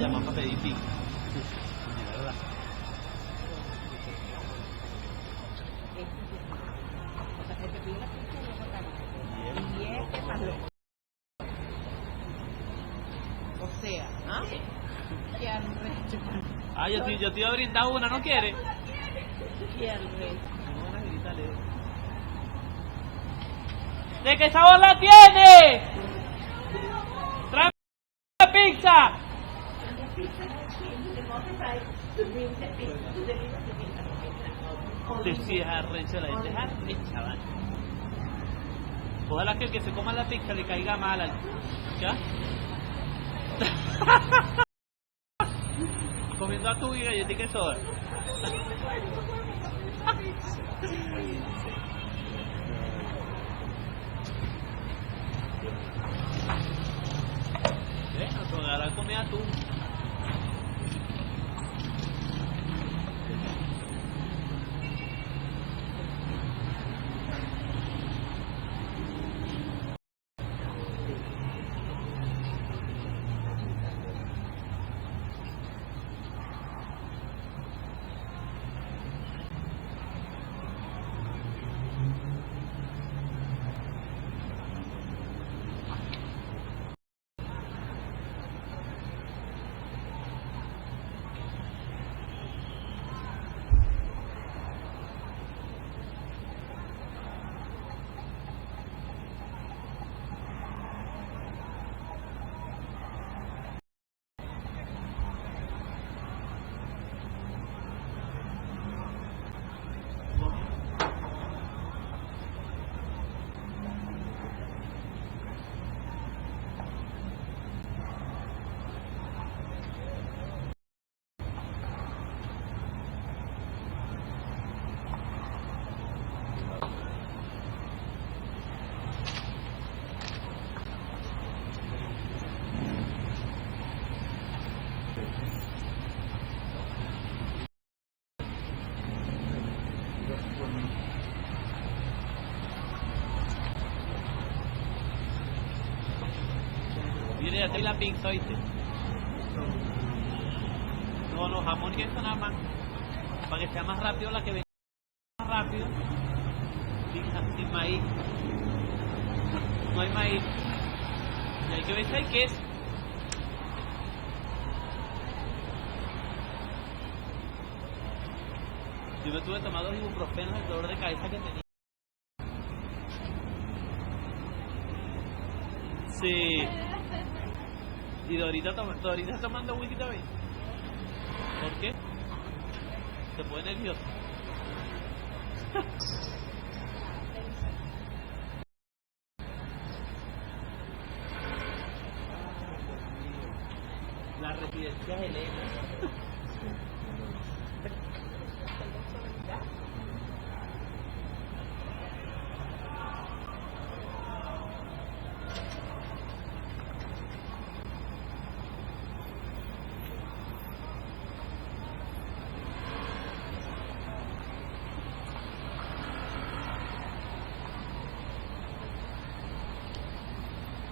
llaman para pedir pizza. Mierda. O sea, el que pide la pizza y luego tal. Y este más loco. O sea, ¿ah? Qué arrecho. Ah, yo te iba a brindar una, ¿no quieres? Qué arrecho. No, grítale. ¿De qué sabor la tiene? ¡Tráeme la pizza! Sí, es arrecha, la gente es arrecha, ¿vale? Ojalá que el que se coma la pizza le caiga mal al... ¿Ya? Comiendo atún y galletica de soda. Nos regalan comida atún. Mire, ya te la pizza, ¿viste? No, los jamones y eso nada más. Para que sea más rápido la que venga más rápido. Sin maíz. No hay maíz. Y hay que ver si hay queso. Yo me estuve tomando ibuprofeno del dolor de cabeza que tenía. Sí. Y Dorita tomando whisky también. ¿Por qué? Se pone nervioso. La residencia de Elena.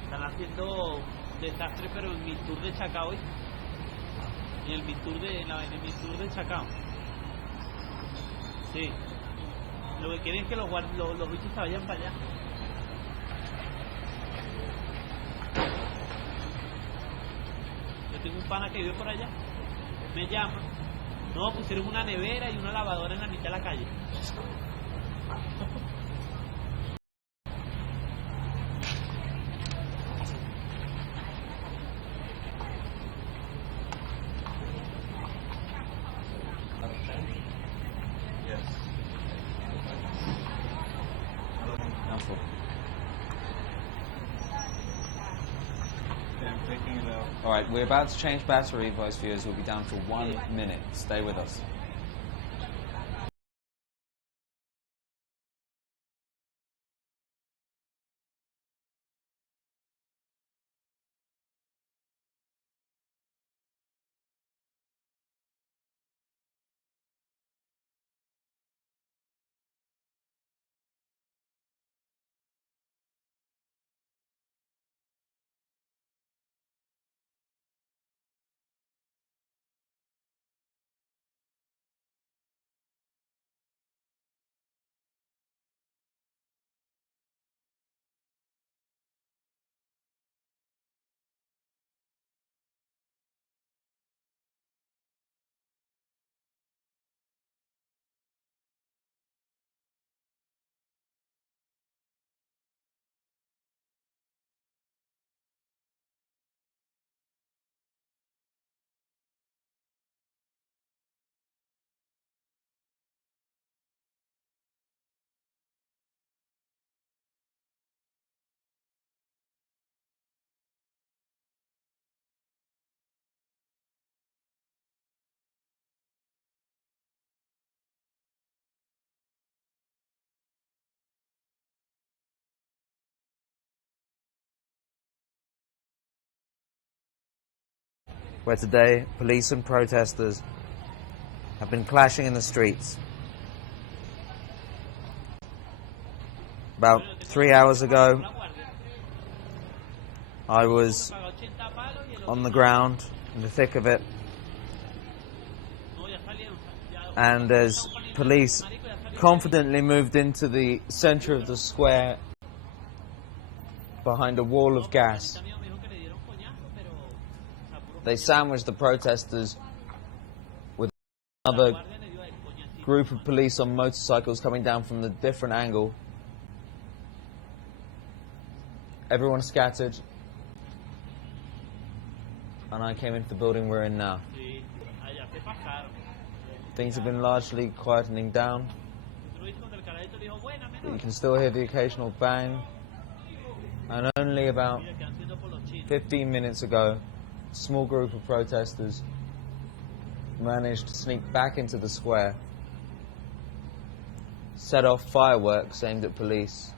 Están haciendo desastre, pero en mi tour de Chacao, ¿eh? En el mi tour de Chacao. Sí. Lo que quieren es que los bichos se vayan para allá. Yo tengo un pana que vive por allá. Me llama. No, pusieron una nevera y una lavadora en la mitad de la calle. Alright, we're about to change battery, vice viewers. We'll be down for 1 minute. Stay with us. where today police and protesters have been clashing in the streets. About 3 hours ago, I was on the ground, in the thick of it, and as police confidently moved into the center of the square behind a wall of gas, they sandwiched the protesters with another group of police on motorcycles coming down from a different angle. Everyone scattered, and I came into the building we're in now. Things have been largely quietening down, but you can still hear the occasional bang. And only about 15 minutes ago, a small group of protesters managed to sneak back into the square, set off fireworks aimed at police,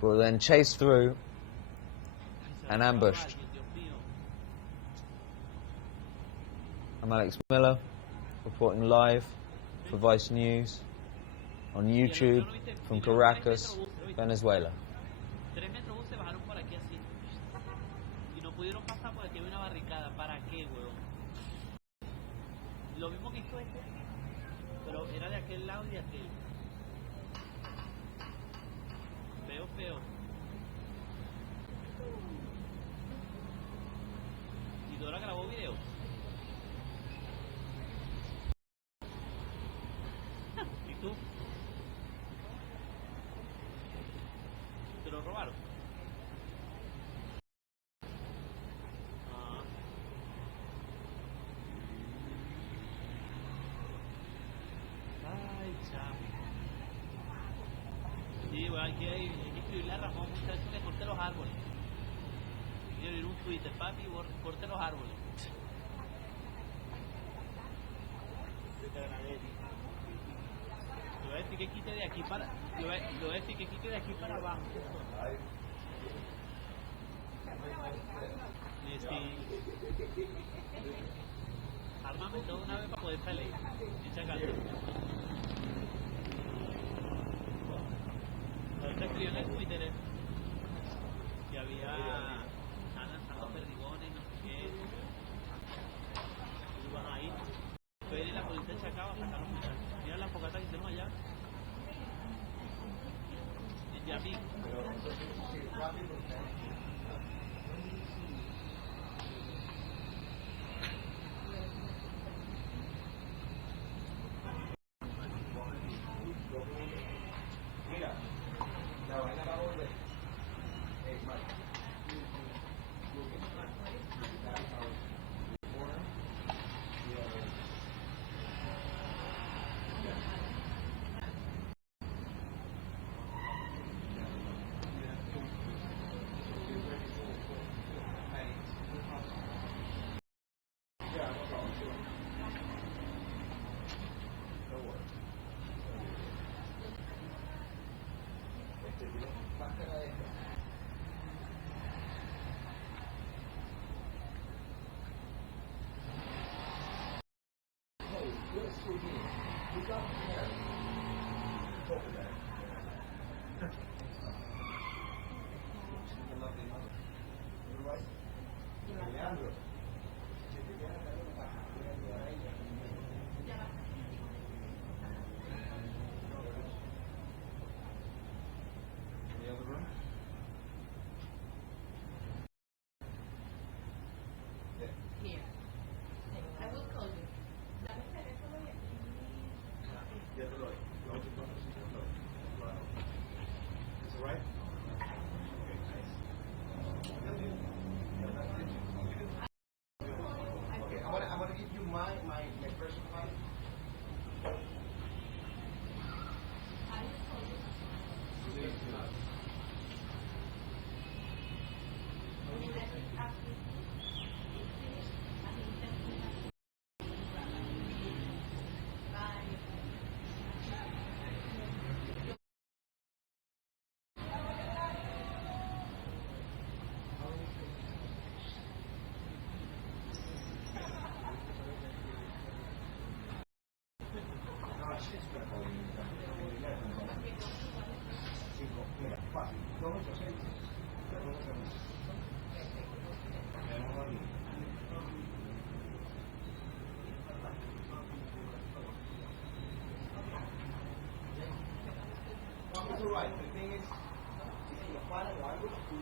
but were then chased through and ambushed. I'm Alex Miller, reporting live for Vice News on YouTube from Caracas, Venezuela. 3 metrobús se bajaron por aquí así. Y no pudieron pasar porque aquí había una barricada. ¿Para qué, huevón? Lo mismo que hizo este, pero era de aquel lado y de aquel. Feo, feo. ¿Y Dora grabó video? ¿Y tú? ¿Te lo robaron? Ah. Ay, chamo. Sí, bueno, hay que escribirle a Ramón, muchacho, que corte los árboles. Quiero ir un Twitter, papi, corte los árboles. Le voy a decir que quite de aquí para... Le voy a decir que quite de aquí para abajo. Sí. Ármame todo una vez para poder salir. Echa calor. Ahorita escribió en el Twitter que había... Están lanzando perdigones, no sé qué. Y bueno, ahí... Fue y la policía echa acá a sacar los muchachos. Mira la fogata que hicieron allá. En Yamí. Ya te lo all right. The thing is, if you find a language to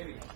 evidence.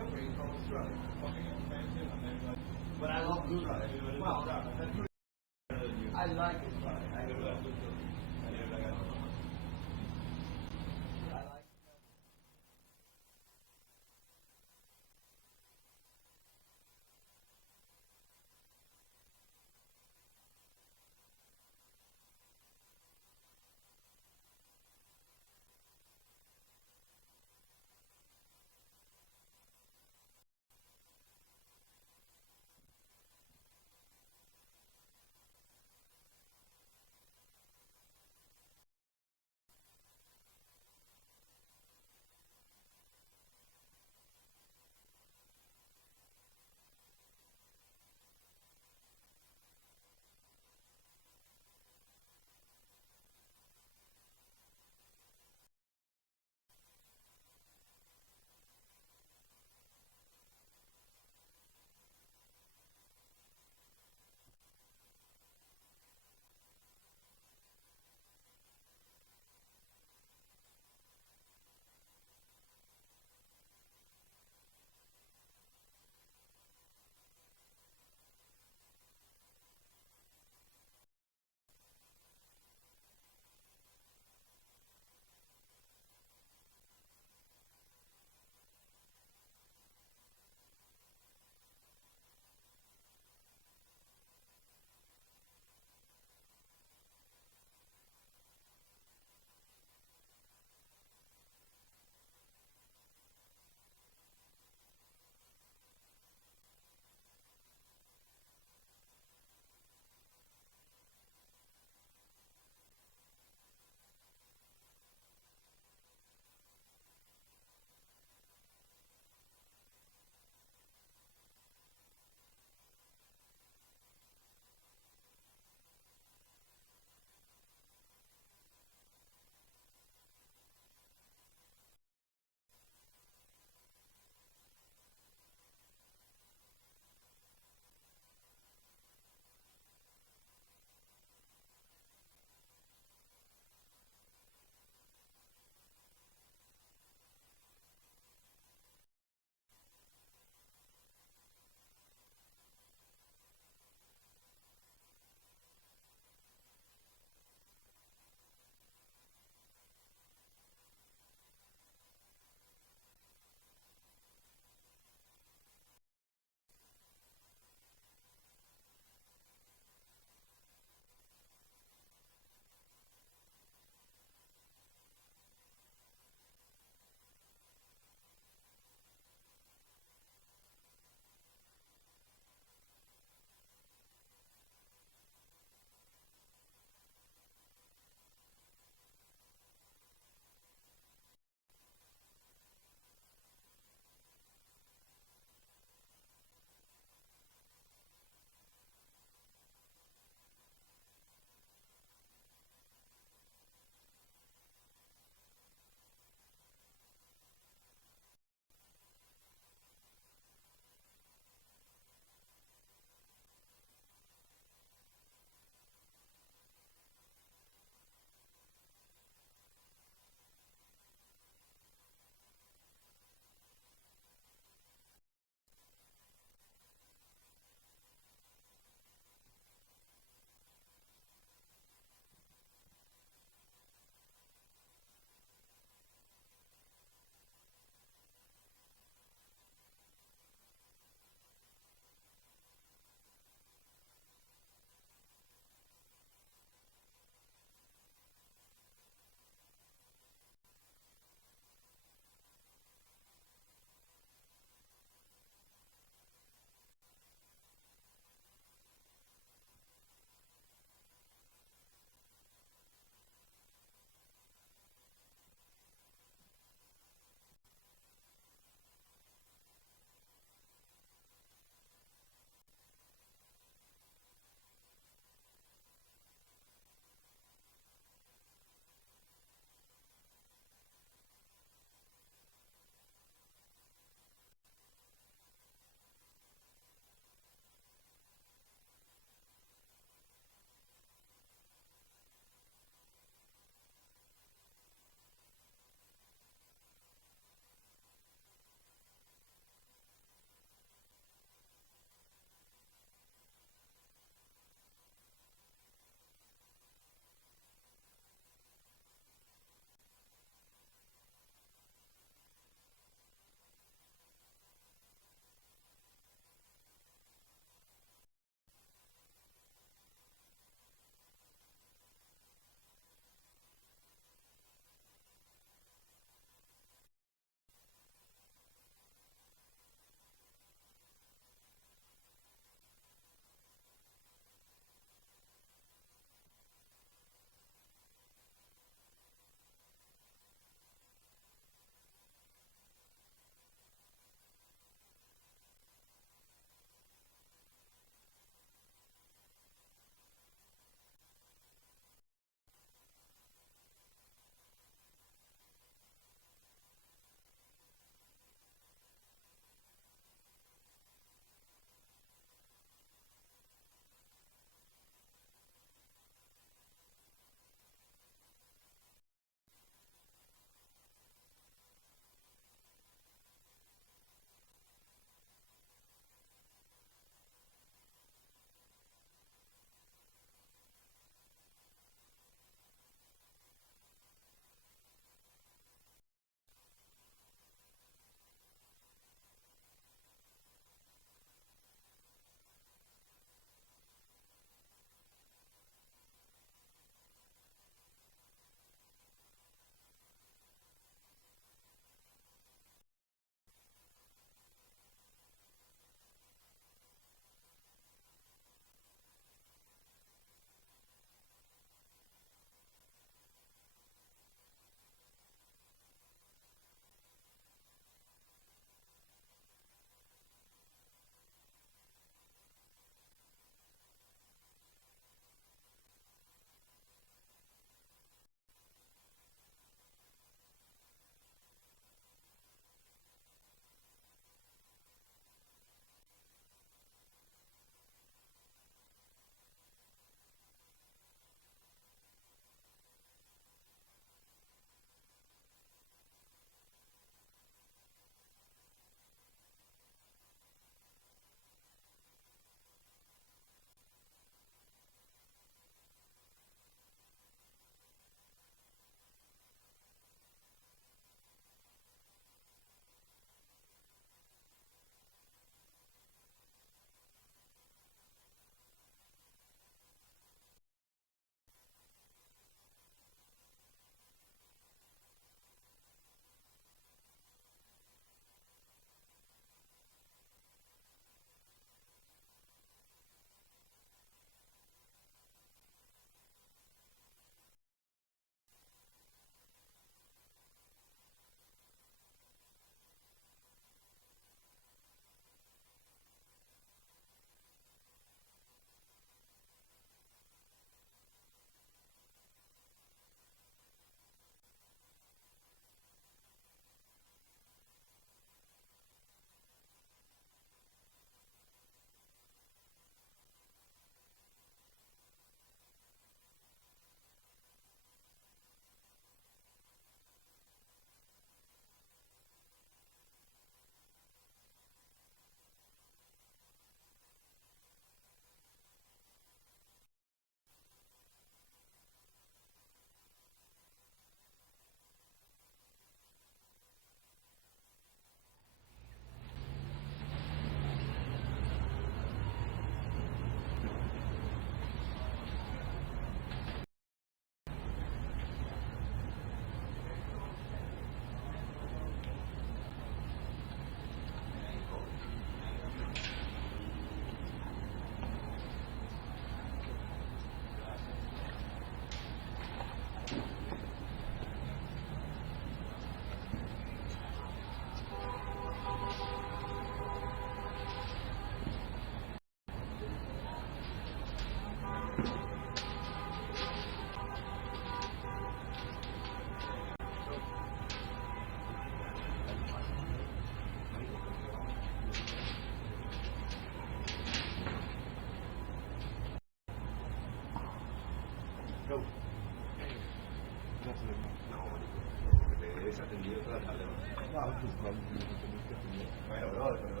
Bueno, brother, pero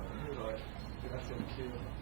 gracias, chido.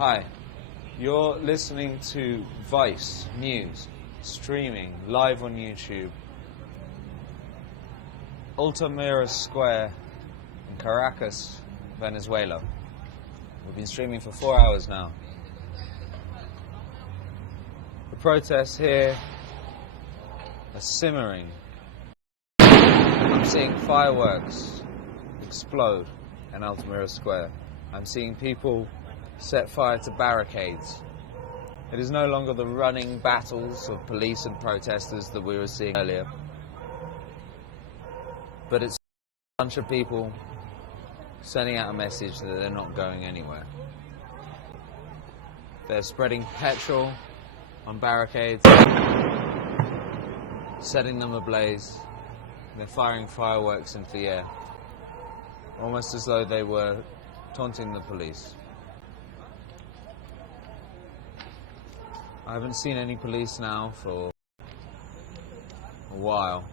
Hi, you're listening to Vice News, streaming live on YouTube. Altamira Square in Caracas, Venezuela. We've been streaming for 4 hours now. The protests here are simmering. I'm seeing fireworks explode in Altamira Square. I'm seeing people set fire to barricades. It is no longer the running battles of police and protesters that we were seeing earlier, but it's a bunch of people sending out a message that they're not going anywhere. They're spreading petrol on barricades, setting them ablaze. They're firing fireworks into the air, almost as though they were taunting the police. I haven't seen any police now for a while.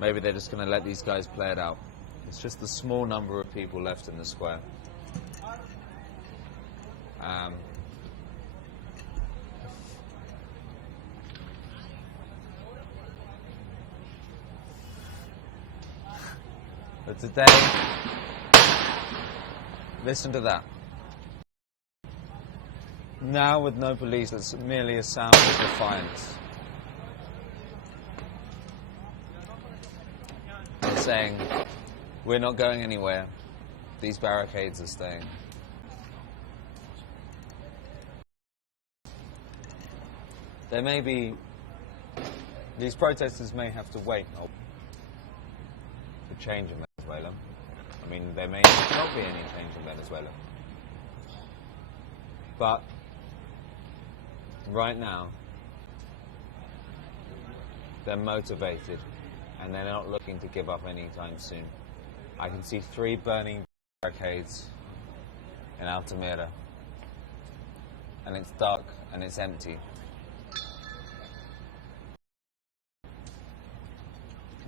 Maybe they're just going to let these guys play it out. It's just the small number of people left in the square. But today, listen to that. Now with no police, it's merely a sound of defiance. They're saying, we're not going anywhere. These barricades are staying. There may be, these protesters may have to wait for change in Venezuela. I mean, there may not be any change in Venezuela. But right now, they're motivated and they're not looking to give up anytime soon. I can see 3 burning barricades in Altamira, and it's dark and it's empty.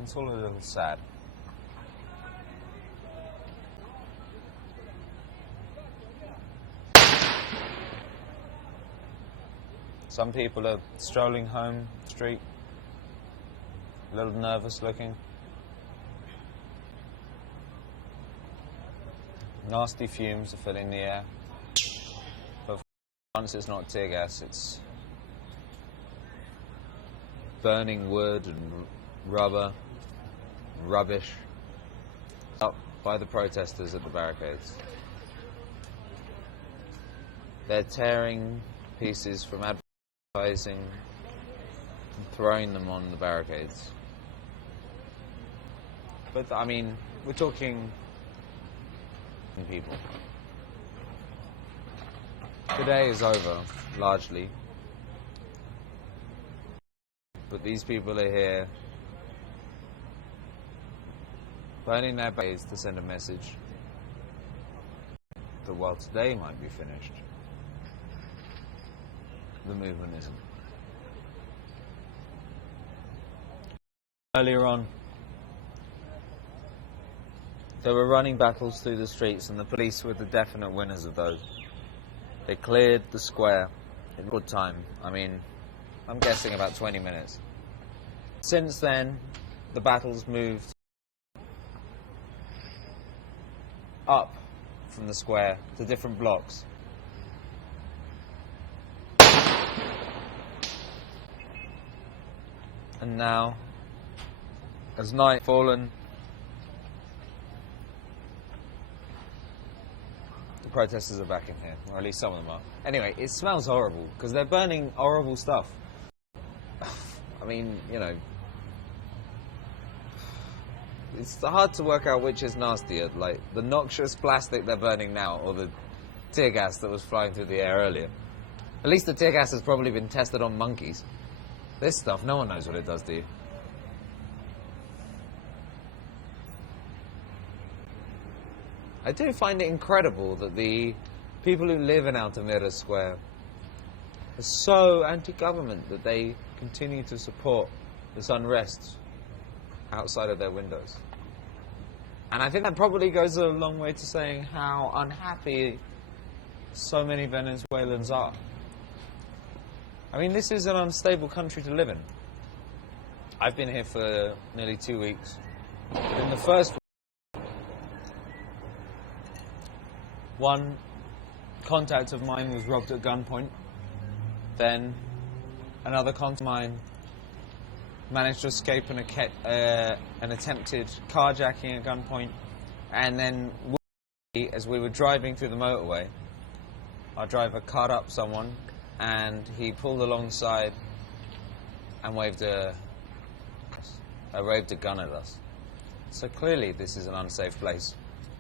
It's all a little sad. Some people are strolling home the street, a little nervous looking. Nasty fumes are filling the air. But for once it's not tear gas, it's burning wood and rubber, rubbish, up by the protesters at the barricades. They're tearing pieces from advertising and throwing them on the barricades. But I mean, we're talking people. Today is over, largely. But these people are here burning their bodies to send a message that while today might be finished, the movement isn't. Earlier on, there were running battles through the streets, and the police were the definite winners of those. They cleared the square in good time. I mean, I'm guessing about 20 minutes. Since then, the battles moved up from the square to different blocks. And now, as night fallen, the protesters are back in here, or at least some of them are. Anyway, it smells horrible, because they're burning horrible stuff. I mean, you know, it's hard to work out which is nastier, like the noxious plastic they're burning now, or the tear gas that was flying through the air earlier. At least the tear gas has probably been tested on monkeys. This stuff, no one knows what it does to you. I do find it incredible that the people who live in Altamira Square are so anti-government that they continue to support this unrest outside of their windows. And I think that probably goes a long way to saying how unhappy so many Venezuelans are. I mean, this is an unstable country to live in. I've been here for nearly 2 weeks. In the first week, one contact of mine was robbed at gunpoint. Then another contact of mine managed to escape an attempted carjacking at gunpoint. And then as we were driving through the motorway, our driver cut up someone and he pulled alongside and waved a gun at us. So clearly this is an unsafe place.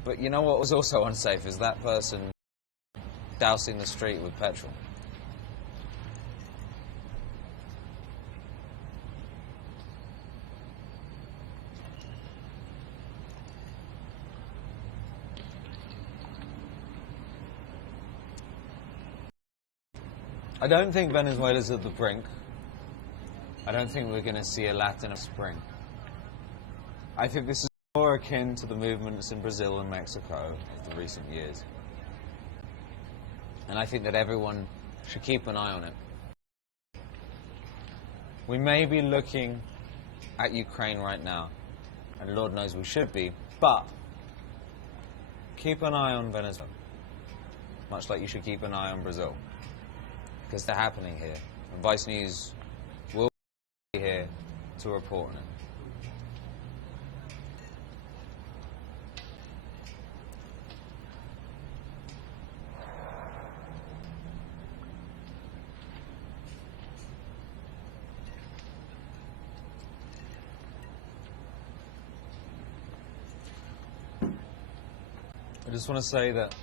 But you know what was also unsafe is that person dousing the street with petrol. I don't think Venezuela's at the brink. I don't think we're going to see a Latin spring. I think this is more akin to the movements in Brazil and Mexico of the recent years. And I think that everyone should keep an eye on it. We may be looking at Ukraine right now, and Lord knows we should be, but keep an eye on Venezuela, much like you should keep an eye on Brazil. Because they're happening here. And Vice News will be here to report on it. I just want to say that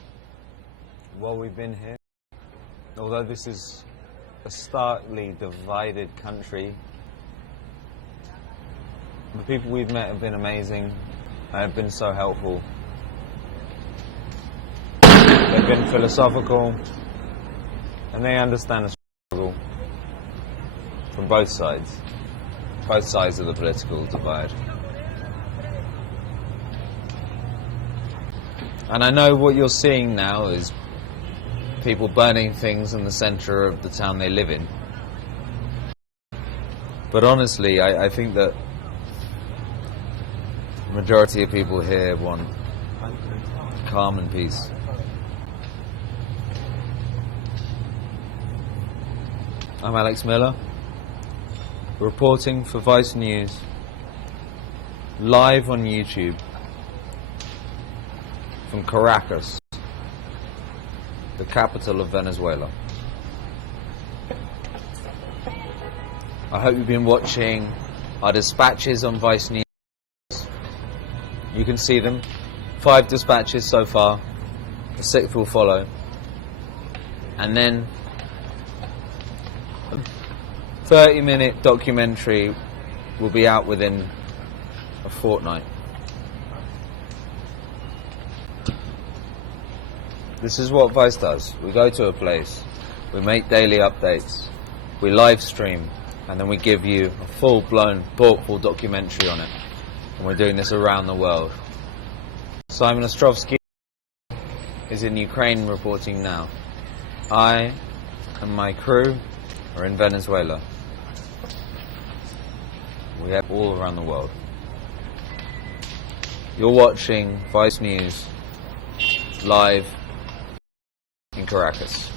while we've been here, although this is a starkly divided country, the people we've met have been amazing. They have been so helpful. They've been philosophical, and they understand the struggle from both sides of the political divide. And I know what you're seeing now is people burning things in the center of the town they live in. But honestly, I think that the majority of people here want calm and peace. I'm Alex Miller, reporting for Vice News, live on YouTube from Caracas, the capital of Venezuela. I hope you've been watching our dispatches on Vice News. You can see them. 5 dispatches so far. The 6th will follow. And then a 30-minute documentary will be out within a fortnight. This is what Vice does. We go to a place, we make daily updates, we live stream, and then we give you a full-blown, thoughtful documentary on it. And we're doing this around the world. Simon Ostrovsky is in Ukraine reporting now. I and my crew are in Venezuela. We are all around the world. You're watching Vice News live in Caracas.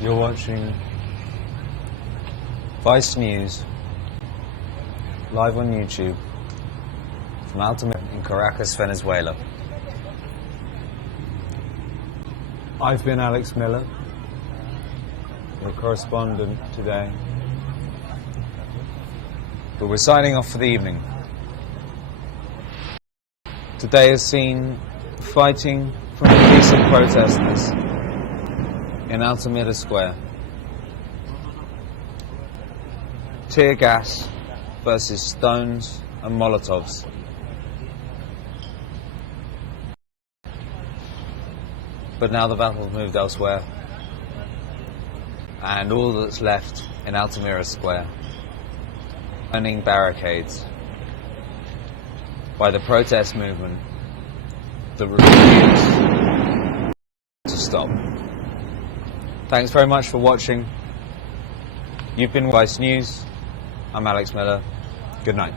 You're watching Vice News live on YouTube from Altamira in Caracas, Venezuela. I've been Alex Miller, your correspondent today. But we're signing off for the evening. Today has seen fighting from police and protesters in Altamira Square. Tear gas versus stones and Molotovs. But now the battle's moved elsewhere, and all that's left in Altamira Square, burning barricades by the protest movement that refuse to stop. Thanks very much for watching. You've been Vice News. I'm Alex Miller. Good night.